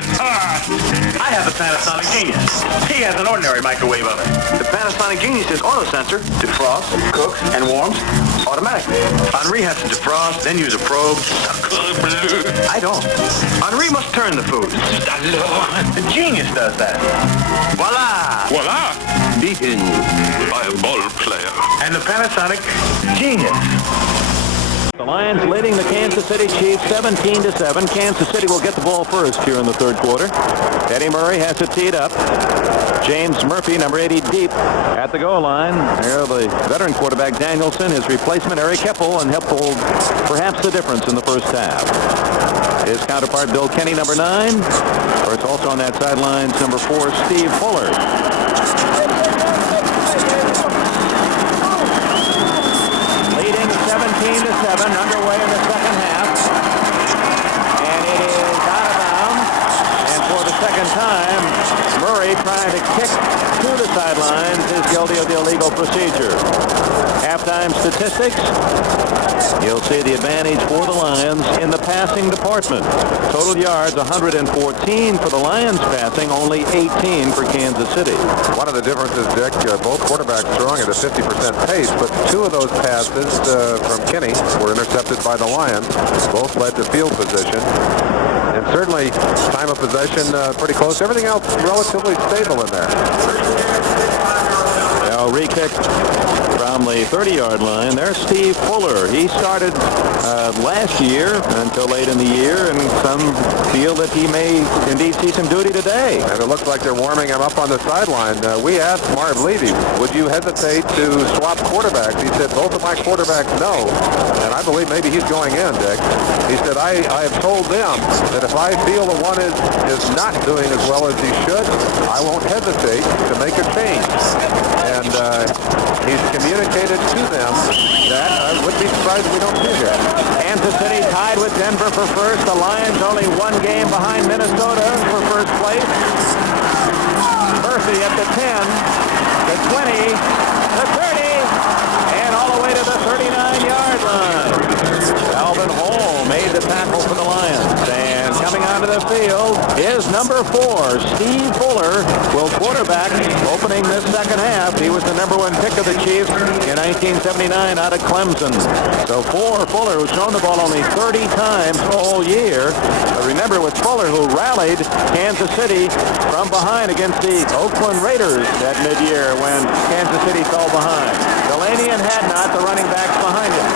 I have the Panasonic Genius. He has an ordinary microwave oven. The Panasonic Genius is auto-sensor, defrosts, cooks, and warms automatically. Henri has to defrost, then use a probe. I don't. Henri must turn the food. The Genius does that. Voila! Voila! Beaten by a ball player. And the Panasonic Genius. The Lions leading the Kansas City Chiefs 17-7. Kansas City will get the ball first here in the third quarter. Eddie Murray has it teed up. James Murphy, number 80, deep at the goal line. There, the veteran quarterback Danielson, his replacement Eric Heppel, and Heppel perhaps the difference in the first half. His counterpart Bill Kenny, number 9. Of course, also on that sideline, number 4, Steve Fuller. Leading 17-7, underway in the second half. And it is out of bounds. And for the second time, Murray trying to kick to the sidelines is guilty of the illegal procedure. Halftime statistics. You'll see the advantage for the Lions in the passing department. Total yards, 114 for the Lions passing, only 18 for Kansas City. One of the differences, Dick, both quarterbacks throwing at a 50% pace, but 2 of those passes from Kenny were intercepted by the Lions. Both led to field position. And certainly, time of possession pretty close. Everything else relatively stable in there. Now re-kick from the 30-yard line. There's Steve Fuller. He started last year until late in the year, and some feel that he may indeed see some duty today. And it looks like they're warming him up on the sideline. We asked Marv Levy, would you hesitate to swap quarterbacks? He said, both of my quarterbacks, no. And I believe maybe he's going in, Dick. He said, I have told them that if I feel the one is not doing as well as he should, I won't hesitate to make a change. And he's communicated to them that I would be surprised if we don't see here. Kansas City tied with Denver for first. The Lions only 1 game behind Minnesota for first place. Murphy at the 10, the 20, the 30, and all the way to the 39-yard line. Alvin Hall made the tackle for the Lions. And coming onto the field is number 4, Steve Fuller, will quarterback opening this second half. He was the number 1 pick of the Chiefs in 1979 out of Clemson. So for Fuller, who's thrown the ball only 30 times all year. But remember, with Fuller, who rallied Kansas City from behind against the Oakland Raiders at mid-year when Kansas City fell behind. Delaney and Hadnot, the running backs behind him.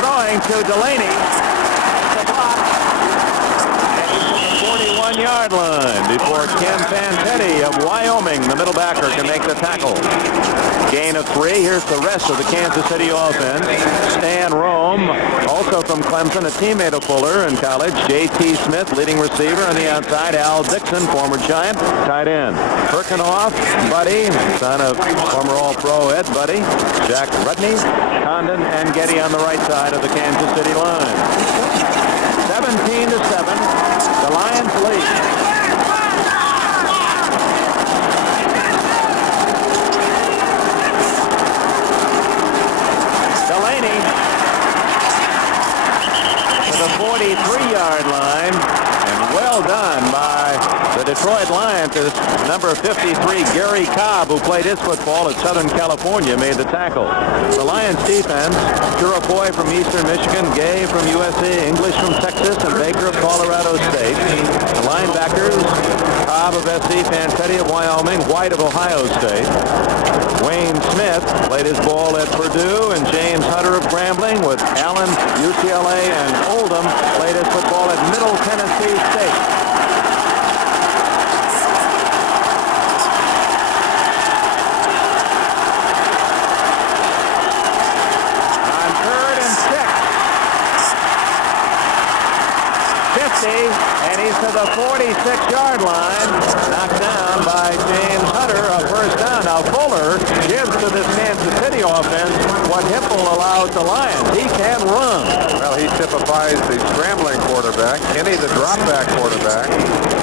Throwing to Delaney. The block. And he's at the 41-yard line before Ken Fantetti of Wyoming, the middle backer, can make the tackle. Gain of 3. Here's the rest of the Kansas City offense. Stan Rome, also from Clemson, a teammate of Fuller in college. J.T. Smith, leading receiver on the outside. Al Dixon, former Giant, tight end. Perkinoff, Buddy, son of former All-Pro Ed Buddy. Jack Rudney, Condon, and Getty on the right side of the Kansas City line. 17-7, the Lions lead. Delaney to the 43-yard line, and well done by the Detroit Lions is number 53, Gary Cobb, who played his football at Southern California, made the tackle. The Lions defense, Purifoy from Eastern Michigan, Gay from USC, English from Texas, and Baker of Colorado State. The linebackers, Cobb of SC, Fanchetti of Wyoming, White of Ohio State. Wayne Smith played his ball at Purdue, and James Hunter of Grambling with Allen, UCLA, and Oldham played his football at Middle Tennessee State. On 3rd and 6. 50, and he's to the 46-yard line. Knocked down by James Hunter, a first down. Now Fuller gives to this Kansas City offense what Hipple allowed the Lions. He can run. Well, he typifies the scrambling quarterback, Kenny the drop-back quarterback,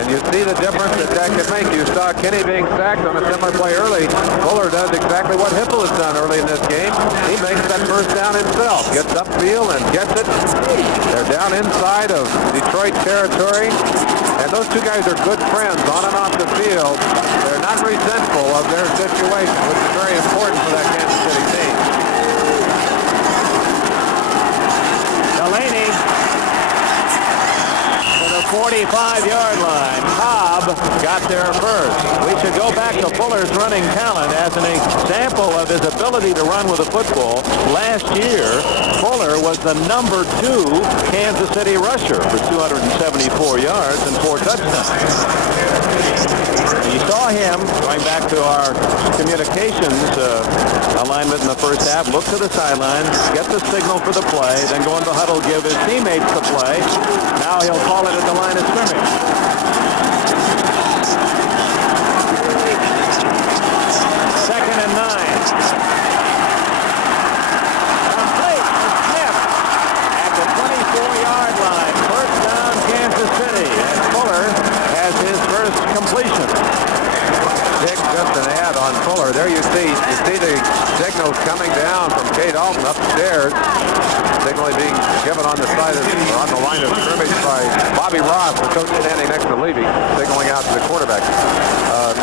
and you see the difference that can make. You saw Kenny being sacked on a similar play early. Fuller does exactly what Hipple has done early in this game. He makes that first down himself, gets upfield and gets it. They're down inside of Detroit territory, and those two guys are good friends on and off the field. They're not resentful of their situation, which is very important for that Kansas City team. Delaney to the 45-yard line. Cobb got there first. We should go back to Fuller's running talent as an example of his ability to run with a football. Last year, Fuller was the number 2 Kansas City rusher for 274 yards and 4 touchdowns. You saw him, going back to our communications alignment in the first half, look to the sideline, get the signal for the play, then go into the huddle, give his teammates the play. Now he'll call it at the line of scrimmage. Second and 9. Complete to Smith at the 24-yard line. First down, Kansas City. And Fuller has his first completion. Dick, just an ad on Fuller. There you see the signals coming down from Kate Alton upstairs. Signaling being given on the side of, on the line of scrimmage by Bobby Ross, the coach standing next to Levy, signaling out to the quarterback.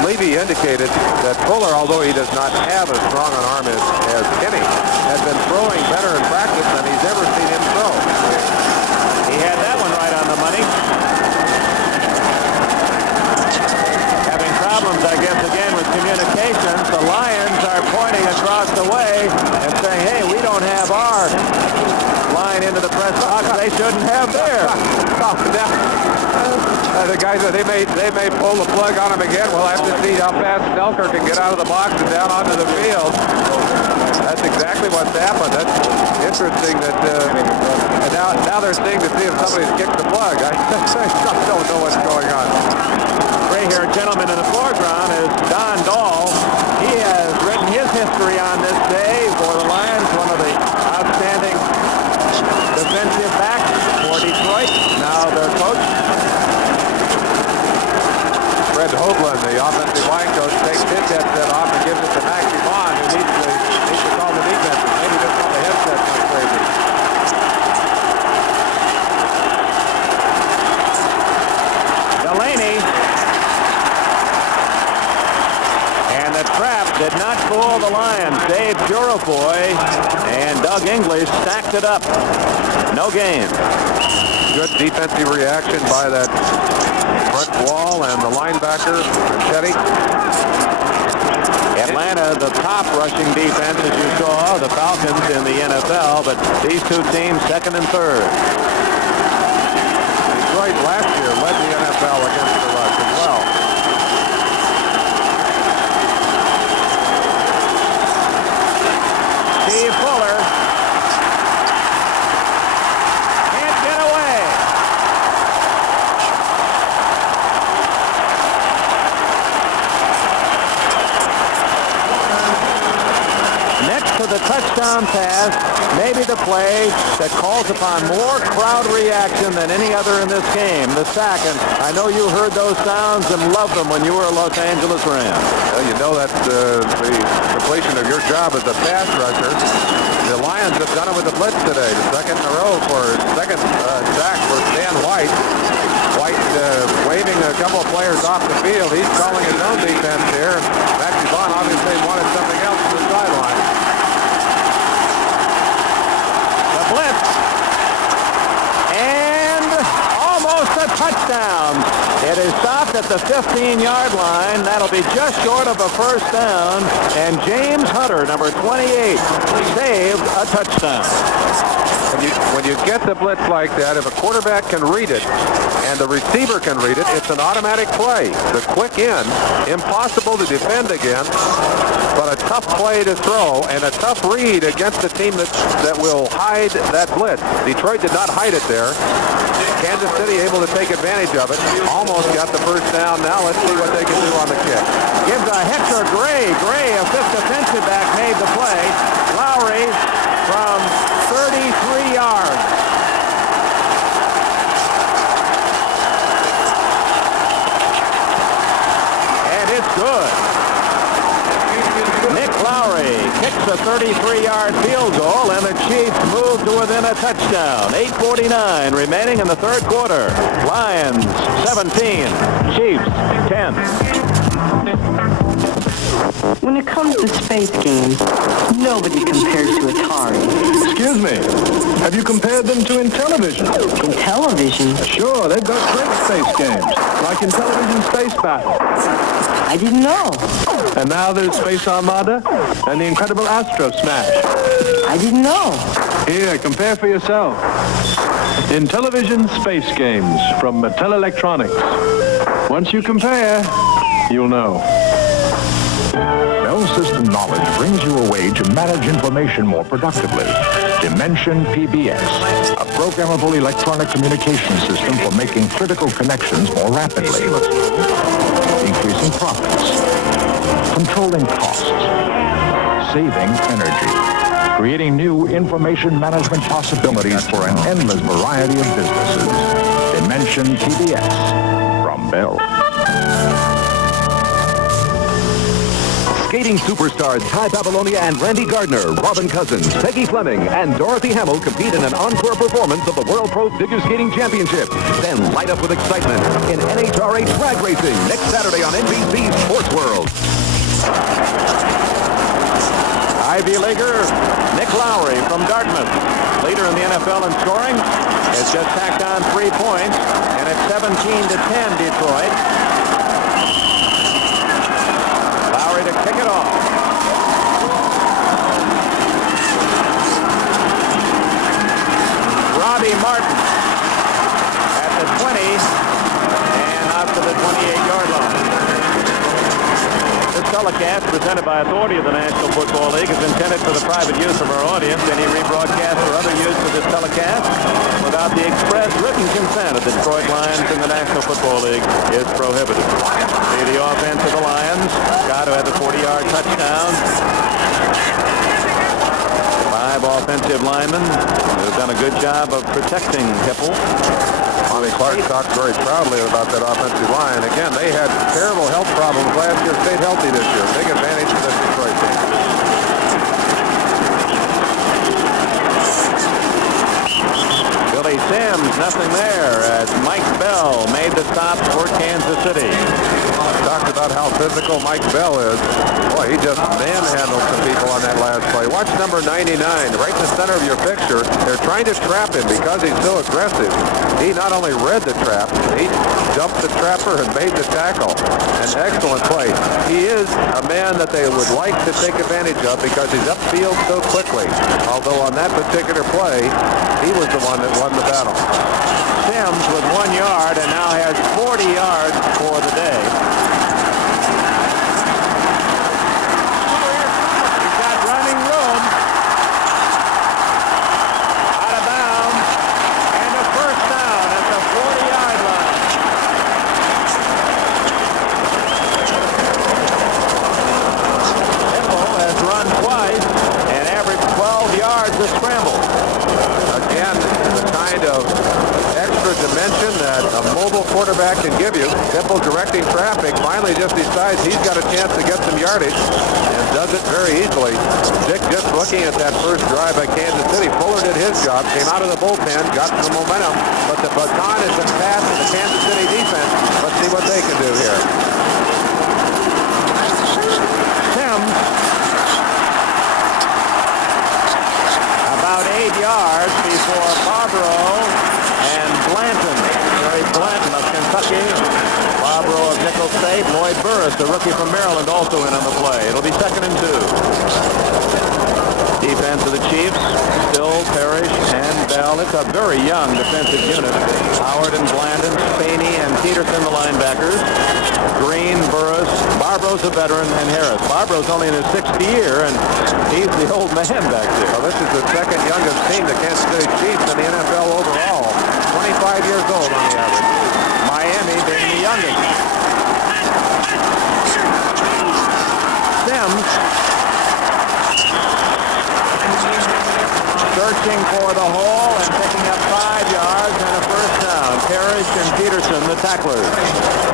Levy indicated that Fuller, although he does not have as strong an arm as Kenny, has been throwing better in practice than he's ever seen him throw. He had that one right on the money. Having problems, I guess, again with communications. The Lions are pointing across the way and saying, hey, we don't have our line into the press box. They shouldn't have theirs. The guys, they may pull the plug on him again. We'll have to see how fast Snelker can get out of the box and down onto the field. That's exactly what's happened. That's interesting that now they're seeing to see if somebody's kicked the plug. I don't know what's going on. Gray-haired gentleman in the foreground is Don Dahl. He has written his history on this day for the Lions, one of the outstanding defensive backs for Detroit. Now their coach. Fred Hoagland, the offensive line coach, takes his headset off and gives it to Maxie Bond, who needs to call the defense. Maybe just call the headset like crazy. Delaney. And the trap did not fool the Lions. Dave Purifoy and Doug English stacked it up. No gain. Good defensive reaction by that front wall and the linebacker, Fanchetti. Atlanta, the top rushing defense, as you saw, the Falcons in the NFL, but these two teams second and third. Detroit last year led the NFL against the rush as well. Steve Fuller can't get away. Next to the touchdown pass, maybe the play that calls upon more crowd reaction than any other in this game, the sack. And I know you heard those sounds and loved them when you were a Los Angeles Ram. Well, you know that's the completion of your job as a pass rusher. The line Lions have done it with the blitz today. The second in a row for second sack for Stan White. White waving a couple of players off the field. He's calling his own defense here. Matthew Vaughn obviously wanted something else from the sideline. The blitz. And almost a touchdown. It is stopped at the 15-yard line. That'll be just short of a first down. And James Hunter, number 28, saved a touchdown. When you get the blitz like that, if a quarterback can read it and the receiver can read it, it's an automatic play. The quick in, impossible to defend against, but a tough play to throw and a tough read against a team that will hide that blitz. Detroit did not hide it there. Kansas City able to take advantage of it. Almost got the first down. Now let's see what they can do on the kick. Gives a hit to Gray. Gray, a fifth defensive back, made the play. Lowry from 33 yards. And it's good. Nick Lowry kicks a 33-yard field goal, and the Chiefs move to within a touchdown. 8:49 remaining in the third quarter. Lions 17, Chiefs 10. When it comes to space games, nobody compares to Atari. Excuse me. Have you compared them to Intellivision? Intellivision? Sure, they've got great space games, like Intellivision Space Battle. I didn't know. And now there's Space Armada and the incredible Astro Smash. I didn't know. Here, compare for yourself. Intellivision Space Games from Mattel Electronics. Once you compare, you'll know. Bell System Knowledge brings you a way to manage information more productively. Dimension PBX, a programmable electronic communication system for making critical connections more rapidly. Increasing profits, controlling costs, saving energy, creating new information management possibilities for an endless variety of businesses. Dimension PBX from Bell. Skating superstars Ty Babylonia and Randy Gardner, Robin Cousins, Peggy Fleming, and Dorothy Hamill compete in an encore performance of the World Pro Figure Skating Championship. Then light up with excitement in NHRA drag racing next Saturday on NBC Sports World. Ivy Leaguer Nick Lowry from Dartmouth, leader in the NFL in scoring, has just tacked on 3 points, and it's 17-10 Detroit. Lowry to kick it off. Robbie Martin at the 20 and out to the 28-yard line. This telecast, presented by authority of the National Football League, is intended for the private use of our audience. Any rebroadcast or other use of this telecast without the express written consent of the Detroit Lions and the National Football League is prohibited. See the offense of the Lions. Scott, who had the 40-yard touchdown. 5 offensive linemen who have done a good job of protecting Hippel. Monty Clark talked very proudly about that offensive line. Again, they had terrible health problems last year, stayed healthy this year. Big advantage for this Detroit team. Billy Sims, nothing there as Mike Bell made the stop for Kansas City. Talked about how physical Mike Bell is. Boy, he just manhandled some people on that last play. Watch number 99, right in the center of your picture. They're trying to trap him because he's so aggressive. He not only read the trap, he jumped the trapper and made the tackle. An excellent play. He is a man that they would like to take advantage of because he's upfield so quickly. Although on that particular play, he was the one that won the battle. Sims with 1 yard and now has 40 yards for the day. He's got running room. Out of bounds. And a first down at the 40-yard line. Hippel has run twice and averaged 12 yards a scramble. Again, the kind of extra dimension dimension that a mobile quarterback can give you. Hipple directing traffic finally just decides he's got a chance to get some yardage and does it very easily. Dick, just looking at that first drive by Kansas City, Fuller did his job, came out of the bullpen, got some momentum, but the baton has been passed to the Kansas City defense. Let's see what they can do here. Sims, about 8 yards before Barbaro and Blanton. Jerry Blanton of Kentucky. Barbaro of Nicholls State. Lloyd Burris, the rookie from Maryland, also in on the play. It'll be 2nd and 2. Defense of the Chiefs, still Parrish and Bell. It's a very young defensive unit. Howard and Blandon, Spaney and Peterson, the linebackers. Green, Burris, Barbaro's a veteran, and Harris. Barbaro's only in his 6th year, and he's the old man back there. Well, this is the 2nd youngest team, the Kansas City Chiefs, in the NFL overall. 25 years old on the average. Miami being the youngest. Sims searching for the hole and picking up 5 yards and a first down. Parrish and Peterson, the tacklers.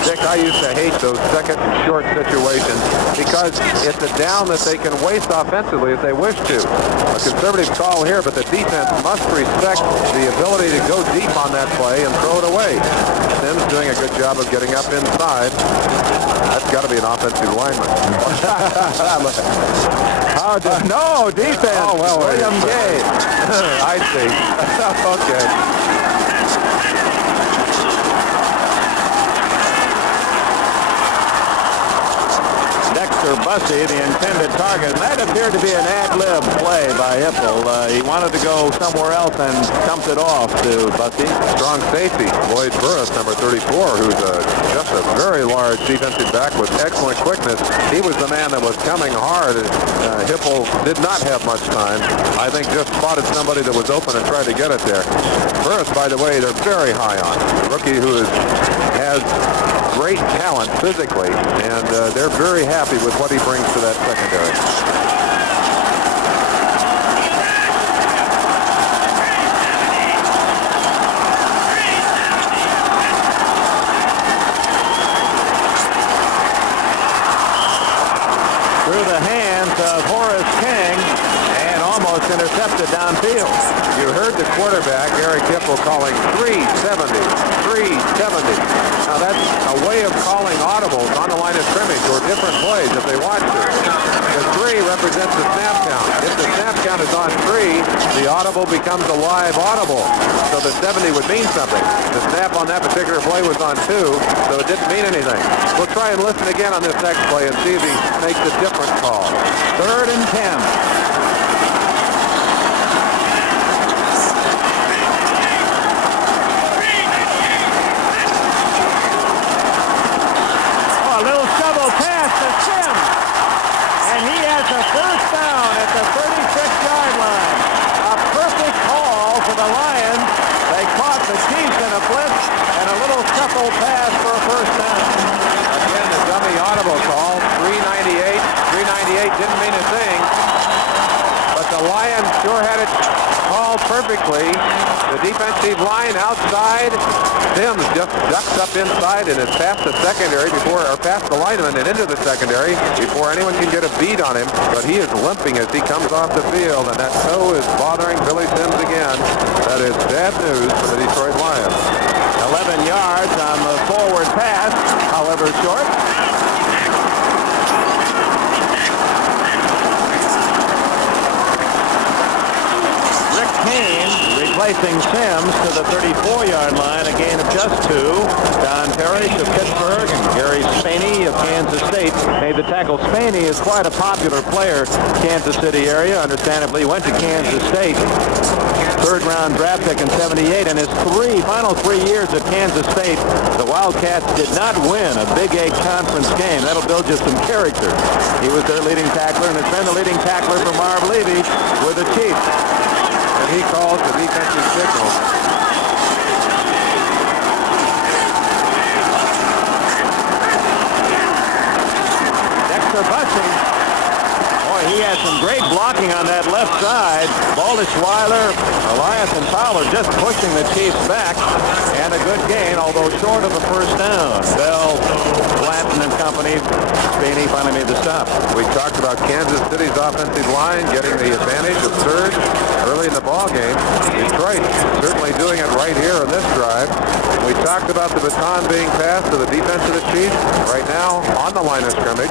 Dick, I used to hate those 2nd and short situations because it's a down that they can waste offensively if they wish to. A conservative call here, but the defense must respect the ability to go deep on that play and throw it away. Sims doing a good job of getting up inside. That's got to be an offensive lineman. No, defense. Oh, well, William Gay. I see. Okay. Dexter Bussey, the intended target. That appeared to be an ad-lib play by Hipple. He wanted to go somewhere else and dumped it off to Bussey. Strong safety, Lloyd Burris, number 34, who's just a very large defensive back with excellent quickness. He was the man that was coming hard. Hipple did not have much time. I think just spotted somebody that was open and tried to get it there. Burris, by the way, they're very high on. A rookie who has great talent physically, and they're very happy with what he brings to that secondary. Through the hands of Horace King and almost intercepted downfield. You heard the quarterback, Eric Hipple, calling 370, 370. Now that's a way of calling audibles on the line of scrimmage or different plays if they want to. The 3 represents the snap count. If the snap count is on 3, the audible becomes a live audible. So the 70 would mean something. The snap on that particular play was on 2, so it didn't mean anything. We'll try and listen again on this next play and see if he makes a different call. 3rd and 10. Pass to Sims, and he has a first down at the 36-yard line. A perfect call for the Lions. They caught the Chiefs in a blitz and a little shuffle pass for a first down. Again, the dummy audible call, 398. 398 didn't mean a thing, but the Lions sure had it called perfectly. The defensive line outside. Sims just ducks up inside and is past the secondary past the lineman and into the secondary before anyone can get a beat on him. But he is limping as he comes off the field, and that toe is bothering Billy Sims again. That is bad news for the Detroit Lions. 11 yards on the forward pass, however short. Rick Kane replacing Sims to the 34-yard line, a gain of just 2. Don Parrish of Pittsburgh and Gary Spaney of Kansas State made the tackle. Spaney is quite a popular player, Kansas City area. Understandably, went to Kansas State. 3rd-round draft pick in '78, and his final 3 years at Kansas State, the Wildcats did not win a Big 8 conference game. That'll build you some character. He was their leading tackler and has been the leading tackler for Marv Levy with the Chiefs. And he calls the defensive signal. Dexter Bussey. Boy, he had some great blocking on that left side. Baldishweiler, Elias, and Fowler just pushing the Chiefs back. And a good gain, although short of the first down. Bell, Blanton, and company. Spaney finally made the stop. We talked about Kansas City's offensive line getting the advantage of third early in the ball game. Detroit certainly doing it right here on this drive. We talked about the baton being passed to the defense of the Chiefs. Right now, on the line of scrimmage,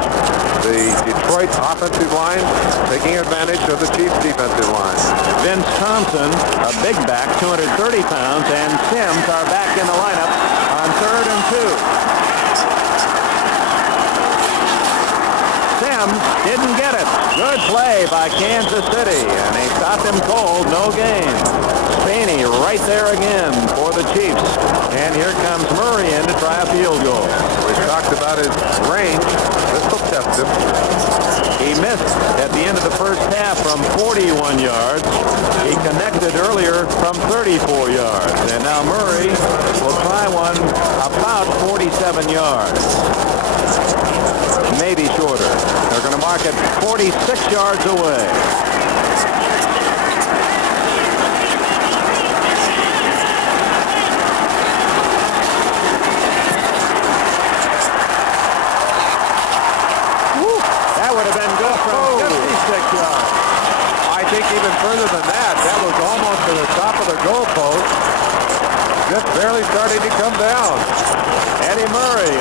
the Detroit offensive line taking advantage of the Chiefs defensive line. Vince Thompson, a big back, 230 pounds, and Sims are back in the lineup on 3rd and 2. Sims didn't get it. Good play by Kansas City, and they stopped him cold. No gain. Spaney right there again for the Chiefs. And here comes Murray in to try a field goal. We talked about his range. This will test him. He missed at the end of the first half from 41 yards. He connected earlier from 34 yards. And now Murray will try one about 47 yards. Maybe shorter. They're going to mark it 46 yards away. Woo, that would have been good from 56 yards. I think even further than that. That was almost to the top of the goalpost. Just barely starting to come down. Eddie Murray,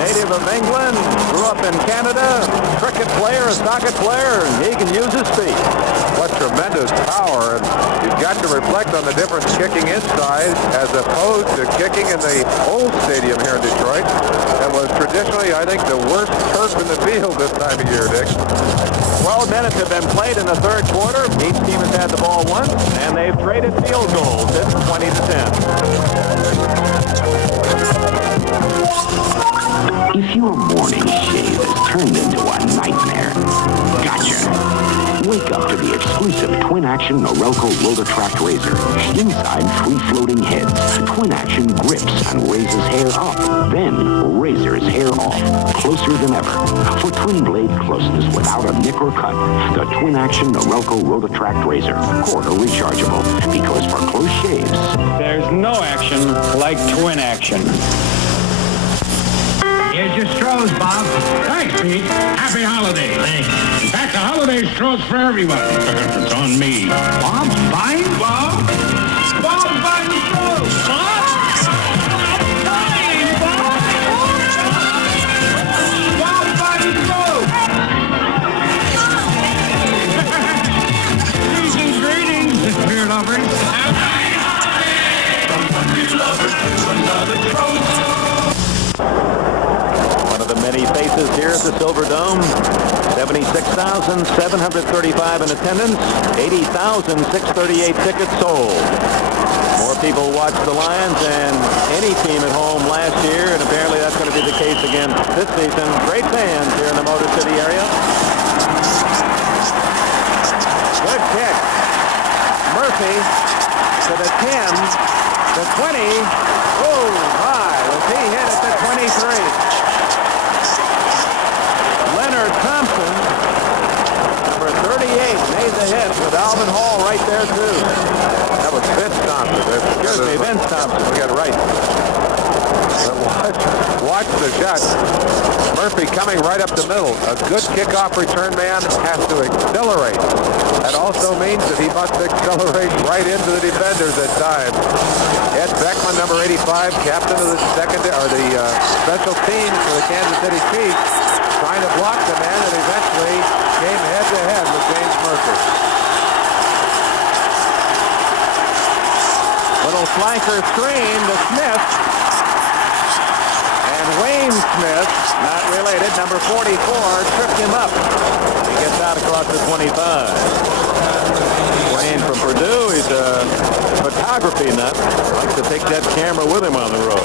native of England, grew up in Canada, cricket player, a soccer player, and he can use his feet. What tremendous power. And you've got to reflect on the difference kicking inside as opposed to kicking in the old stadium here in Detroit. That was traditionally, I think, the worst turf in the field this time of year, Dick. 12 minutes have been played in the third quarter. Each team has had the ball once, and they've traded field goals. It's 20-10. If your morning shave has turned into a nightmare, gotcha. Wake up to the exclusive twin-action Norelco Rotatract razor. Inside, free-floating heads. Twin-action grips and raises hair up. Then razors hair off. Closer than ever. For twin-blade closeness without a nick or cut, the twin-action Norelco Rotatract razor. Quarter rechargeable. Because for close shaves, there's no action like twin action. Here's your straws, Bob. Thanks, Pete. Happy holidays. Thanks. In fact, the holiday straws for everyone. It's on me. Bob, buying? Bob? Bob, buying the straws. Bob? Buying, Bob? Bob, buying straws. Season's greetings, beer lovers. Beer lovers to another toast. One of the many faces here at the Silver Dome. 76,735 in attendance. 80,638 tickets sold. More people watched the Lions than any team at home last year, and apparently that's going to be the case again this season. Great fans here in the Motor City area. Good kick. Murphy to the 10, the 20. Oh, my. Was he hit at the 23? Leonard Thompson, number 38, made the hit with Alvin Hall right there, too. That was Vince Thompson. Excuse me, Vince Thompson. We got it right. Watch the shot. Murphy coming right up the middle. A good kickoff return man has to accelerate. That also means that he must accelerate right into the defenders at times. Ed Beckman, number 85, captain of the special teams for the Kansas City Chiefs, trying to block the man and eventually came head-to-head with James Murphy. Little flanker screen to Smith. And Wayne Smith, not related, number 44, tripped him up. He gets out across the 25. Wayne from Purdue, he's a photography nut. Likes to take that camera with him on the road.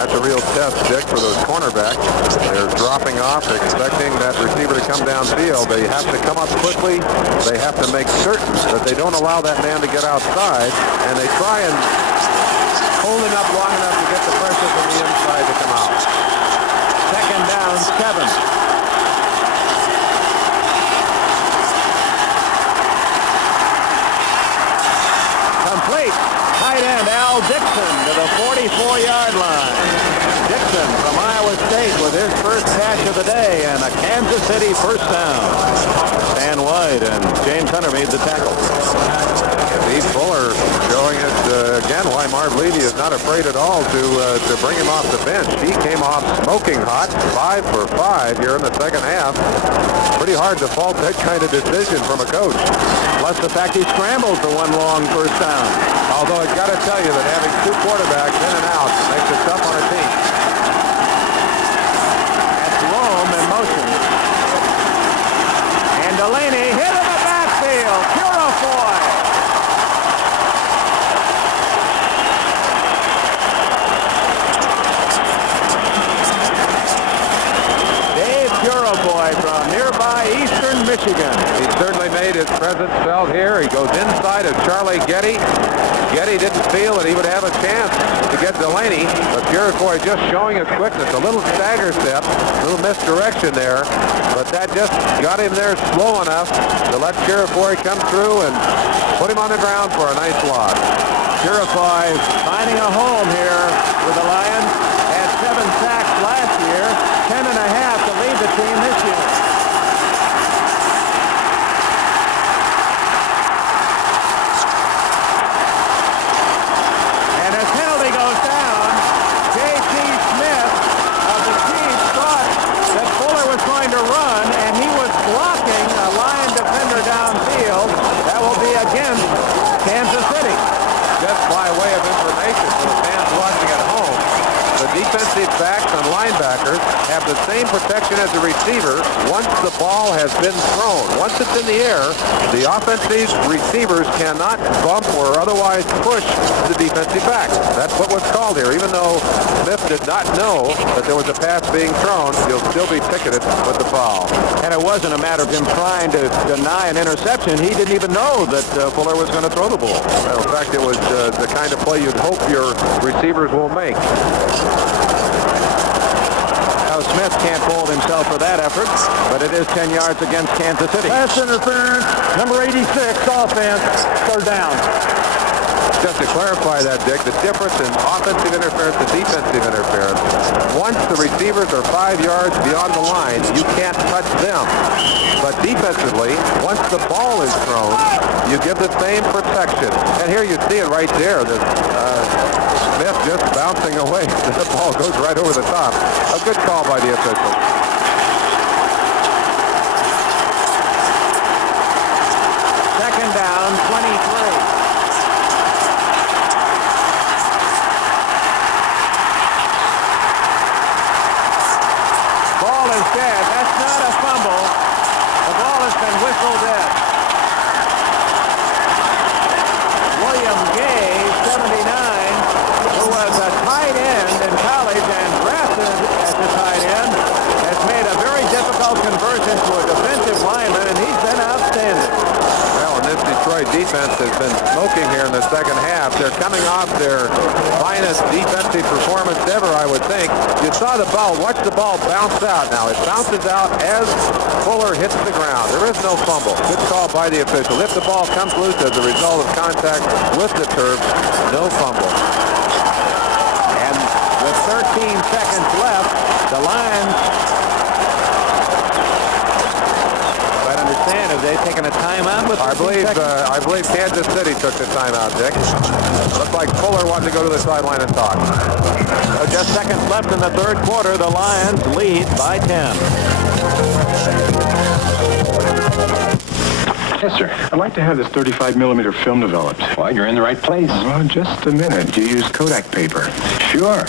That's a real test, Dick, for those cornerbacks. They're dropping off, expecting that receiver to come downfield. They have to come up quickly. They have to make certain that they don't allow that man to get outside, and they try and hold him up long enough to get the pressure from the inside to come out. Second down, 7. Kyle Dixon to the 44-yard line. Dixon from Iowa State with his first catch of the day and a Kansas City first down. Stan White and James Hunter made the tackle. Steve Fuller showing us again why Marv Levy is not afraid at all to bring him off the bench. He came off smoking hot, 5 for 5 here in the second half. Pretty hard to fault that kind of decision from a coach. Plus the fact he scrambled for one long first down. Although I've got to tell you that having two quarterbacks in and out makes it tough on a team. That's Rome in motion. And Delaney hit in the backfield. Purifoy. Dave Purifoy from nearby Eastern Michigan. He certainly made his presence felt here. He goes inside of Charlie Getty. Getty didn't feel that he would have a chance to get Delaney, but Purifoy just showing his quickness. A little stagger step, a little misdirection there, but that just got him there slow enough to let Purifoy come through and put him on the ground for a nice loss. Purifoy finding a home here with the Lions. Had 7 sacks last year, 10 and a half to lead the team this year. And as penalty goes down, J.T. Smith of the Chiefs thought that Fuller was going to run, and he was blocking a Lion defender downfield. That will be against Kansas City. Just by way of information for the fans watching at home, the defensive backs and linebackers have the same protection as the receiver once the ball has been thrown. Once it's in the air, the offensive receivers cannot bump or otherwise push the defensive backs. That's what was called here. Even though Smith did not know that there was a pass being thrown, he'll still be ticketed with the foul. And it wasn't a matter of him trying to deny an interception. He didn't even know that Fuller was going to throw the ball. Well, in fact, it was the kind of play you'd hope your receivers will make. Now Smith can't hold himself for that effort, but it is 10 yards against Kansas City. Pass interference, number 86, offense, third down. Just to clarify that, Dick, the difference in offensive interference and defensive interference, once the receivers are 5 yards beyond the line, you can't touch them. But defensively, once the ball is thrown, you give the same protection. And here you see it right there. Smith just bouncing away. The ball goes right over the top. A good call by the official. Second down, 23. Ball is dead. That's not a fumble. The ball has been whistled dead. William Gay, 79, who was a tight end in college and drafted as a tight end, has made a very difficult conversion to a defensive lineman, and he's been outstanding. Well, and this Detroit defense has been smoking here in the second half. They're coming off their finest defensive performance ever, I would think. You saw the ball. Watch the ball bounce out now. It bounces out as Fuller hits the ground. There is no fumble. Good call by the official. If the ball comes loose as a result of contact with the turf, no fumble. And with 13 seconds left, the Lions, if I understand, have they taken a timeout with I believe Kansas City took the timeout, Dick. Looks like Fuller wanted to go to the sideline and talk. So just seconds left in the third quarter. The Lions lead by 10. Yes, sir. I'd like to have this 35mm film developed. Well, you're in the right place. Well, just a minute. Do you use Kodak paper? Sure.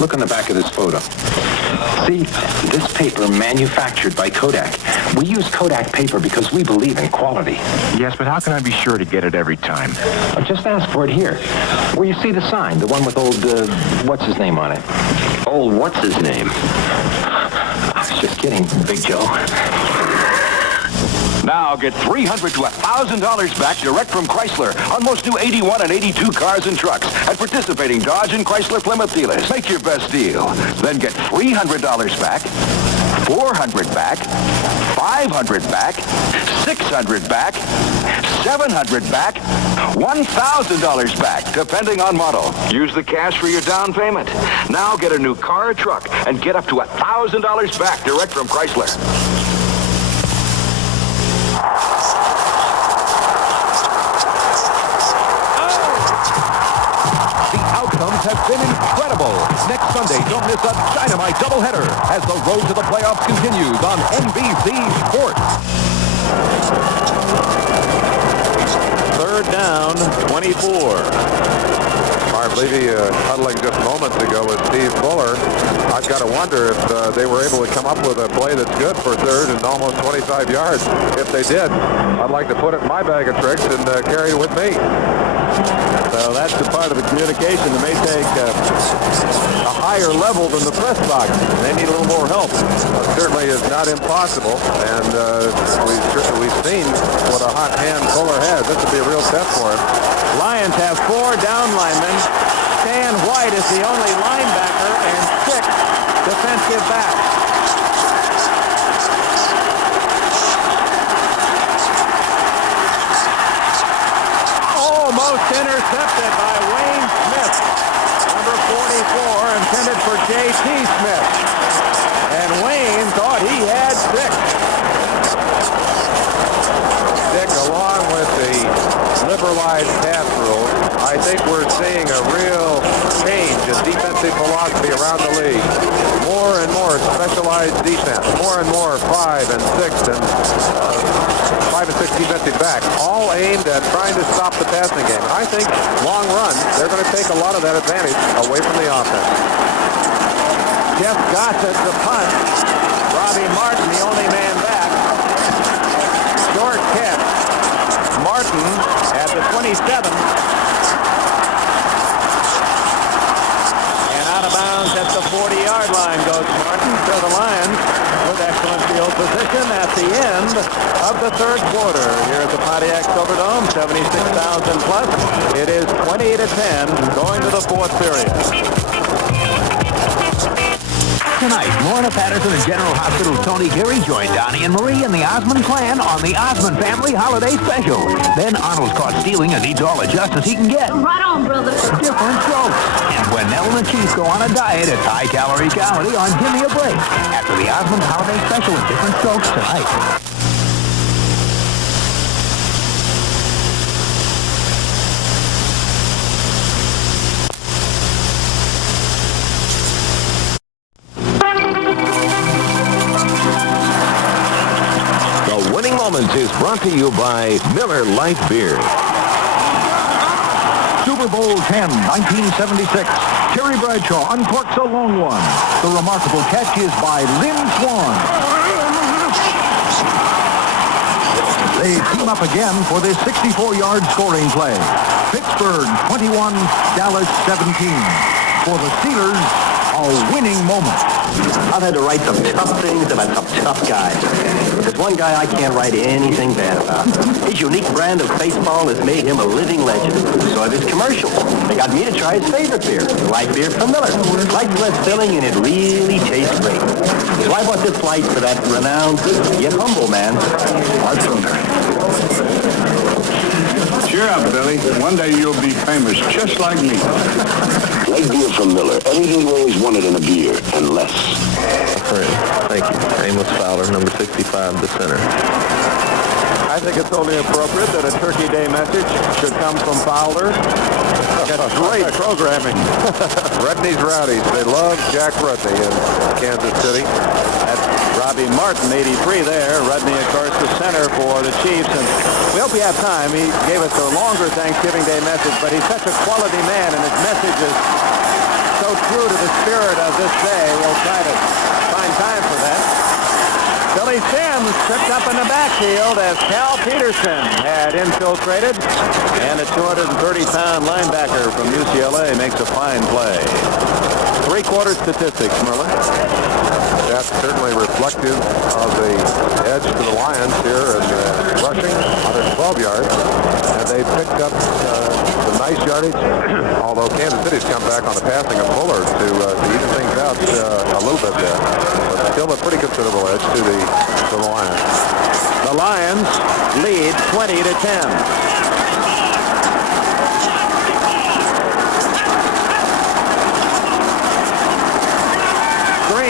Look on the back of this photo. See, this paper manufactured by Kodak. We use Kodak paper because we believe in quality. Yes, but how can I be sure to get it every time? Well, just ask for it here. Where you see the sign, the one with old, what's his name on it? Old what's his name? I was just kidding, Big Joe. Now get $300 to $1,000 back direct from Chrysler on most new 81 and 82 cars and trucks at participating Dodge and Chrysler Plymouth dealers. Make your best deal. Then get $300 back, 400 back, 500 back, 600 back, 700 back, $1,000 back, depending on model. Use the cash for your down payment. Now get a new car or truck and get up to $1,000 back direct from Chrysler. The outcomes have been incredible. Next Sunday, don't miss a dynamite doubleheader as the road to the playoffs continues on NBC Sports. Third down, 24. Marv Levy huddling just moments ago with Steve Fuller. I've got to wonder if they were able to come up with a play that's good for third and almost 25 yards. If they did, I'd like to put it in my bag of tricks and carry it with me. So that's the part of the communication that may take a higher level than the press box. They need a little more help. Certainly is not impossible, and we've seen what a hot hand Fuller has. This would be a real test for him. Lions have 4 down linemen. Stan White is the only linebacker and 6 defensive backs. Almost intercepted by Wayne Smith. Number 44, intended for J.T. Smith. And Wayne thought he had 6. Dick, along with the liberalized pass rule, I think we're seeing a real change in defensive philosophy around the league. More and more specialized defense, more and more 5 and 6 and 5 and 6 defensive backs, all aimed at trying to stop the passing game. And I think long run, they're going to take a lot of that advantage away from the offense. Jeff Gossett, the punt. Robbie Martin, the only man back. Short catch. Martin at the 27. And out of bounds at the 40-yard line goes Martin. So the Lions with excellent field position at the end of the third quarter. Here at the Pontiac Silverdome, 76,000 plus. It is 20-10 going to the fourth period. Tonight, Lorna Patterson and General Hospital's Tony Geary join Donnie and Marie and the Osmond clan on the Osmond Family Holiday Special. Then Arnold's caught stealing and needs all the justice he can get. Right on, brother. Different strokes. And when Nell and the Chief go on a diet, it's high-calorie comedy on Give Me a Break. After the Osmond Holiday Special with Different Strokes tonight. Moments is brought to you by Miller Lite Beer. Super Bowl 10, 1976. Terry Bradshaw uncorks a long one. The remarkable catch is by Lynn Swann. They team up again for this 64-yard scoring play. Pittsburgh 21, Dallas 17. For the Steelers, a winning moment. I've had to write some tough things about some tough guys. There's one guy I can't write anything bad about. His unique brand of baseball has made him a living legend. So have his commercials. They got me to try his favorite beer, light beer from Miller. Light's less filling and it really tastes great. So I bought this light for that renowned yet humble man, Art Spooner. Cheer up, Billy. One day you'll be famous just like me. Light beer from Miller. Everything you always wanted in a beer, and less. Thank you. Amos Fowler, number 65, the center. I think it's only appropriate that a Turkey Day message should come from Fowler. That's great programming. Rudney's Rowdies. They love Jack Rudney in Kansas City. That's Robbie Martin, 83 there. Rudney, of course, the center for the Chiefs. And we hope you have time. He gave us a longer Thanksgiving Day message, but he's such a quality man, and his message is so true to the spirit of this day. We'll try to find time for that. Billy Billy Sims tripped up in the backfield as Cal Peterson had infiltrated. And a 230-pound linebacker from UCLA makes a fine play. Three-quarter statistics, Merlin. That's certainly reflective of the edge to the Lions here in rushing, 112 yards. And they picked up some nice yardage, although Kansas City's come back on the passing of Fuller to even things out a little bit there. But still a pretty considerable edge to the Lions. The Lions lead 20-10.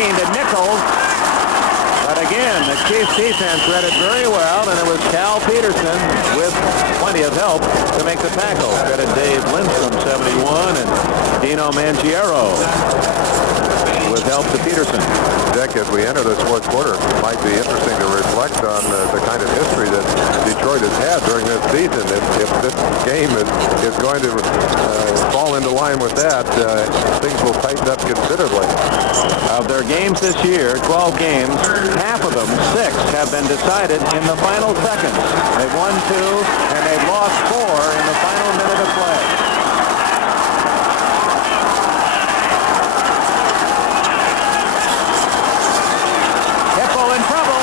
To Nichols, but again, the Chiefs defense read it very well, and it was Cal Peterson with plenty of help to make the tackle. Credit Dave Lindstrom, 71, and Dino Mangiero with help to Peterson. Dick, as we enter this fourth quarter, it might be interesting to reflect on the kind of history that Detroit has had during this season. If this game is going to fall into line with that, things will tighten up considerably. Of their games this year, 12 games, half of them, 6, have been decided in the final seconds. They've won 2, and they've lost 4 in the final minute of play. Hipple in trouble.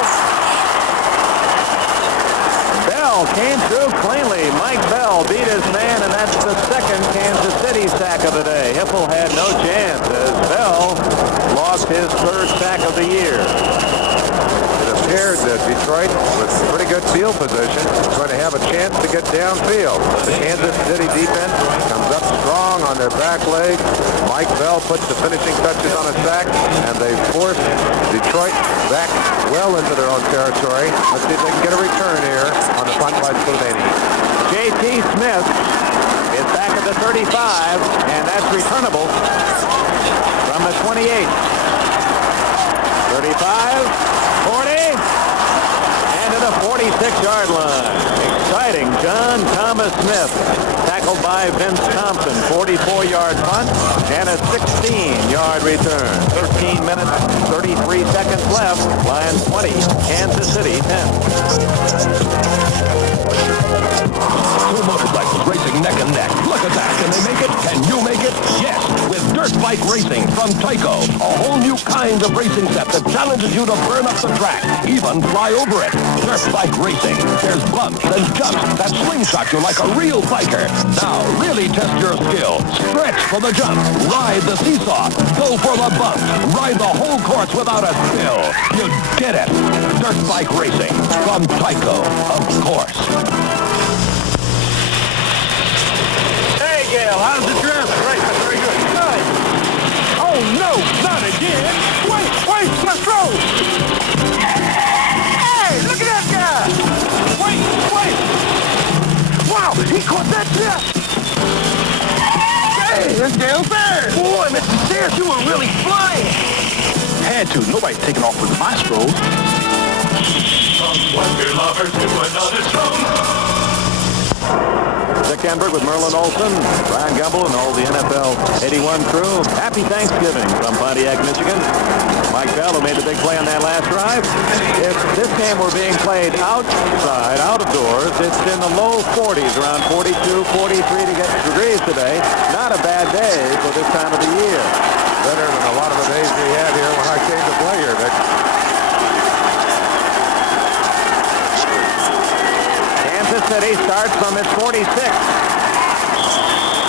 Bell came through cleanly. Mike Bell beat his man, and that's the second Kansas City sack of the day. Hipple had no chance as Bell lost his third sack of the year. It appeared that Detroit, with pretty good field position, is going to have a chance to get downfield. The Kansas City defense comes up strong on their back leg. Mike Bell puts the finishing touches on a sack, and they force Detroit back well into their own territory. Let's see if they can get a return here on the punt by Spillane. J.T. Smith is back at the 35, and that's returnable from the 28. 35, 40, and to the 46-yard line. Exciting. John Thomas Smith, tackled by Vince Thompson. 44-yard punt and a 16-yard return. 13 minutes, 33 seconds left. Lions 20, Kansas City 10. Two motorcycles racing neck and neck. Look at that. Can they make it? Can you make it? Yes, with Dirt Bike Racing from Tyco. A whole new kind of racing set that challenges you to burn up the track, even fly over it. Dirt Bike Racing. There's bumps and jumps that slingshot you like a real biker. Now, really test your skill. Stretch for the jump. Ride the seesaw. Go for the bump. Ride the whole course without a spill. You did it. Dirt Bike Racing from Tyco, of course. Gail, how's the trip? Great, very good. Good. Oh, no, not again. Wait, let's go. Hey, look at that guy. Wait. Wow, he caught that shit. Hey, that's downstairs. Boy, Mr. Sears, you were really flying. Had to. Nobody's taking off with the maestros. From one beer lovers to another strong. Dick Enberg with Merlin Olsen, Brian Gumble, and all the NFL 81 crew. Happy Thanksgiving from Pontiac, Michigan. Mike Bell, who made the big play on that last drive. If this game were being played outside, out of doors, it's in the low 40s, around 42, 43 degrees today. Not a bad day for this time of the year. Better than a lot of the days we had here when I came to play here, Dick. City starts from its 46.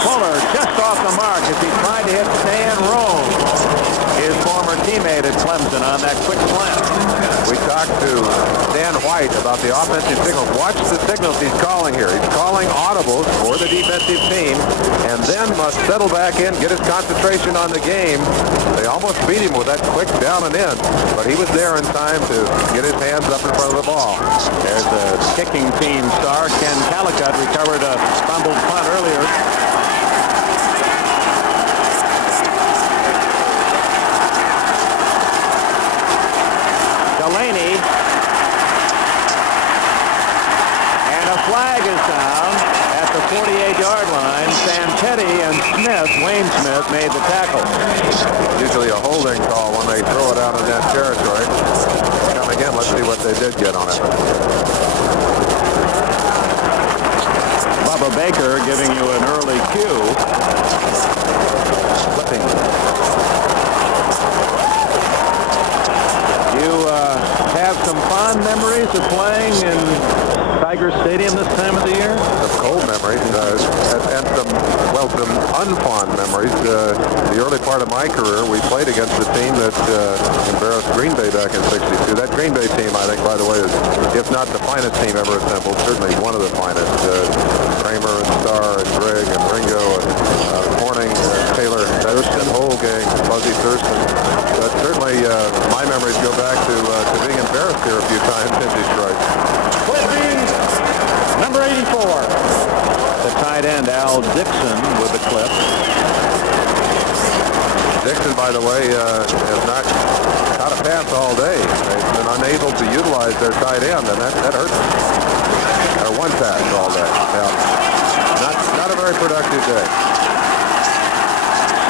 Fuller just off the mark as he tried to hit Stan Rome, his former teammate at Clemson, on that quick slant. We talked to Dan White about the offensive signals. Watch the signals he's calling here. He's calling audibles for the defensive team and then must settle back in, get his concentration on the game. They almost beat him with that quick down and in, but he was there in time to get his hands up in front of the ball. There's a kicking team star. Ken Calicut recovered a fumbled punt earlier. Delaney. And a flag is down at the 48-yard line. Santetti and Smith, Wayne Smith, made the tackle. Usually a holding call when they throw it out in that territory. down again. Let's see what they did get on it. Bubba Baker giving you an early cue. Flipping. You have some fond memories of playing in Tiger Stadium this time of the year? Some cold memories and some unfond memories. The early part of my career, we played against a team that embarrassed Green Bay back in '62. That Green Bay team, I think, by the way, is, if not the finest team ever assembled, certainly one of the finest. Kramer and Starr and Gregg and Ringo and Horning, Taylor, that whole gang, Fuzzy Thurston. But certainly my memories go back to being embarrassed here a few times in Detroit. Clipping, number 84. The tight end, Al Dixon, with the clip. Dixon, by the way, has not caught a pass all day. They've been unable to utilize their tight end, and that hurts them. Or one pass all day. Yeah. Not a very productive day.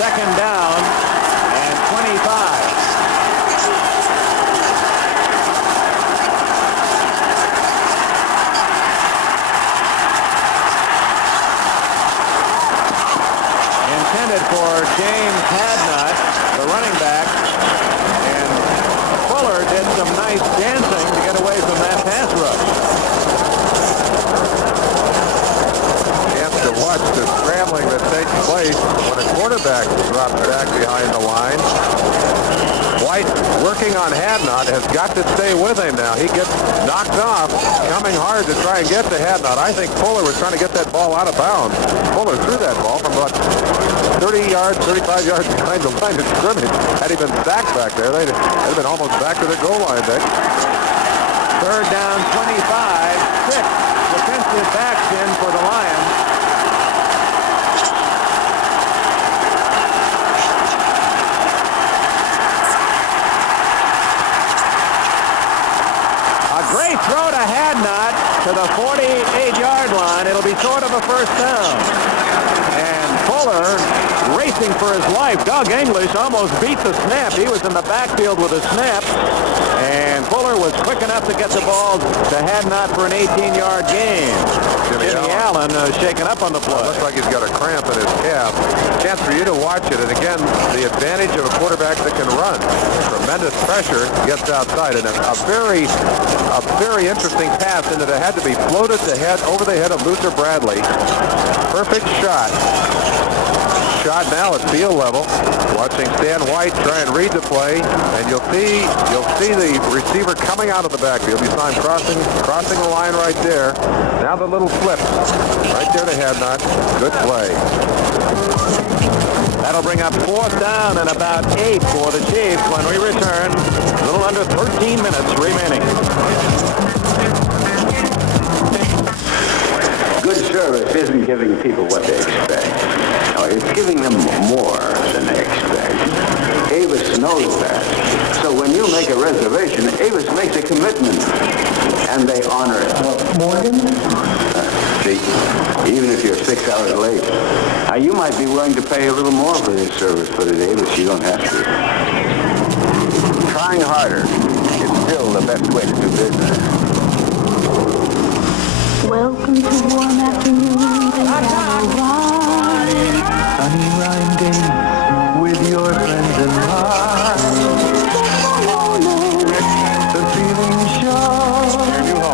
Second down and 25. Intended for James Hadnot, the running back, and Fuller did some nice dancing to get away from that pass rush. Chance to watch the scrambling that takes place when a quarterback drops back behind the line. White, working on Hadnot, has got to stay with him now. He gets knocked off, coming hard to try and get to Hadnot. I think Fuller was trying to get that ball out of bounds. Fuller threw that ball from about 30 yards, 35 yards behind the line of scrimmage. Had he been sacked back there, they'd have been almost back to the goal line, Dick. Third down, 25, 6 defensive backs in for the Lions. A great throw to Hadnot to the 48-yard line. It'll be sort of a first down. And Fuller racing for his life. Doug English almost beat the snap. He was in the backfield with a snap. And Fuller was quick enough to get the ball to Hadnot for an 18-yard gain. Jimmy Allen shaken up on the play. Looks like he's got a cramp in his calf. Chance for you to watch it. And again, the advantage of a quarterback that can run. Tremendous pressure, gets outside. And a very interesting pass in that it had to be floated over the head of Luther Bradley. Perfect shot. Shot now at field level. Watching Stan White try and read the play, and you'll see the receiver coming out of the backfield. You saw him crossing the line right there. Now the little flip right there to Hadnot. Good play. That'll bring up fourth down and about 8 for the Chiefs when we return. A little under 13 minutes remaining. Good service isn't giving people what they expect. No, it's giving them more than they expect. Avis knows that. So when you make a reservation, Avis makes a commitment, and they honor it. Morgan? See, even if you're 6 hours late, you might be willing to pay a little more for this service, but at Avis you don't have to. Trying harder is still the best way to do business. Welcome to warm afternoons in Hawaii. Sunny rhyme days with your friends and heart. The feeling sure.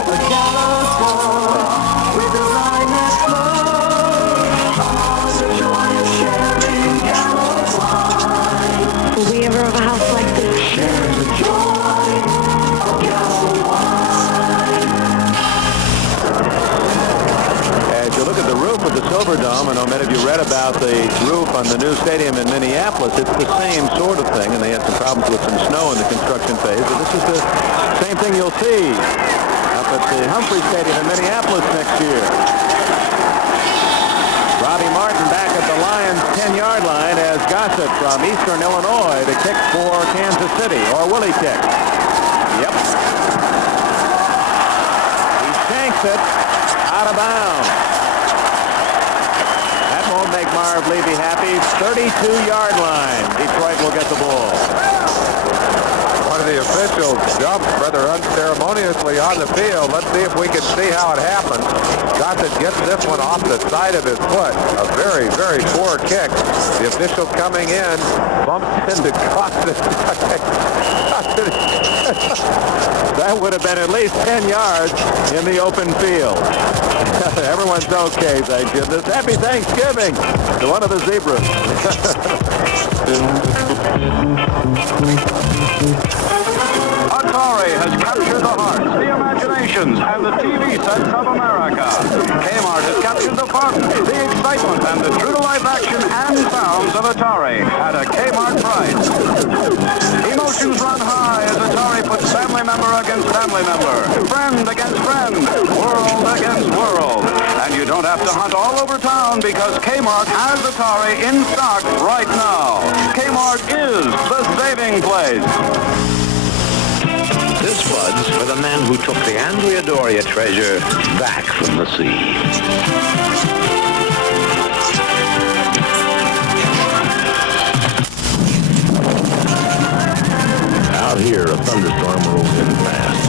A gallows walk with a line that flows. Oh, the joy of sharing gallows wine. Will we ever have a house like this? Share the joy of gallows wine. As you look at the roof of the Silverdome, and many of you read about the roof on the new stadium in Minneapolis, it's the same sort of thing, and they had some problems with some snow in the construction phase, but this is the same thing you'll see up at the Humphrey Stadium in Minneapolis next year. Robbie Martin back at the Lions' 10-yard line as Gossett from Eastern Illinois to kick for Kansas City. Or will he kick? Yep. He shanks it out of bounds. That won't make Marv Levy happy. 32-yard line. Detroit will get the ball. One of the officials jumped rather unceremoniously on the field. Let's see if we can see how it happens. Gossett gets this one off the side of his foot. A very, very poor kick. The official coming in bumps into Gossett. That would have been at least 10 yards in the open field. Everyone's okay, thank goodness. Happy Thanksgiving to one of the zebras. Atari has captured the hearts, the imaginations, and the TV sets of America. Kmart has captured the fun, the excitement, and the true-to-life action and sounds of Atari at a Kmart price. Emotions run high as Atari puts family member against family member, friend against friend, world against world. And you don't have to hunt all over town because Kmart has Atari in stock right now. Kmart is the saving place. This was for the man who took the Andrea Doria treasure back from the sea. Out here, a thunderstorm rolls in fast,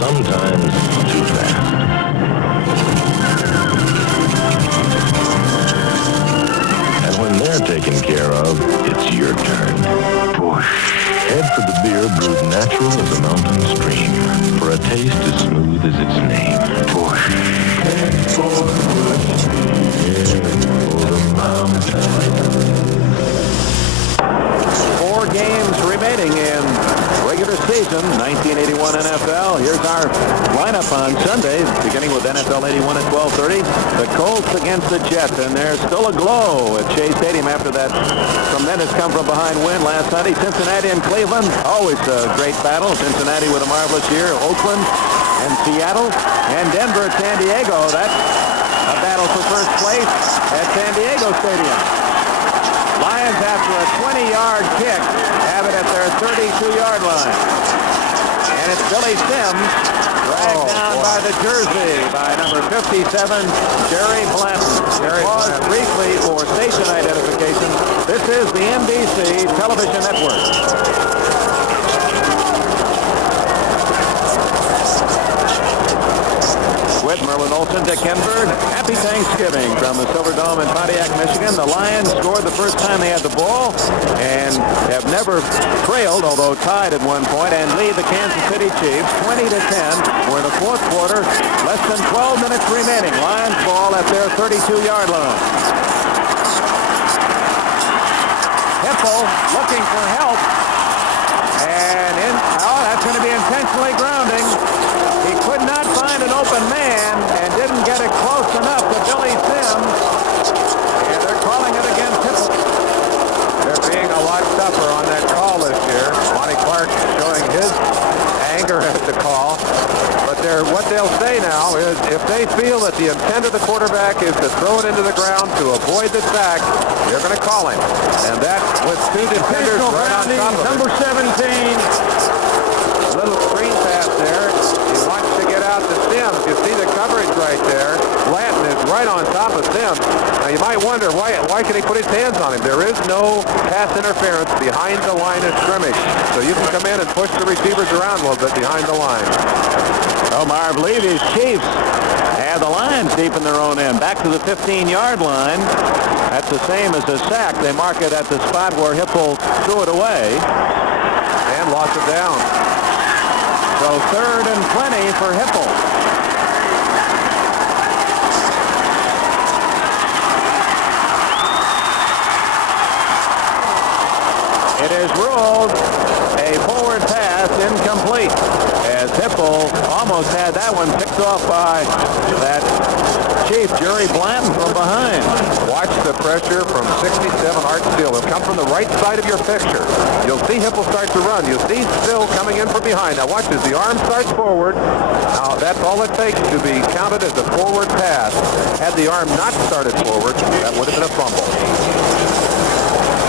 sometimes too fast. And when they're taken care of, it's your turn. Push. Head for the beer brewed natural as a mountain stream, for a taste as smooth as its name. Push. Head for the mountain. 4 games remaining in regular season, 1981 NFL. Here's our lineup on Sunday, beginning with NFL 81 at 12:30. The Colts against the Jets, and there's still a glow at Shea Stadium after that tremendous come-from-behind win last Sunday. Cincinnati and Cleveland, always a great battle. Cincinnati with a marvelous year. Oakland and Seattle, and Denver at San Diego. That's a battle for first place at San Diego Stadium. Lions, after a 20-yard kick, have it at their 32-yard line. And it's Billy Sims, dragged down by the jersey by number 57, Jerry Blanton. Pause briefly for station identification. This is the NBC television network. With Merlin Olsen, Dick Enberg, happy Thanksgiving from the Silver Dome in Pontiac, Michigan. The Lions scored the first time they had the ball and have never trailed, although tied at one point, and lead the Kansas City Chiefs 20-10. We're in the fourth quarter, less than 12 minutes remaining. Lions ball at their 32-yard line. Hipple looking for help, and that's going to be intentionally grounding. He could not find an open man and didn't get it close enough to Billy Sims. And they're calling it against Hipple. They're being a lot tougher on that call this year. Monty Clark showing his anger at the call. But what they'll say now is if they feel that the intent of the quarterback is to throw it into the ground to avoid the sack, they're going to call him. And that with 2 defenders right on top of him. Number 17. A little screen pass there. He wants to get out to Sims. You see the coverage right there. Blanton is right on top of Sims. Now you might wonder why can he put his hands on him? There is no pass interference behind the line of scrimmage. So you can come in and push the receivers around a little bit behind the line. Oh, Marv Levy's Chiefs have the Lions deep in their own end. Back to the 15-yard line. That's the same as a sack. They mark it at the spot where Hipple threw it away. And lost it down. So 3rd and plenty for Hipple. It is ruled a forward pass incomplete, as Hipple almost had that one picked off by that Chief Jerry Blanton from behind. Watch the pressure from 67 Art Still. It'll come from the right side of your picture. You'll see Hipple start to run. You'll see Still coming in from behind. Now watch as the arm starts forward. Now that's all it takes to be counted as a forward pass. Had the arm not started forward, that would have been a fumble.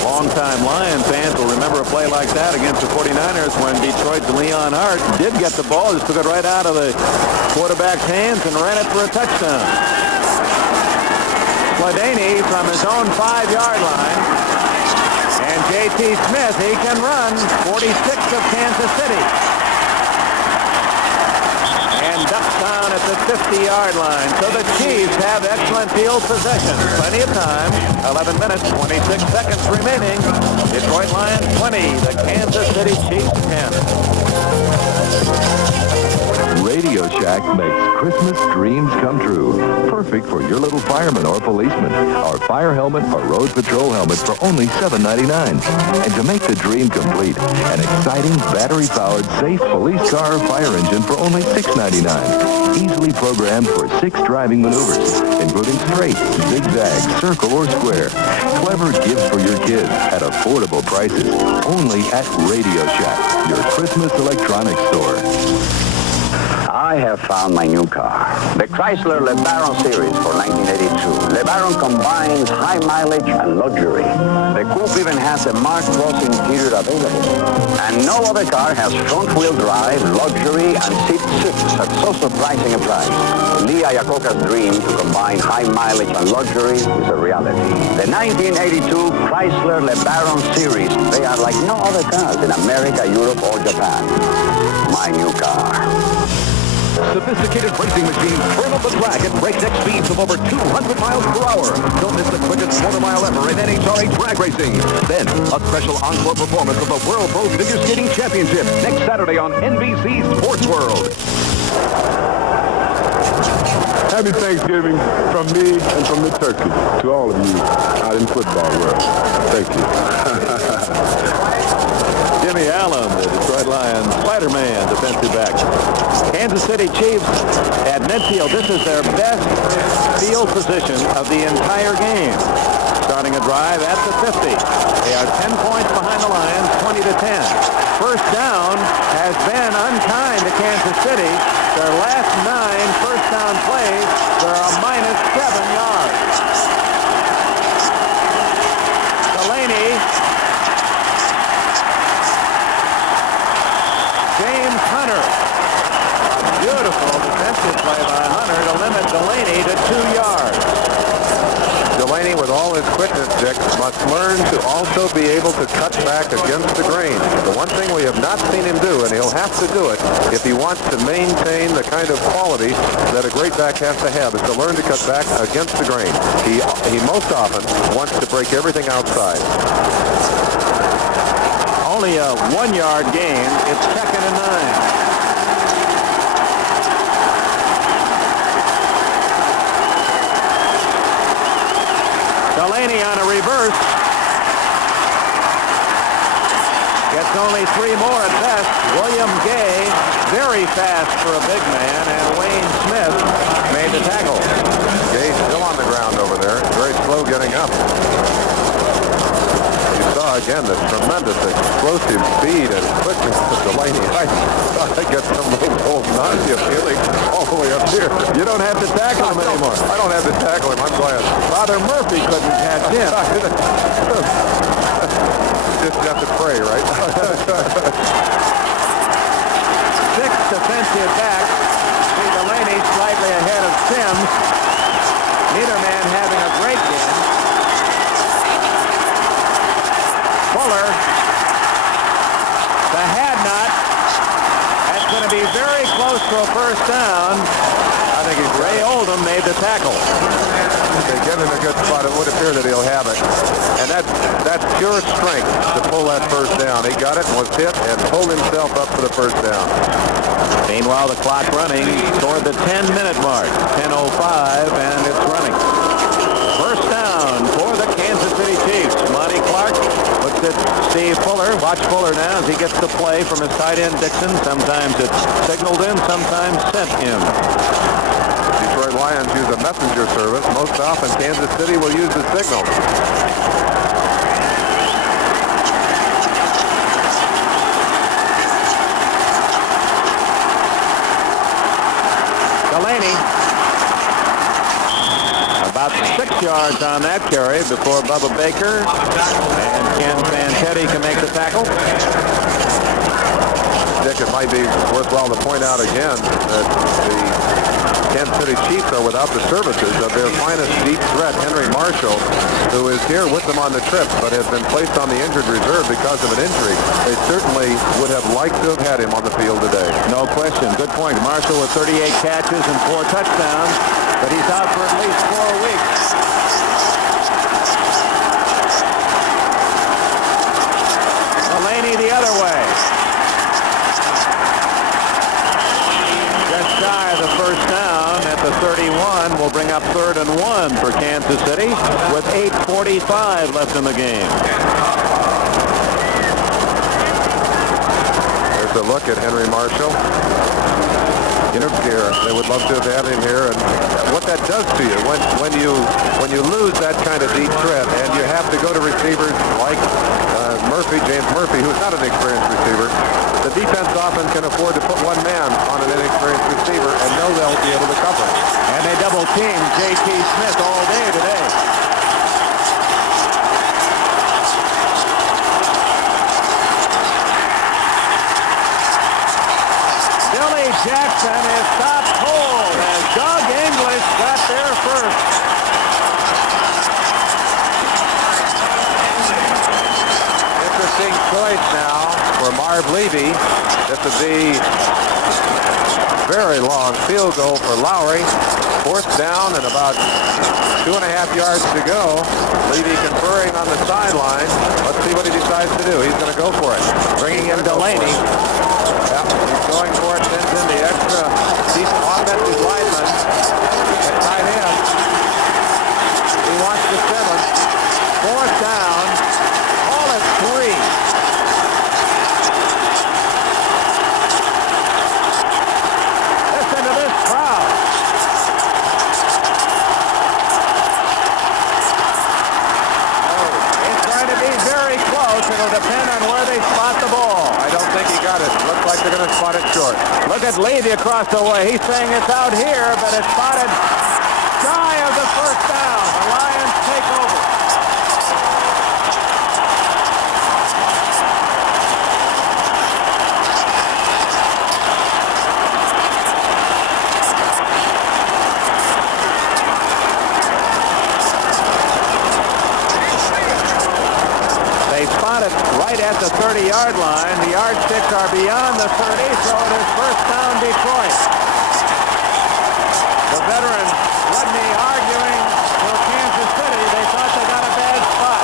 Longtime Lion fans will remember a play like that against the 49ers when Detroit's Leon Hart did get the ball, just took it right out of the quarterback's hands and ran it for a touchdown. Sladany from his own 5-yard line And J.T. Smith, he can run. 46 of Kansas City. And ducks down at the 50-yard line. So the Chiefs have excellent field possession. Plenty of time. 11 minutes, 26 seconds remaining. Detroit Lions 20, the Kansas City Chiefs 10. Radio Shack makes Christmas dreams come true. Perfect for your little fireman or policeman. Our fire helmet or road patrol helmet for only $7.99. And to make the dream complete, an exciting battery-powered safe police car or fire engine for only $6.99. Easily programmed for 6 driving maneuvers, including straight, zigzag, circle, or square. Clever gifts for your kids at affordable prices. Only at Radio Shack, your Christmas electronics store. I have found my new car, the Chrysler LeBaron Series for 1982. LeBaron combines high mileage and luxury. The coupe even has a Mark Cross interior available. And no other car has front-wheel drive, luxury, and seat 6 at so surprising a price. Lee Iacocca's dream to combine high mileage and luxury is a reality. The 1982 Chrysler LeBaron Series, they are like no other cars in America, Europe, or Japan. My new car. Sophisticated racing machines turn up the track at breakneck speeds of over 200 miles per hour. Don't miss the quickest quarter mile ever in NHRA drag racing. Then, a special encore performance of the World Pro Figure Skating Championship next Saturday on NBC Sports World. Happy Thanksgiving from me and from the turkey to all of you out in football world. Thank you. Jimmy Allen, the Detroit Lions Spider-Man defensive back. Kansas City Chiefs at midfield. This is their best field position of the entire game. Starting a drive at the 50. They are 10 points behind the Lions, 20-10. First down has been unkind to Kansas City. Their last 9 first down plays, they're a minus 7 yards. Delaney. James Hunter. A beautiful defensive play by Hunter to limit Delaney to 2 yards. Delaney, with all his quickness, Dick, must learn to also be able to cut back against the grain. The one thing we have not seen him do, and he'll have to do it if he wants to maintain the kind of quality that a great back has to have, is to learn to cut back against the grain. He most often wants to break everything outside. Only a 1-yard gain. It's 2nd and 9. Delaney on a reverse. Gets only 3 more at best. William Gay, very fast for a big man, and Wayne Smith made the tackle. Gay still on the ground over there. Very slow getting up. You saw again the tremendous explosive speed and quickness of Delaney. I get some little nausea feeling all the way up here. You don't have to tackle him anymore. I don't have to tackle him. I'm glad. Father Murphy couldn't catch him. Just have to pray, right? 6 defensive backs. See Delaney slightly ahead of Sims. Neither man having a great game. Fuller. The Hadnot. That's going to be very close to a first down. I think Ray Oldham made the tackle. They get in a good spot. It would appear that he'll have it. And that's pure strength to pull that first down. He got it and was hit and pulled himself up for the first down. Meanwhile, the clock running toward the 10-minute mark. 10:05, and it's running. First down for the Kansas City Chiefs. Monty Clark looks at Steve Fuller. Watch Fuller now as he gets the play from his tight end Dixon. Sometimes it's signaled in, sometimes sent in. Detroit Lions use a messenger service. Most often, Kansas City will use the signal. Delaney. About 6 yards on that carry before Bubba Baker and Ken Fanchetti can make the tackle. Dick, it might be worthwhile to point out again that the Kansas City Chiefs are without the services of their finest deep threat, Henry Marshall, who is here with them on the trip, but has been placed on the injured reserve because of an injury. They certainly would have liked to have had him on the field today. No question. Good point. Marshall with 38 catches and 4 touchdowns, but he's out for at least 4 weeks. Delaney the other way. Just shy of the first down at the 31. Will bring up 3rd and 1 for Kansas City with 8:45 left in the game. There's a look at Henry Marshall. Here, they would love to have had him here, and what that does to you when you lose that kind of deep threat, and you have to go to receivers like James Murphy, who's not an experienced receiver, the defense often can afford to put one man on an inexperienced receiver and know they'll be able to cover it. And they double team J.T. Smith all day today. Billy Jackson is stopped cold as Doug English got there first. Interesting choice now for Marv Levy. This would be a very long field goal for Lowry. 4th down and about 2.5 yards to go. Levy conferring on the sideline. Let's see what he decides to do. He's going to go for it. Bringing in Delaney. Yep, he's going for it. Sends in the extra decent offensive lineman at tight end. He wants the 7. 4th down. All at 3. Listen to this crowd. It's going to be very close. It'll depend on where they spot the ball. I don't think he got it. Looks like they're going to spot it short. Look at Levy across the way. He's saying it's out here, but it's spotted shy of the 1st down. The Lions take over. They spot it right at the 30-yard line. The yardsticks are beyond the 30, so it is 1st down Detroit. The veteran Rudney arguing for Kansas City. They thought they got a bad spot.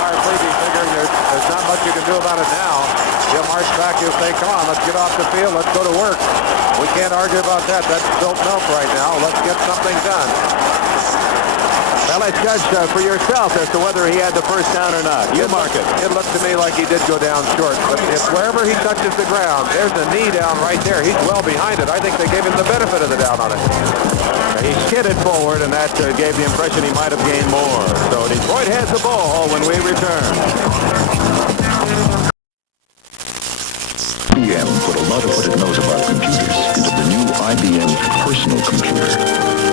Marv Levy figuring there's not much you can do about it now. He'll march back. He'll say, come on, let's get off the field. Let's go to work. We can't argue about that. That's spilt milk right now. Let's get something done. Well, let's judge for yourself as to whether he had the 1st down or not. You mark it. It looked to me like he did go down short, but if wherever he touches the ground, there's a knee down right there. He's well behind it. I think they gave him the benefit of the doubt on it. He skidded forward, and that gave the impression he might have gained more. So Detroit has the ball when we return. IBM put a lot of what it knows about computers into the new IBM personal computer.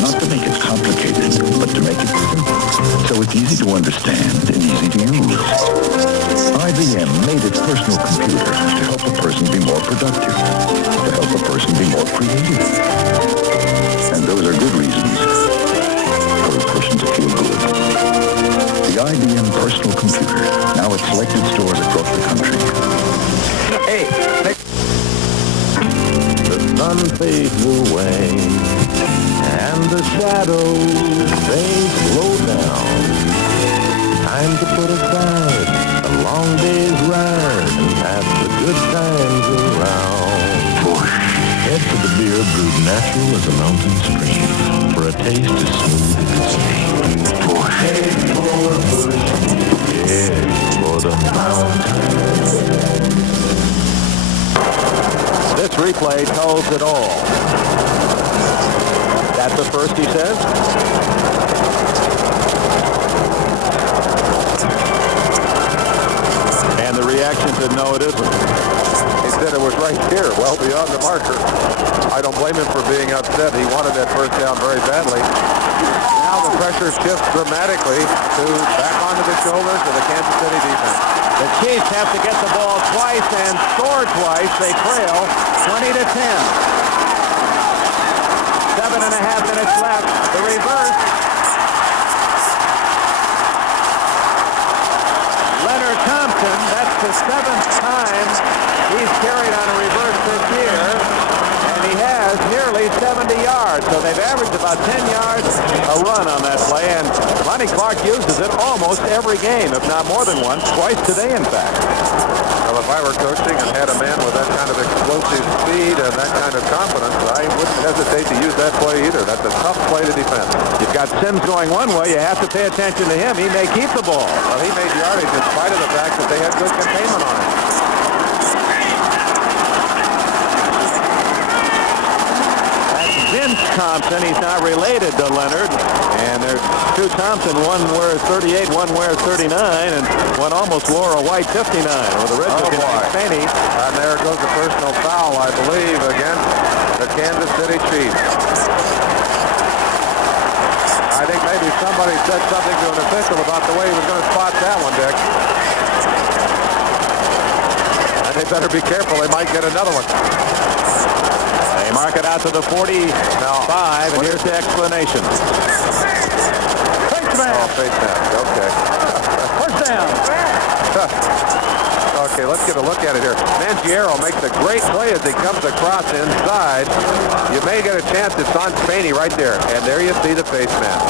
Not to make it complicated, but to make it simple, so it's easy to understand and easy to use. IBM made its personal computer to help a person be more productive, to help a person be more creative. And those are good reasons for a person to feel good. The IBM personal computer, now at selected stores across the country. Hey, the sun fades away, and the shadows, they slow down. Time to put aside a long day's ride and pass the good times around. Head for the beer brewed natural as a mountain stream, for a taste as smooth as its name. Head for the bush, yeah, for the mountain. This replay tells it all. That's the first, he says. And the reaction said, no, it isn't. He said it was right here, well beyond the marker. I don't blame him for being upset. He wanted that first down very badly. Now the pressure shifts dramatically back onto the shoulders of the Kansas City defense. The Chiefs have to get the ball twice and score twice. They trail 20-10. 7.5 minutes left. The reverse. Leonard Thompson, that's the 7th time he's carried on a reverse this year. And he has nearly 70 yards. So they've averaged about 10 yards a run on that play. And Lonnie Clark uses it almost every game, if not more than once, twice today, in fact. Well, if I were coaching and had a man with that kind of explosive speed and that kind of confidence, I wouldn't hesitate to use that play either. That's a tough play to defend. You've got Sims going one way. You have to pay attention to him. He may keep the ball. Well, he made yardage in spite of the fact that they had good containment on him. Vince Thompson, he's not related to Leonard, and there's two Thompson, one wears 38, one wears 39, and one almost wore a white 59 with the red 59. Faney. And there goes the personal foul, I believe, against the Kansas City Chiefs. I think maybe somebody said something to an official about the way he was going to spot that one, Dick. And they better be careful, they might get another one. They mark it out to the 45, and here's the explanation. Face mask. Oh, face mask. Okay. First down. Okay, let's get a look at it here. Mangiero makes a great play as he comes across inside. You may get a chance. It's on Faney right there. And there you see the face mask.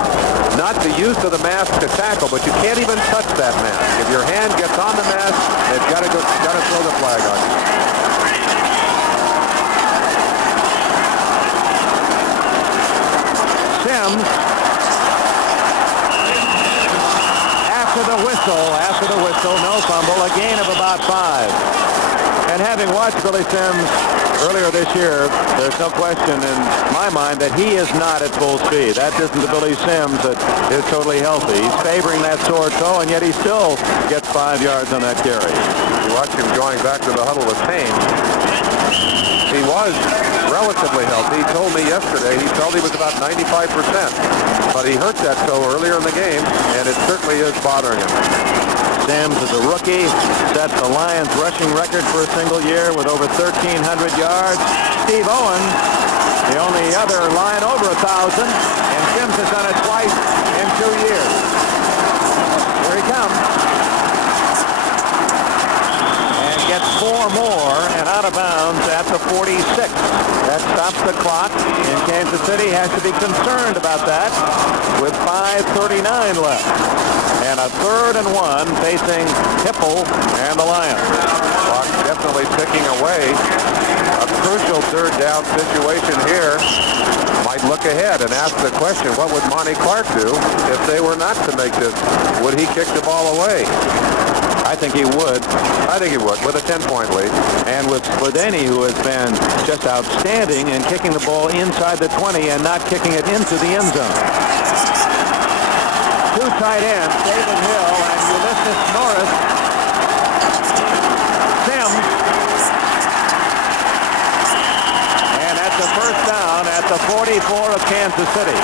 Not the use of the mask to tackle, but you can't even touch that mask. If your hand gets on the mask, they've got to throw the flag on you. Sims, after the whistle, no fumble, a gain of about 5. And having watched Billy Sims earlier this year, there's no question in my mind that he is not at full speed. That isn't the Billy Sims that is totally healthy. He's favoring that sore toe, and yet he still gets 5 yards on that carry. You watch him going back to the huddle with pain. He was relatively healthy. He told me yesterday he felt he was about 95%. But he hurt that toe earlier in the game, and it certainly is bothering him. Sims is a rookie, sets the Lions rushing record for a single year with over 1,300 yards. Steve Owen, the only other Lion over 1,000, and Sims has done it twice in 2 years. Here he comes. And gets 4 more and out of bounds at the 46. That stops the clock, and Kansas City has to be concerned about that with 5:39 left. And a 3rd and 1 facing Hipple and the Lions. Clock definitely ticking away. A crucial 3rd down situation here. Might look ahead and ask the question, what would Monty Clark do if they were not to make this? Would he kick the ball away? I think he would. I think he would, with a 10-point lead. And with Spladany, who has been just outstanding in kicking the ball inside the 20 and not kicking it into the end zone. 2 tight ends, David Hill and Ulysses Norris. Sims. And that's the first down at the 44 of Kansas City.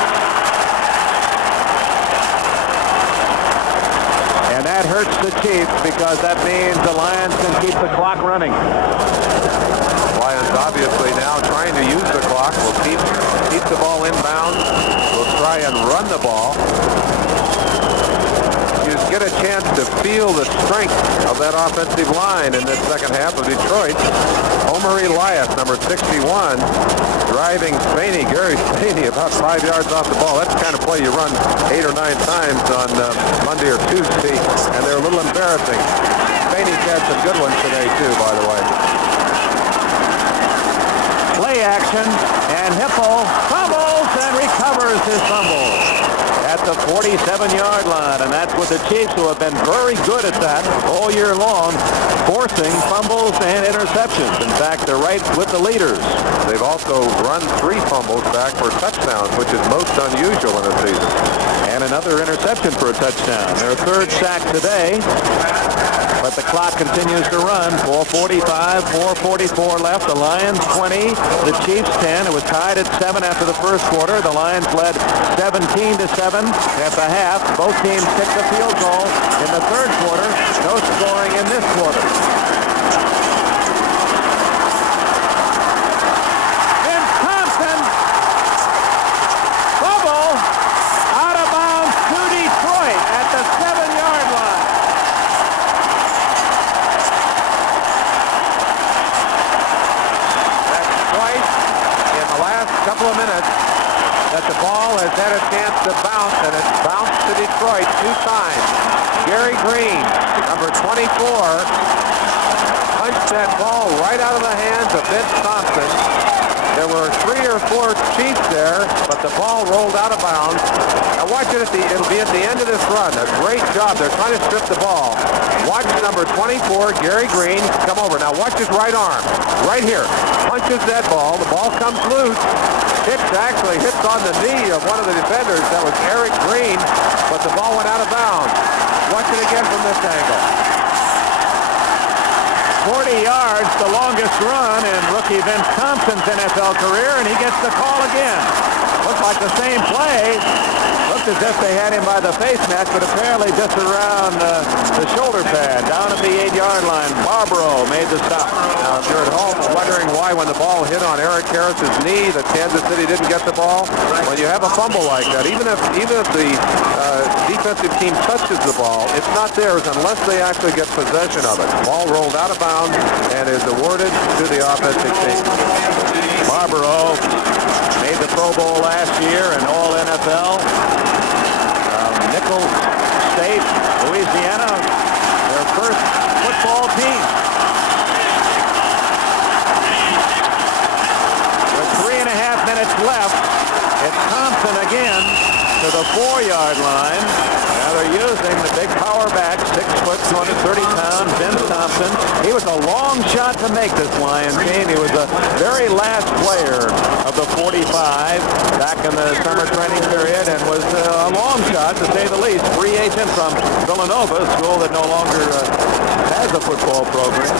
And that hurts the Chiefs because that means the Lions can keep the clock running. Lions obviously now trying to use the clock. Will keep the ball inbound. Will try and run the ball. You get a chance to feel the strength of that offensive line in this second half of Detroit. Omer Elias, number 61, driving Faney, Gary Faney, about 5 yards off the ball. That's the kind of play you run 8 or 9 times on Monday or Tuesday, and they're a little embarrassing. Faney's had some good ones today, too, by the way. Play action, and Hipple fumbles and recovers his fumble at the 47-yard line, and that's with the Chiefs, who have been very good at that all year long, forcing fumbles and interceptions. In fact, they're right with the leaders. They've also run 3 fumbles back for touchdowns, which is most unusual in a season. And another interception for a touchdown. Their third sack today. But the clock continues to run. 4:45, 4:44 left. The Lions 20, the Chiefs 10. It was tied at 7 after the first quarter. The Lions led 17-7 at the half. Both teams kicked a field goal in the third quarter. No scoring in this quarter. Vince Thompson. Bubble out of bounds to Detroit at the 7-yard line. Couple of minutes that the ball has had a chance to bounce, and it's bounced to Detroit 2 times. Gary Green, number 24, punched that ball right out of the hands of Vince Thompson. There were 3 or 4 Chiefs there, but the ball rolled out of bounds. Now watch it it'll be at the end of this run. A great job. They're trying to strip the ball. Watch number 24, Gary Green, come over. Now watch his right arm. Right here. Punches that ball. The ball comes loose. Actually hits on the knee of one of the defenders. That was Eric Green, but the ball went out of bounds. Watch it again from this angle. 40 yards, the longest run in rookie Vince Thompson's NFL career, and he gets the call again. Looked like the same play. Looked as if they had him by the face mask, but apparently just around the shoulder pad, down at the 8-yard line. Barbaro made the stop. Now, if you're at home wondering why when the ball hit on Eric Harris's knee that Kansas City didn't get the ball, when you have a fumble like that, even if the defensive team touches the ball, it's not theirs unless they actually get possession of it. Ball rolled out of bounds and is awarded to the offensive team. Barbaro made the Pro Bowl last year and all NFL. Nichols State, Louisiana, their first football team. With 3.5 minutes left, it's Thompson again to the 4-yard line. Now they're using the big power back, 6 foot, 230 pounds, Vince Thompson. He was a long shot to make this Lions game. He was the very last player of the 45 back in the summer training period and was a long shot, to say the least. Free agent from Villanova, a school that no longer has a football program.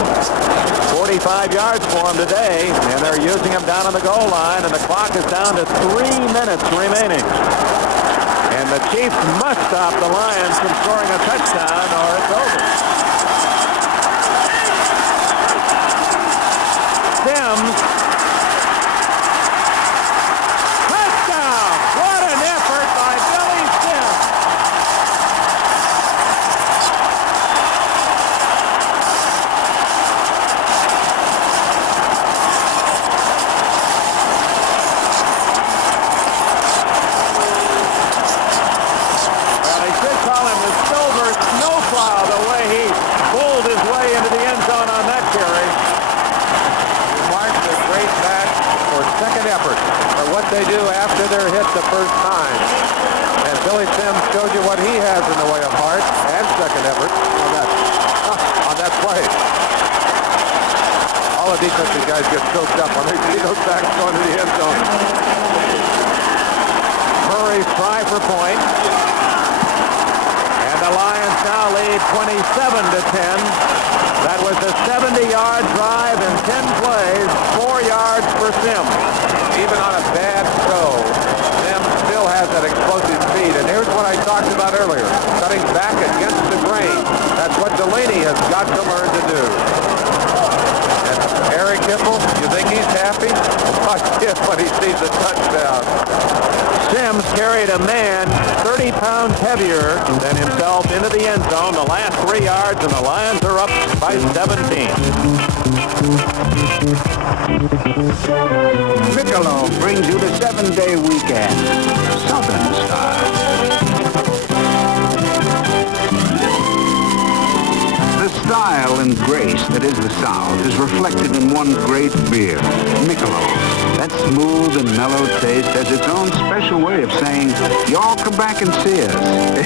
45 yards for him today, and they're using him down on the goal line, and the clock is down to 3 minutes remaining. And the Chiefs must stop the Lions from scoring a touchdown or it's over. Sims. Touchdown! What an effort by Billy Sims. They do after they're hit the first time. And Billy Sims showed you what he has in the way of heart and second effort on that play. All the defensive guys get choked up when they see those backs going to the end zone. Murray's try for point. And the Lions now lead 27-10. That was a 70-yard drive in 10 plays, 4 yards for Sims. Even on a bad show, Sims still has that explosive speed. And here's what I talked about earlier, cutting back against the grain. That's what Delaney has got to learn to do. And Eric Hipple, you think he's happy? Watch him when he sees the touchdown. Sims carried a man 30 pounds heavier than himself into the end zone. The last 3 yards, and the Lions are up by 17. Michelob brings you the 7-day weekend, Southern style. The style and grace that is the South is reflected in one great beer, Michelob. That smooth and mellow taste has its own special way of saying, y'all come back and see us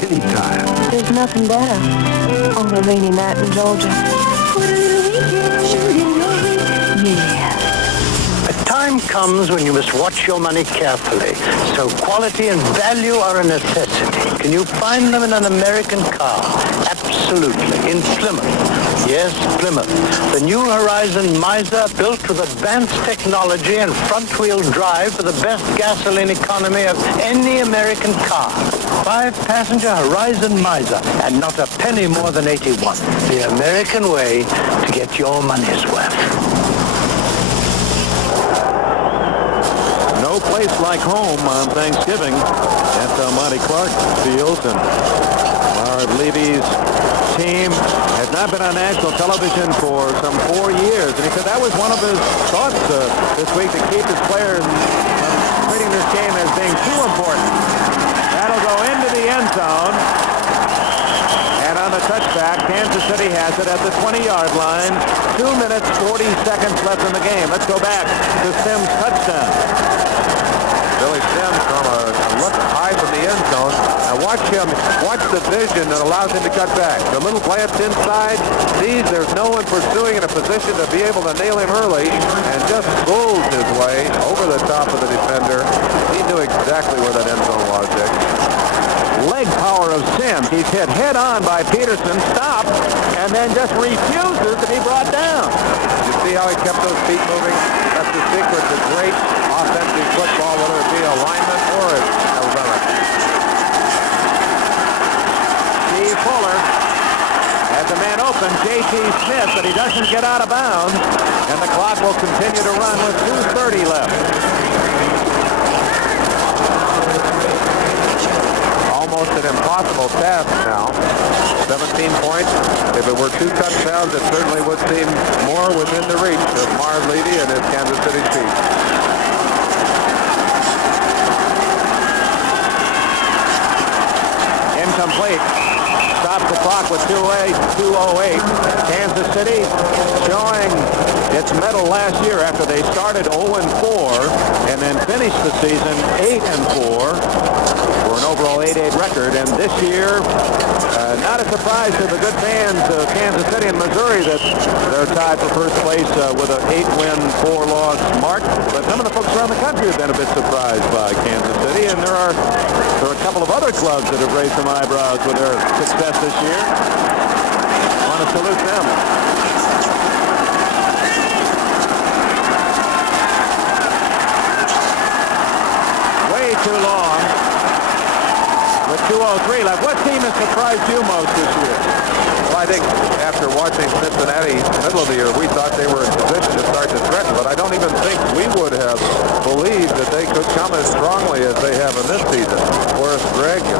anytime. There's nothing better on a rainy night in Georgia. Yeah. A time time comes when you must watch your money carefully. So quality and value are a necessity. Can you find them in an American car? Absolutely. In Plymouth. Yes, Plymouth. The new Horizon Miser, built with advanced technology and front-wheel drive for the best gasoline economy of any American car. 5-passenger Horizon Miser, and not a penny more than 81. The American way to get your money's worth. No place like home on Thanksgiving at Monty Clark Field, and Marv Levy's team has not been on national television for some 4 years, and he said that was one of his thoughts this week, to keep his players from treating this game as being too important. That'll go into the end zone, and on the touchback, Kansas City has it at the 20-yard line. 2 minutes, 40 seconds left in the game. Let's go back to Sims' touchdown. Billy Sims from a look high from the end zone. Now watch the vision that allows him to cut back. The little glance inside, sees there's no one pursuing in a position to be able to nail him early, and just bulls his way over the top of the defender. He knew exactly where that end zone was, Dick. Leg power of Sims. He's hit head on by Peterson, stopped, and then just refuses to be brought down. You see how he kept those feet moving? That's the secret to great offensive football, whether it be a lineman or a runner. Steve Fuller has a man open, J.T. Smith, but he doesn't get out of bounds, and the clock will continue to run with 2:30 left. Almost an impossible task now. 17 points. If it were 2 touchdowns, it certainly would seem more within the reach of Marv Levy and his Kansas City Chiefs. Incomplete. Stops the clock with 2:08. Kansas City showing its mettle last year after they started 0-4 and then finished the season 8-4 for an overall 8-8 record. And this year, not a surprise to the good fans of Kansas City and Missouri that they're tied for first place with an 8-win, 4-loss mark. But some of the folks around the country have been a bit surprised by Kansas City, and there are a couple of other clubs that have raised some eyebrows with their success this year. I want to salute them. Way too long. With 2:03 left. What team has surprised you most this year? Well, I think after watching Cincinnati in the middle of the year, we thought they were in position to start to threaten, but I don't even think we would have believed that they could come as strongly as they have in this season. Forrest Gregg and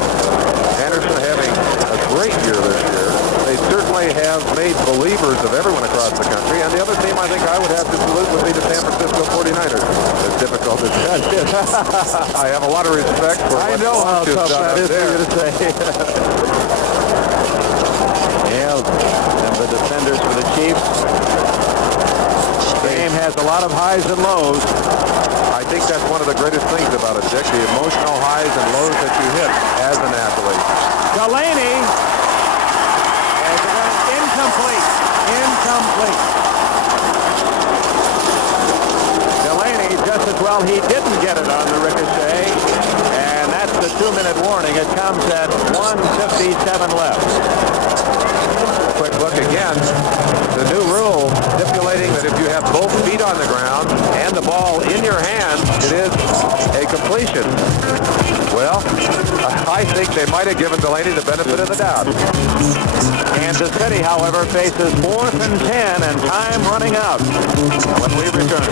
Anderson having a great year this year. They certainly have made believers of everyone across the country, and the other team I think I would have to salute would be the San Francisco 49ers. As difficult as that is. I have a lot of respect for I know how tough that is for you to say. Yeah, and the defenders for the Chiefs. The game has a lot of highs and lows. I think that's one of the greatest things about it, Dick, the emotional highs and lows that you hit as an athlete. Delaney has run incomplete. Delaney, just as well, he didn't get it on the ricochet, and that's the 2-minute warning. It comes at 1:57 left. Quick look again. The new rule stipulating that if you have both feet on the ground and the ball in your hand, it is a completion. Well, I think they might have given Delaney the benefit of the doubt. Kansas City, however, faces 4th and 10 and time running out when we return.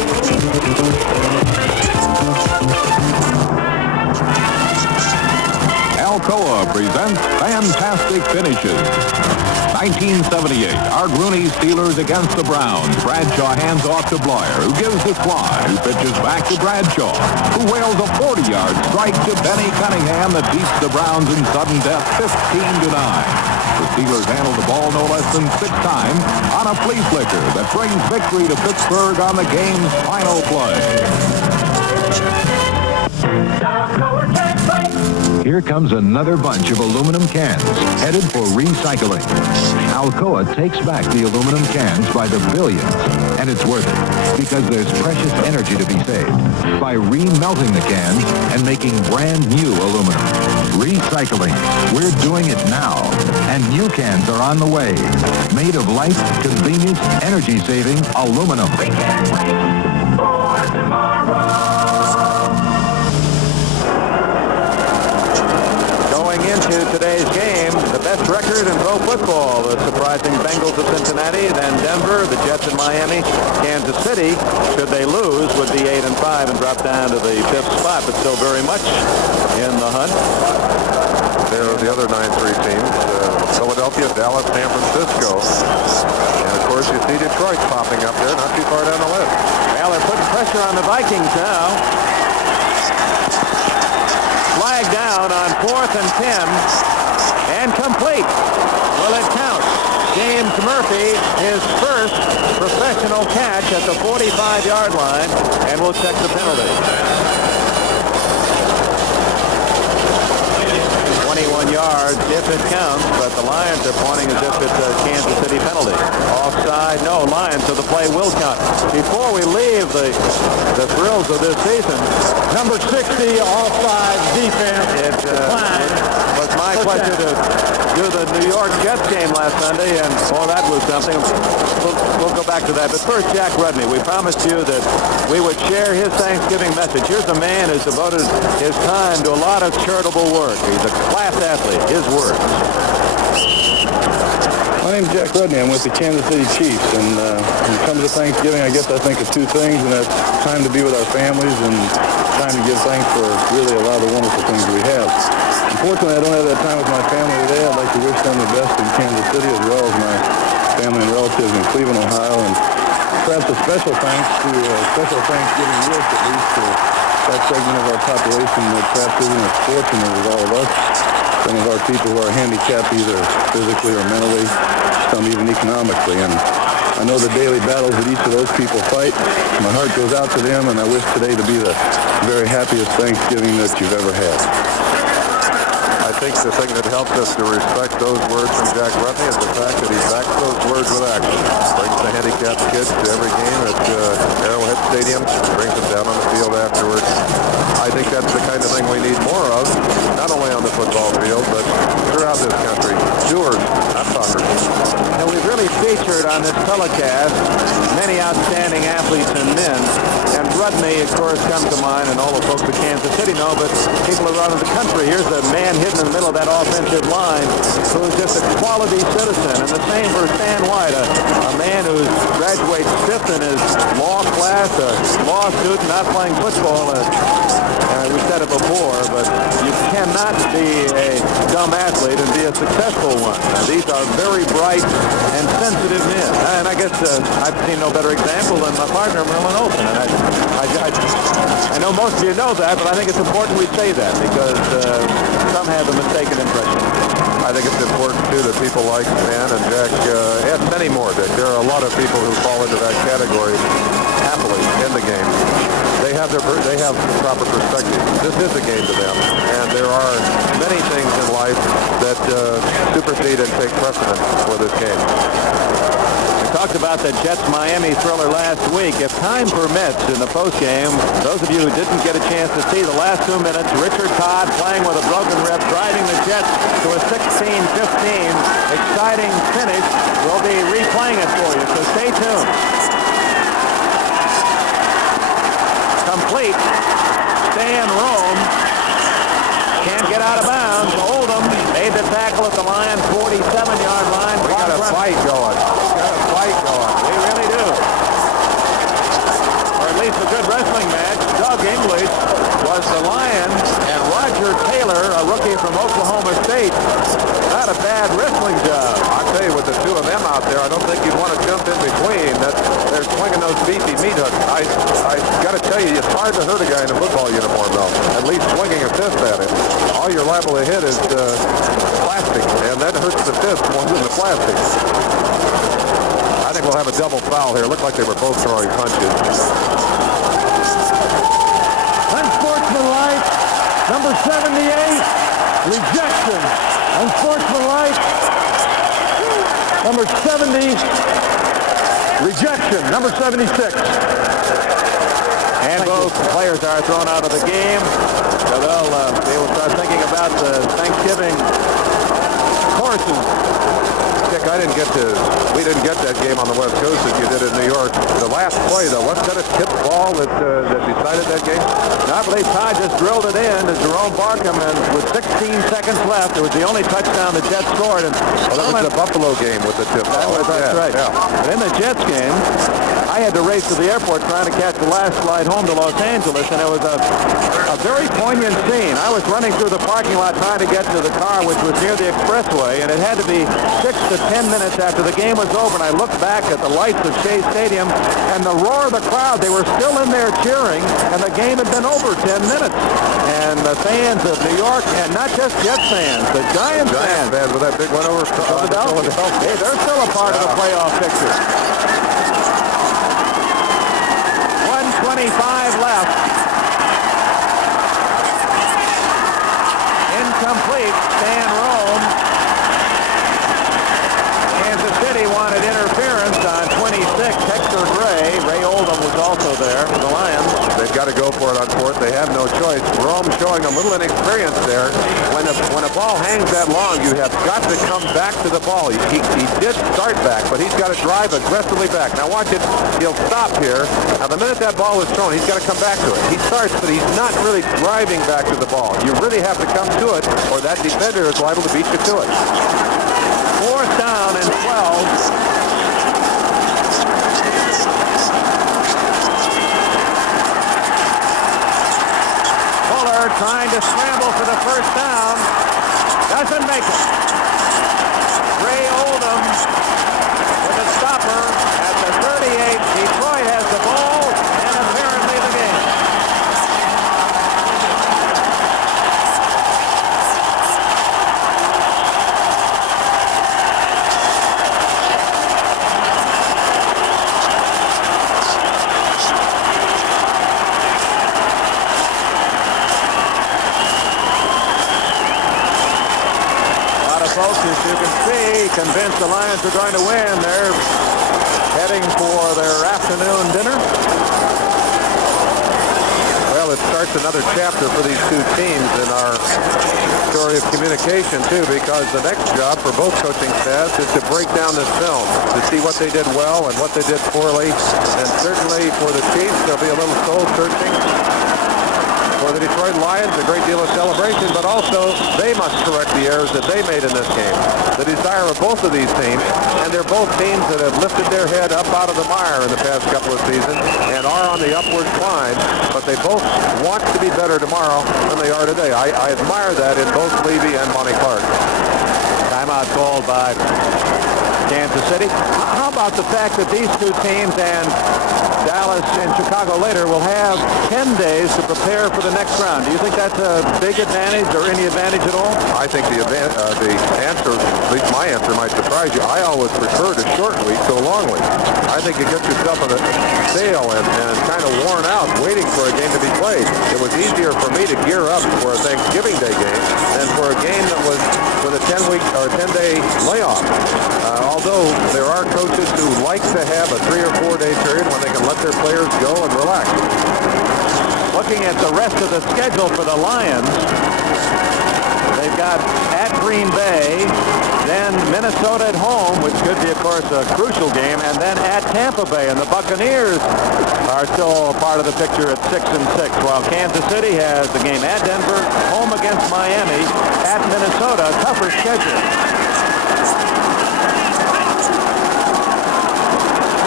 Alcoa presents Fantastic Finishes. 1978, Art Rooney's Steelers against the Browns. Bradshaw hands off to Blair, who gives the fly, who pitches back to Bradshaw, who wails a 40-yard strike to Benny Cunningham that beats the Browns in sudden death 15-9. The Steelers handle the ball no less than 6 times on a flea flicker that brings victory to Pittsburgh on the game's final play. here comes another bunch of aluminum cans headed for recycling. Alcoa takes back the aluminum cans by the billions, and it's worth it because there's precious energy to be saved by remelting the cans and making brand new aluminum. Recycling. We're doing it now, and new cans are on the way. Made of light, convenience, energy-saving aluminum. We can't wait for tomorrow. Going into today's game, the best record in pro football, the surprising Bengals of Cincinnati, then Denver, the Jets in Miami, Kansas City, should they lose, would be 8-5 and drop down to the 5th spot, but still very much in the hunt. There are the other 9-3 teams, Philadelphia, Dallas, San Francisco. And, of course, you see Detroit popping up there, not too far down the list. Well, they're putting pressure on the Vikings now. Flag down on 4th and 10, and complete. Will it count? James Murphy, his first professional catch at the 45-yard line, and we'll check the penalty. 21 yards if it counts, but the Lions are pointing as if it's a Kansas City penalty. Offside, no, Lions, so the play will count. Before we leave the thrills of this season, number 60 offside defense. It was my pleasure to do the New York Jets game last Sunday, and that was something. We'll go back to that. But first, Jack Rudney. We promised you that we would share his Thanksgiving message. Here's a man who's devoted his time to a lot of charitable work. He's a class athlete. His words. My name's Jack Rudney. I'm with the Kansas City Chiefs, and when it comes to Thanksgiving, I guess I think of two things, and that's time to be with our families and time to give thanks for really a lot of the wonderful things we have. Unfortunately, I don't have that time with my family today. I'd like to wish them the best in Kansas City, as well as my family and relatives in Cleveland, Ohio, and perhaps a special Thanksgiving wish, at least, to that segment of our population that perhaps isn't as fortunate as all of us. Some of our people who are handicapped either physically or mentally, some even economically. And I know the daily battles that each of those people fight. My heart goes out to them, and I wish today to be the very happiest Thanksgiving that you've ever had. I think the thing that helps us to respect those words from Jack Rudney is the fact that he backs those words with action. Brings the handicapped kids to every game at Arrowhead Stadium, brings them down on the field afterwards. I think that's the kind of thing we need more of, not only on the football field, but throughout this country. Stewards, not talkers. And we've really featured on this telecast many outstanding athletes and men. And Rudney, of course, comes to mind, and all the folks at Kansas City know, but people around the country. Here's a man hidden in the middle of that offensive line who is just a quality citizen. And the same for Stan White, a man who graduates 5th in his law class, a law student, not playing football. We said it before, but you cannot be a dumb athlete and be a successful one. These are very bright and sensitive men. And I guess I've seen no better example than my partner, Merlin Olsen. And I know most of you know that, but I think it's important we say that because some have a mistaken impression. I think it's important, too, that people like Stan and Jack, and many more, Dick. There are a lot of people who fall into that category happily in the game. They have proper perspective. This is a game to them, and there are many things in life that supersede and take precedence for this game. We talked about the Jets-Miami thriller last week. If time permits in the postgame, those of you who didn't get a chance to see the last 2 minutes, Richard Todd playing with a broken rib, driving the Jets to a 16-15 exciting finish. We'll be replaying it for you, so stay tuned. Complete. Stan Rome can't get out of bounds. Oldham made the tackle at the Lions' 47-yard line. We got a fight going. We really do. Or at least a good wrestling match. Doug English was the Lion, and Roger Taylor, a rookie from Oklahoma State. Not a bad wrestling job. I'll tell you, with the two of them out there, I don't think you'd want to jump in between. They're swinging those beefy meat hooks. I got to tell you, it's hard to hurt a guy in a football uniform, though. At least swinging a fist at it. All you're liable to hit is plastic, and that hurts the fist more than the plastic. I think we'll have a double foul here. It looked like they were both throwing punches. Unsportsmanlike, number 78. Rejection. Unsportsmanlike. Number 70. Rejection. Number 76. And both players are thrown out of the game. So they will start thinking about the Thanksgiving courses. Dick, we didn't get that game on the West Coast as you did in New York. The last play, though, wasn't that a tipped ball that decided that game? I believe Todd just drilled it in to Jerome Barkham, and with 16 seconds left, it was the only touchdown the Jets scored. And that was the Buffalo game with the tip ball. That's right. Yeah. But in the Jets game, I had to race to the airport trying to catch the last flight home to Los Angeles, and it was a very poignant scene. I was running through the parking lot trying to get to the car, which was near the expressway, and it had to be 6 to 10 minutes after the game was over, and I looked back at the lights of Shea Stadium, and the roar of the crowd, they were still in there cheering, and the game had been over 10 minutes. And the fans of New York, and not just Jets fans, the Giants fans with that big one over Philadelphia. Hey, they're still a part of the playoff picture. 1:25 left. Incomplete. Stan Rome. Kansas City wanted interference on 26. Hector Gray. Ray Oldham was also there for the Lions. They've got to go for it on fourth. They have no choice. Rome showing a little inexperience there. When a ball hangs that long, you have got to come back to the ball. He did start back, but he's got to drive aggressively back. Now watch it. He'll stop here. Now the minute that ball is thrown, he's got to come back to it. He starts, but he's not really driving back to the ball. You really have to come to it, or that defender is liable to beat you to it. 4th down and 12. Trying to scramble for the first down. Doesn't make it. Ray Oldham with a stopper at the 38. Detroit has the ball and apparently the game. Folks, as you can see, convinced the Lions are going to win. They're heading for their afternoon dinner. Well, it starts another chapter for these two teams in our story of communication, too, because the next job for both coaching staffs is to break down this film, to see what they did well and what they did poorly. And certainly for the Chiefs, there'll be a little soul-searching. For the Detroit Lions, a great deal of celebration, but also they must correct the errors that they made in this game. The desire of both of these teams, and they're both teams that have lifted their head up out of the mire in the past couple of seasons and are on the upward climb, but they both want to be better tomorrow than they are today. I admire that in both Levy and Monty Clark. Timeout called by Kansas City. How about the fact that these two teams and Dallas and Chicago later will have 10 days to prepare for the next round? Do you think that's a big advantage or any advantage at all? I think the answer, at least my answer, might surprise you. I always prefer a short week to a long week. I think you get yourself on a stale and kind of worn out waiting for a game to be played. It was easier for me to gear up for a Thanksgiving Day game than for a game that was with a 10-week or 10-day layoff. Although there are coaches who like to have a 3 or 4 day period when they can let their players go and relax. Looking at the rest of the schedule for the Lions, they've got at Green Bay, then Minnesota at home, which could be, of course, a crucial game, and then at Tampa Bay. And the Buccaneers are still a part of the picture at 6-6, while Kansas City has the game at Denver, home against Miami, at Minnesota, tougher schedule.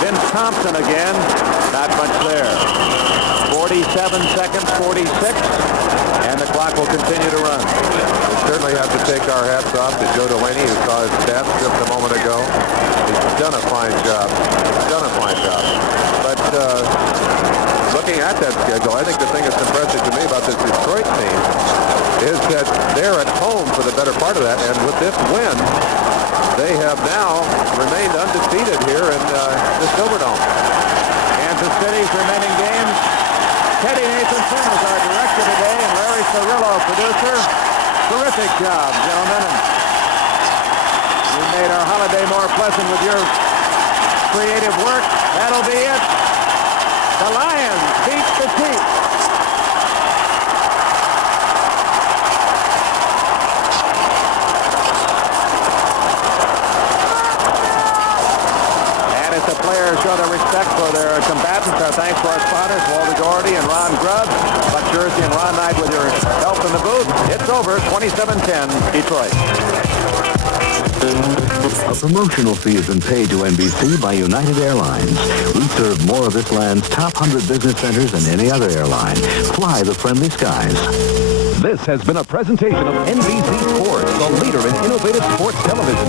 Vince Thompson again, not much there. 47 seconds, 46, and the clock will continue to run. We certainly have to take our hats off to Joe Delaney, who saw his stats just a moment ago. He's done a fine job. But looking at that schedule, I think the thing that's impressive to me about this Detroit team is that they're at home for the better part of that, and with this win, they have now remained undefeated here in the Silverdome. Kansas City's remaining games. Teddy Nathanson is our director today, and Larry Cirillo, producer. Terrific job, gentlemen. And you made our holiday more pleasant with your creative work. That'll be it. The Lions beat the Chiefs. And as the players show their respect for their combatants, our thanks to our spotters, Walter Doherty and Ron Grubb, Buck Jersey and Ron Knight with your help in the booth. It's over, 27-10, Detroit. A promotional fee has been paid to NBC by United Airlines. We serve more of this land's top 100 business centers than any other airline. Fly the friendly skies. This has been a presentation of NBC Sports, the leader in innovative sports television.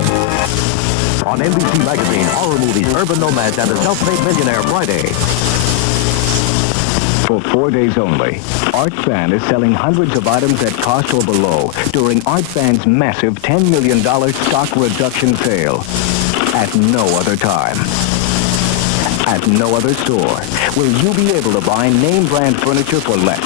On NBC Magazine, horror movies, Urban Nomads, and The Self-Made Millionaire Friday. For 4 days only, Art Fan is selling hundreds of items at cost or below during Art Fan's massive $10 million stock reduction sale. At no other time, at no other store, will you be able to buy name brand furniture for less.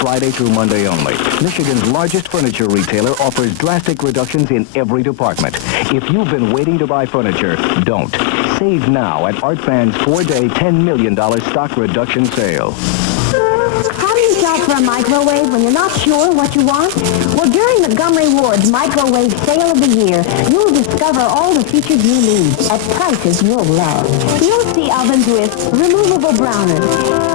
Friday through Monday only. Michigan's largest furniture retailer offers drastic reductions in every department. If you've been waiting to buy furniture, don't. Save now at Art Fan's 4-day $10 million stock reduction sale. How do you shop for a microwave when you're not sure what you want? Well, during the Gumry Ward's Microwave Sale of the Year, you'll discover all the features you need at prices you'll love. You'll see ovens with removable browners,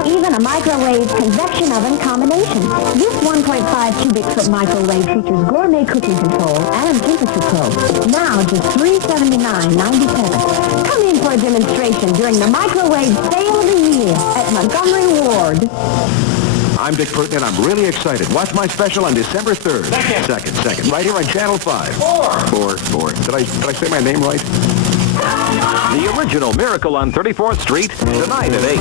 even a microwave convection oven combination. This 1.5 cubic foot microwave features gourmet cooking control and temperature probe. Now just $379.97. Come in for a demonstration during the Microwave Sale of the Year at Montgomery Ward. I'm Dick Burton, and I'm really excited. Watch my special on December 3rd. Second. Right here on Channel 5. Four. Did I say my name right? The original Miracle on 34th Street, tonight at 8.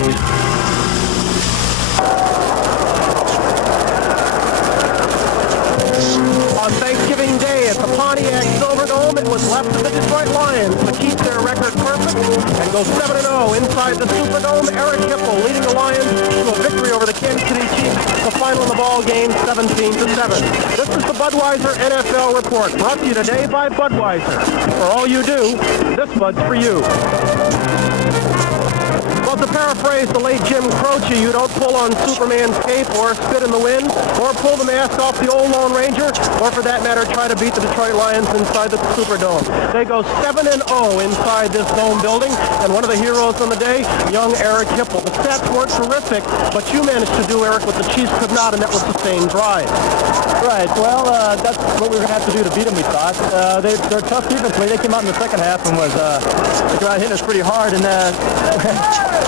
On Thanksgiving Day at the Pontiac Silverdome, it was left to the Detroit Lions to keep their record perfect and go 7-0 inside the Superdome. Eric Hipple leading the Lions to a victory over the Kansas City Chiefs. The final in the ball game, 17-7. This is the Budweiser NFL Report, brought to you today by Budweiser. For all you do, this Bud's for you. Well, to paraphrase the late Jim Croce, you don't pull on Superman's cape or spit in the wind or pull the mask off the old Lone Ranger or, for that matter, try to beat the Detroit Lions inside the Superdome. They go 7-0 inside this dome building, and one of the heroes on the day, young Eric Hipple. The stats weren't terrific, but you managed to do, Eric, what the Chiefs could not, and that was sustain drive. Right. Well, that's what we were going to have to do to beat them, we thought. They're tough defensively. They came out in the second half and they came out hitting us pretty hard, and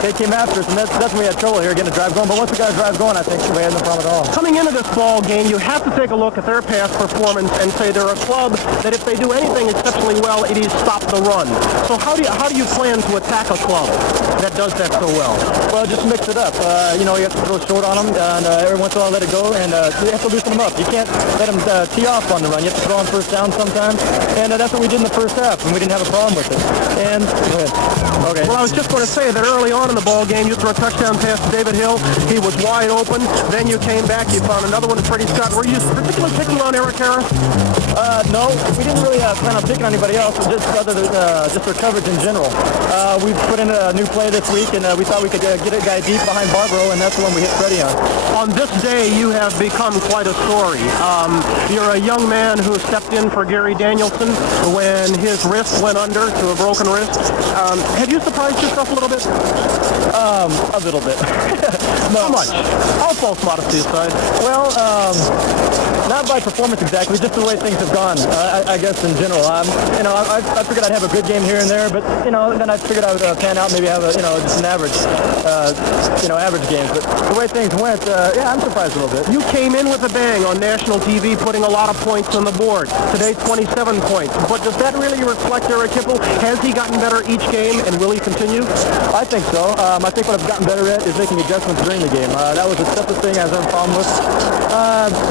they came after us, and that's when we had trouble here getting a drive going. But once we got a drive going, I think we had no problem at all. Coming into this ball game, you have to take a look at their past performance and say they're a club that if they do anything exceptionally well, it is stop the run. So how do you plan to attack a club that does that so well? Well, just mix it up. You have to throw short on them, and every once in a while let it go, and you have to loosen them up. You can't let them tee off on the run. You have to throw on first down sometimes, and that's what we did in the first half, and we didn't have a problem with it. And go ahead. Okay. Well, I was just going to say that early on in the ball game, you threw a touchdown pass to David Hill. He was wide open. Then you came back. You found another one to Freddie Scott. Were you particularly picking on Eric Harris? No, we didn't really plan on picking on anybody else, just other than just their coverage in general. We put in a new play this week, and we thought we could get a guy deep behind Barbaro, and that's the one we hit Freddie on. On this day, you have become quite a story. You're a young man who stepped in for Gary Danielson when his wrist went under to a broken wrist. Have you surprised yourself a little bit? A little bit. How much? All false modesty aside. Well, not by performance exactly, just the way things have gone. I guess in general. I figured I'd have a good game here and there, but then I figured I would pan out, maybe have just an average, average game. But the way things went, I'm surprised a little bit. You came in with a bang on national TV, putting a lot of points on the board. Today, 27 points. But does that really reflect Eric Hipple? Has he gotten better each game, and will he continue? I think so. I think what I've gotten better at is making adjustments during the game. That was a separate thing I was having a problem with.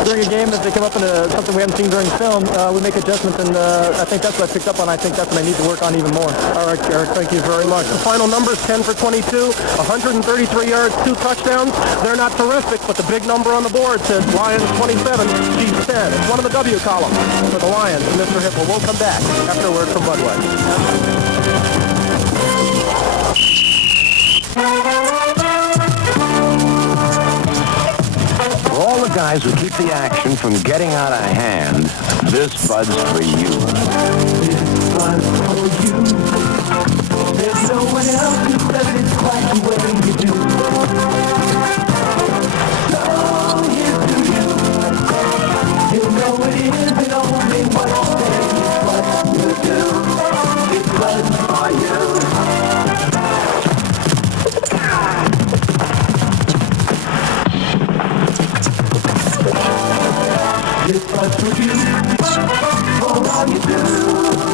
During a game, if the come up into something we haven't seen during film, we make adjustments, and I think that's what I picked up on. I think that's what I need to work on even more. All right, Garrett, thank you very much. The final numbers, 10 for 22, 133 yards, 2 touchdowns. They're not terrific, but the big number on the board says Lions 27, Chiefs 10. It's one of the W columns for the Lions. And Mr. Hipple will come back after a word from Budweiser. For all the guys who keep the action from getting out of hand, this Bud's for you. This Bud's for you. There's no one else who does it quite the way you do. So here's to you. You know it isn't only what you say, it's what you do. This Bud's for you. This Bud's for you. For all you do,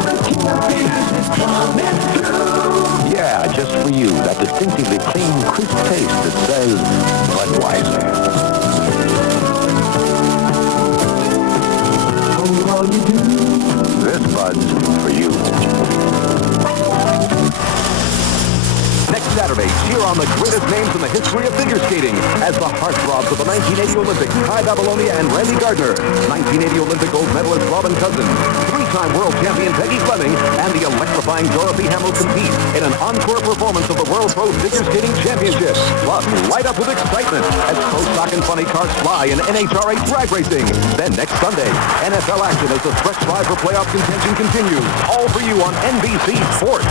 the king of beers is coming through. Yeah, just for you, that distinctively clean, crisp taste that says Budweiser. For all you do. This Bud's for you. Next Saturday, cheer on the greatest names in the history of figure skating as the heartthrobs of the 1980 Olympics, Ty Babylonia and Randy Gardner, 1980 Olympic gold medalist Robin Cousins, 3-time world champion Peggy Fleming, and the electrifying Dorothy Hamill compete in an encore performance of the World Pro Figure Skating Championship. Plus, light up with excitement as Pro Stock and Funny cars fly in NHRA drag racing. Then next Sunday, NFL action as the stretch drive for playoff contention continues. All for you on NBC Sports.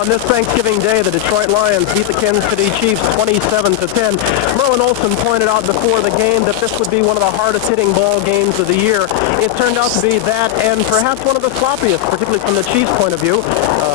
On this Thanksgiving Day, the Detroit Lions beat the Kansas City Chiefs 27-10. Merlin Olsen pointed out before the game that this would be one of the hardest-hitting ball games of the year. It turned out to be that, and perhaps one of the sloppiest, particularly from the Chiefs' point of view.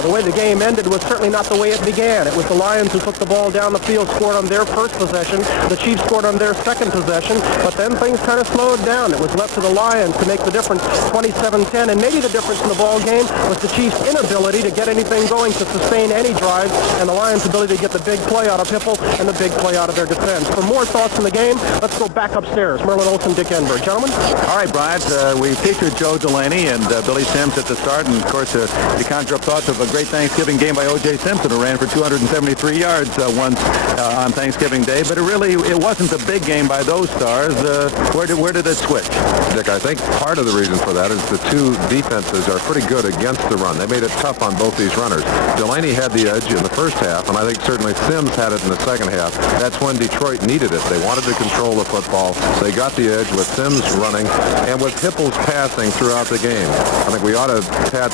The way the game ended was certainly not the way it began. It was the Lions who took the ball down the field, scored on their first possession. The Chiefs scored on their second possession, but then things kind of slowed down. It was left to the Lions to make the difference 27-10, and maybe the difference in the ball game was the Chiefs' inability to get anything going to sustain any drive, and the Lions' ability to get the big play out of Hipple and the big play out of their defense. For more thoughts on the game, let's go back upstairs. Merlin Olsen, Dick Enberg. Gentlemen? All right, Bryant, we featured Joe Delaney and Billy Sims at the start, and of course, you conjure up thoughts of a great Thanksgiving game by O.J. Simpson, who ran for 273 yards once on Thanksgiving Day, but it wasn't a big game by those stars. Where did it switch? Dick, I think part of the reason for that is the two defenses are pretty good against the run. They made it tough on both these runners. Delaney had the edge in the first half, and I think certainly Sims had it in the second half. That's when Detroit needed it. They wanted to control the football. They got the edge with Sims running and with Hipple's passing throughout the game. I think we ought to pat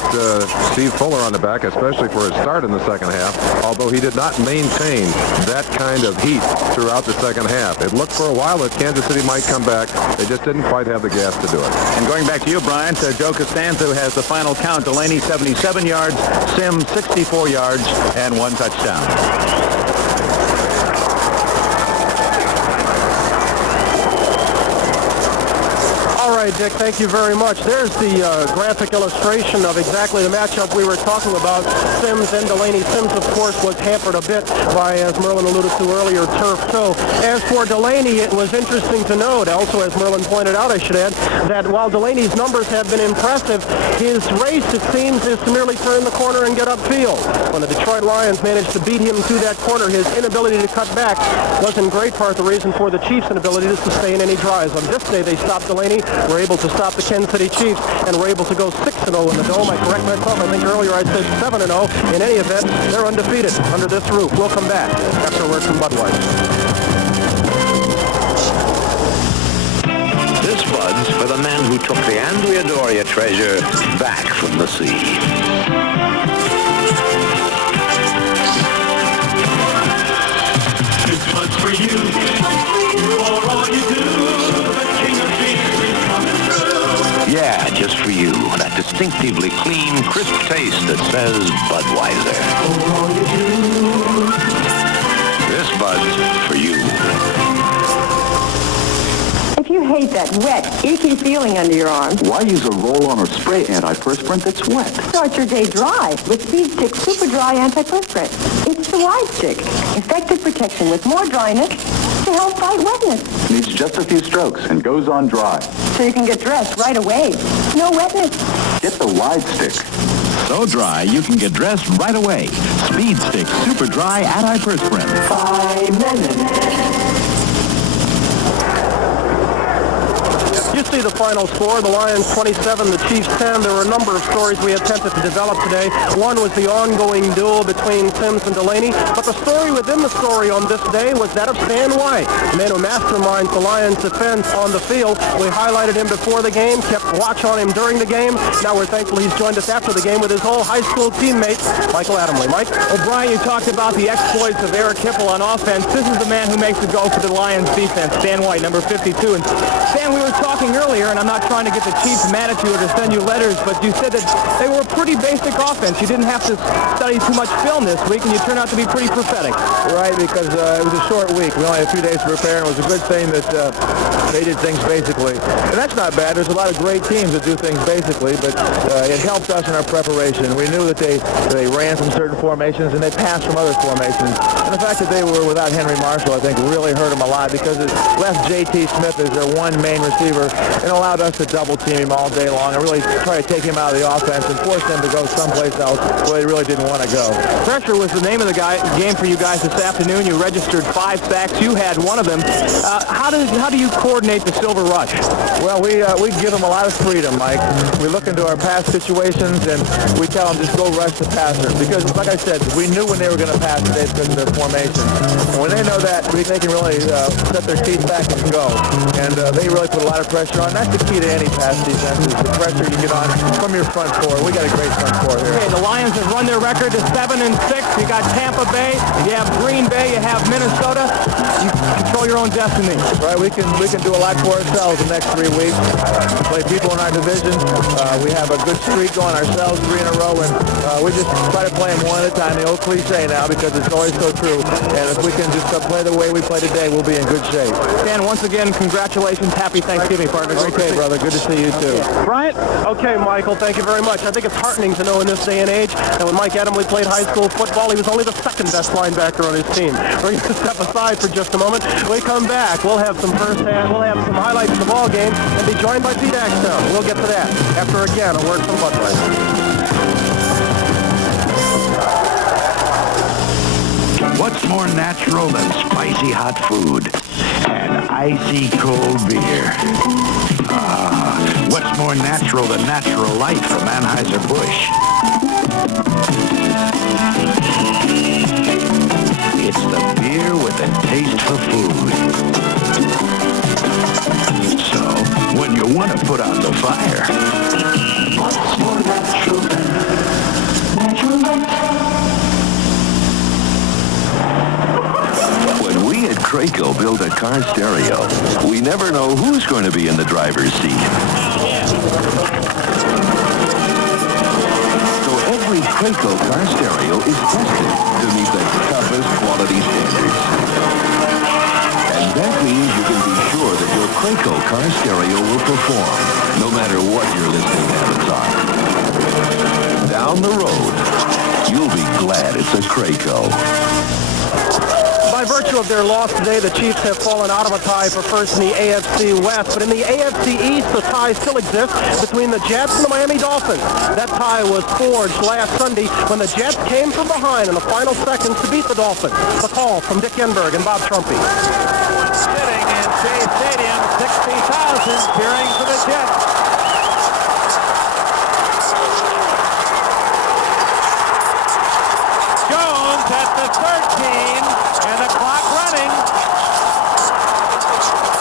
Steve Fuller on the back, especially for his start in the second half, although he did not maintain that kind of heat throughout the second half. It looked for a while that Kansas City might come back. They just didn't quite have the gas to do it. And going back to you, Bryant, Joe Costanzo has the final count. Delaney 77 yards, Sims 64 yards, and 1 touchdown. All right, Dick, thank you very much. There's the graphic illustration of exactly the matchup we were talking about. Sims and Delaney. Sims, of course, was hampered a bit by, as Merlin alluded to earlier, turf toe. As for Delaney, it was interesting to note, also as Merlin pointed out, I should add, that while Delaney's numbers have been impressive, his race, it seems, is to merely turn the corner and get upfield. When the Detroit Lions managed to beat him to that corner, his inability to cut back was in great part the reason for the Chiefs' inability to sustain any drives. On this day, they stopped Delaney, were able to stop the Kansas City Chiefs, and were able to go 6-0 in the Dome. I correct myself. I think earlier I said 7-0. In any event, they're undefeated under this roof. We'll come back after a word from Budweiser. This Bud's for the man who took the Andrea Doria treasure back from the sea. This Bud's for you. For all you do, the king of beers is coming through. Yeah, just for you. That distinctively clean, crisp taste that says Budweiser. For all you do. This Bud's for you. If you hate that wet, icky feeling under your arms, why use a roll-on or spray antiperspirant that's wet? start your day dry with Speed Stick Super Dry Antiperspirant. It's the Wide Stick. Effective protection with more dryness, to help fight wetness. Needs just a few strokes and goes on dry. So you can get dressed right away. No wetness. Get the Wide Stick. So dry, you can get dressed right away. Speed Stick Super Dry Antiperspirant. 5 minutes. You see the final score, the Lions 27, the Chiefs 10. There were a number of stories we attempted to develop today. One was the ongoing duel between Sims and Delaney, but the story within the story on this day was that of Stan White, the man who masterminds the Lions defense on the field. We highlighted him before the game, kept watch on him during the game. Now we're thankful he's joined us after the game with his whole high school teammate, Michael Adamle. Mike? O'Brien, you talked about the exploits of Eric Hipple on offense. This is the man who makes it go for the Lions defense, Stan White, number 52. And Stan, we were talking earlier, and I'm not trying to get the Chiefs mad at you or to send you letters, but you said that they were a pretty basic offense. You didn't have to study too much film this week, and you turned out to be pretty prophetic. Right, because it was a short week. We only had a few days to prepare, and it was a good thing that they did things basically. And that's not bad. There's a lot of great teams that do things basically, but it helped us in our preparation. We knew that they ran from certain formations, and they passed from other formations. And the fact that they were without Henry Marshall, I think, really hurt them a lot because it left J.T. Smith as their one main receiver and allowed us to double team him all day long and really try to take him out of the offense and force them to go someplace else where they really didn't want to go. Pressure was the name of the game for you guys this afternoon. You registered 5 sacks. You had one of them. How do you coordinate the Silver Rush? Well, we give them a lot of freedom, Mike. We look into our pass situations and we tell them just go rush the passer because, like I said, we knew when they were going to pass it because of their formation. And when they know that, they can really set their teeth back and go. And they really put a lot of pressure on. That's the key to any pass defense is the pressure you get on from your front four. We got a great front four here. Okay, the Lions have run their record to 7-6. You got Tampa Bay, you have Green Bay, you have Minnesota. You control your own destiny. Right, we can do a lot for ourselves the next 3 weeks. Play people in our division. We have a good streak going ourselves 3 in a row, and we just try to play them one at a time. The old cliche now because it's always so true. And if we can just play the way we play today, we'll be in good shape. Dan, once again, congratulations. Happy Thanksgiving, partner. Great day, brother. Good to see you, too. Bryant? Okay, Michael, thank you very much. I think it's heartening to know in this day and age that when Mike Adamle played high school football, he was only the second best linebacker on his team. We're going to step aside for just a moment. When we come back, we'll have some highlights of the ball game and be joined by Pete Axtell. We'll get to that after, again, a word from Budweiser. What's more natural than spicy hot food and icy cold beer? What's more natural than natural light from Anheuser-Busch? It's the beer with a taste for food. So, when you want to put out the fire, What's more natural than natural light? When we at Craco build a car stereo, we never know who's going to be in the driver's seat. So every Craco car stereo is tested to meet the toughest quality standards. And that means you can be sure that your Craco car stereo will perform, no matter what your listening habits are. Down the road, you'll be glad it's a Craco. By virtue of their loss today, the Chiefs have fallen out of a tie for first in the AFC West. But in the AFC East, the tie still exists between the Jets and the Miami Dolphins. That tie was forged last Sunday when the Jets came from behind in the final seconds to beat the Dolphins. The call from Dick Enberg and Bob Trumpy. Sitting in Shea Stadium, 60,000 cheering for the Jets. Jones at the 13, and the clock running.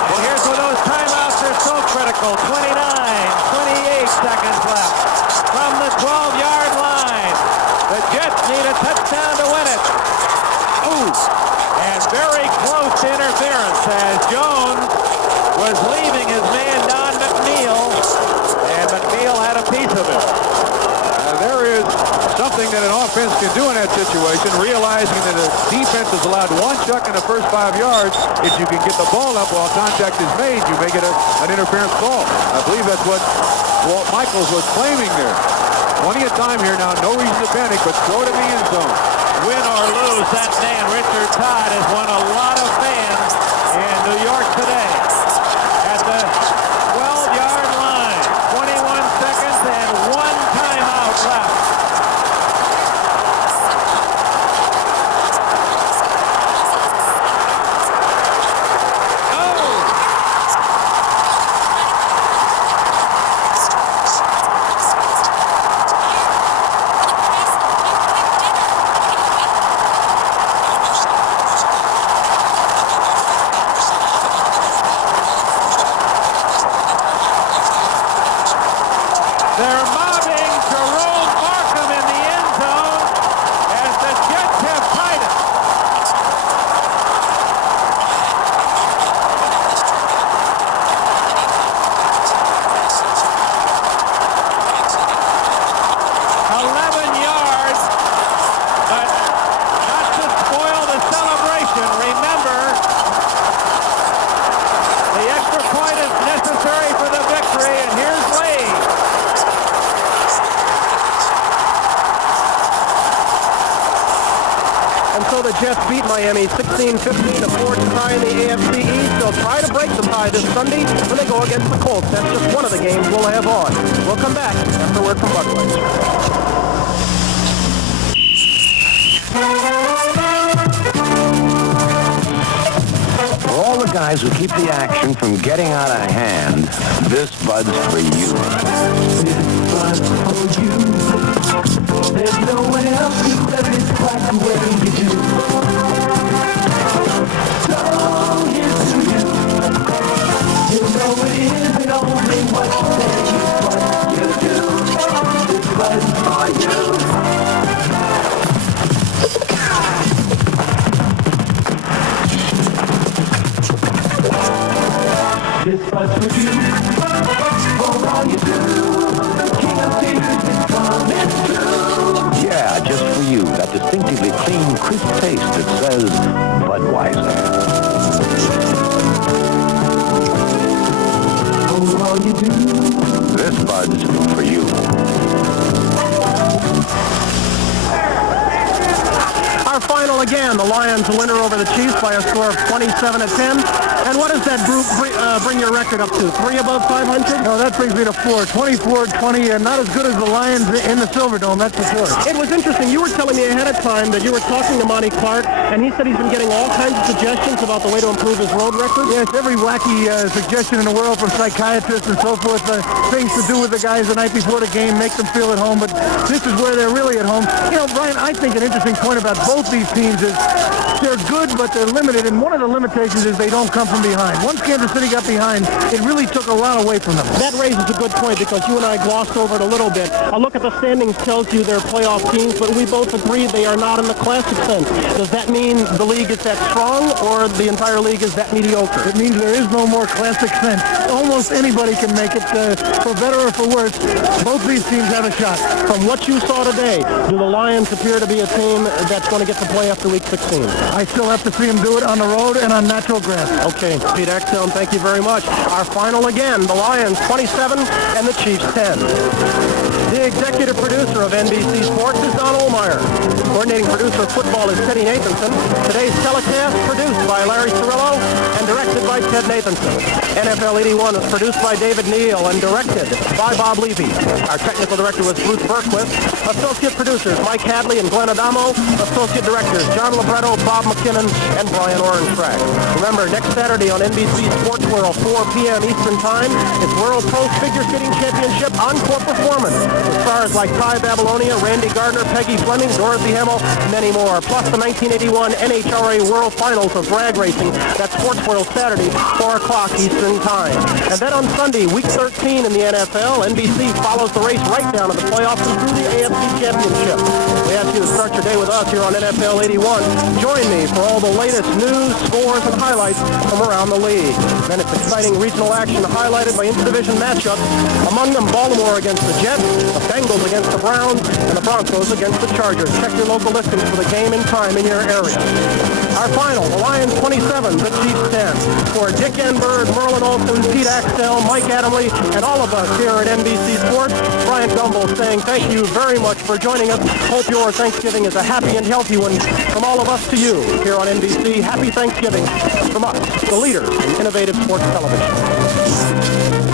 And here's where those timeouts are so critical. 29, 28 seconds left from the 12-yard line. The Jets need a touchdown to win it. Ooh, and very close to interference as Jones was leaving his man Don McNeil, and McNeil had a piece of it. There is something that an offense can do in that situation, realizing that a defense is allowed one chuck in the first 5 yards. If you can get the ball up while contact is made, you may get an interference call. I believe that's what Walt Michaels was claiming there. Plenty of time here now, no reason to panic, but throw it in the end zone. Win or lose, that man, Richard Todd, has won a lot of fans in New York today at the 12-yard line. 21 seconds and one timeout left. They're mobbing Jerome Markham in the end zone as the Jets have tied it. Yards, but not to spoil the celebration. Remember, the extra point is necessary for the victory, and here's Lee. And so the Jets beat Miami 16-15 to forge a tie in the AFC East. They'll try to break the tie this Sunday when they go against the Colts. That's just one of the games we'll have on. We'll come back after a word from Budweiser. For all the guys who keep the action from getting out of hand, this Bud's for you. This Bud's for you. There's no one else who does it quite the way you do. So here's to you. You know it isn't only what you say, it's what you do. This Bud's for you. This Bud's for you. For all you do. The king of tears is coming true. Yeah, just for you, that distinctively clean, crisp taste that says Budweiser. For all you do. This Bud's for you. Our final again, the Lions winner over the Chiefs by a score of 27-10. And what does that group bring your record up to? 3 above 500? No, that brings me to 4. 24-20, and not as good as the Lions in the Silverdome, that's for sure. It was interesting. You were telling me ahead of time that you were talking to Monty Clark, and he said he's been getting all kinds of suggestions about the way to improve his road record. Yes, every wacky suggestion in the world from psychiatrists and so forth, things to do with the guys the night before the game, make them feel at home, but this is where they're really at home. You know, Brian, I think an interesting point about both these teams is they're good, but they're limited, and one of the limitations is they don't come from behind. Once Kansas City got behind, it really took a lot away from them. That raises a good point because you and I glossed over it a little bit. A look at the standings tells you they're playoff teams, but we both agree they are not in the classic sense. Does that mean the league is that strong or the entire league is that mediocre? It means there is no more classic sense. Almost anybody can make it, for better or for worse. Both these teams have a shot. From what you saw today, do the Lions appear to be a team that's going to get to play after Week 16? I still have to see them do it on the road and on natural grass. Okay, Pete Axtell, thank you very much. Our final again, the Lions 27 and the Chiefs 10. The executive producer of NBC Sports is Don Ohlmeyer. Coordinating producer of football is Teddy Nathanson. Today's telecast produced by Larry Cirillo and directed by Ted Nathanson. NFL 81 is produced by David Neal and directed by Bob Levy. Our technical director was Bruce Berquist. Associate producers Mike Hadley and Glenn Adamo. Associate directors John Libretto, Bob McKinnon, and Brian Orenstrack. Remember, next Saturday on NBC Sports World, 4 p.m. Eastern Time, it's World Post Figure Skating Championship Encore Performance. With stars like Ty Babylonia, Randy Gardner, Peggy Fleming, Dorothy Hamill, many more. Plus the 1981 NHRA World Finals of drag racing. That's Sports World Saturday, 4 o'clock Eastern Time. And then on Sunday, Week 13 in the NFL, NBC follows the race right down to the playoffs and through the AFC Championship. We ask you to start your day with us here on NFL 81. Join me for all the latest news, scores, and highlights from around the league. Then it's exciting regional action highlighted by interdivision matchups. Among them, Baltimore against the Jets, the Bengals against the Browns, and the Broncos against the Chargers. Check your local listings for the game and time in your area. Our final, the Lions 27, the Chiefs 10. For Dick Enberg, Merlin Olsen, Pete Axtell, Mike Adamle, and all of us here at NBC Sports, Brian Gumbel saying thank you very much for joining us. Hope your Thanksgiving is a happy and healthy one. From all of us to you here on NBC, happy Thanksgiving from us, the leader in innovative sports television.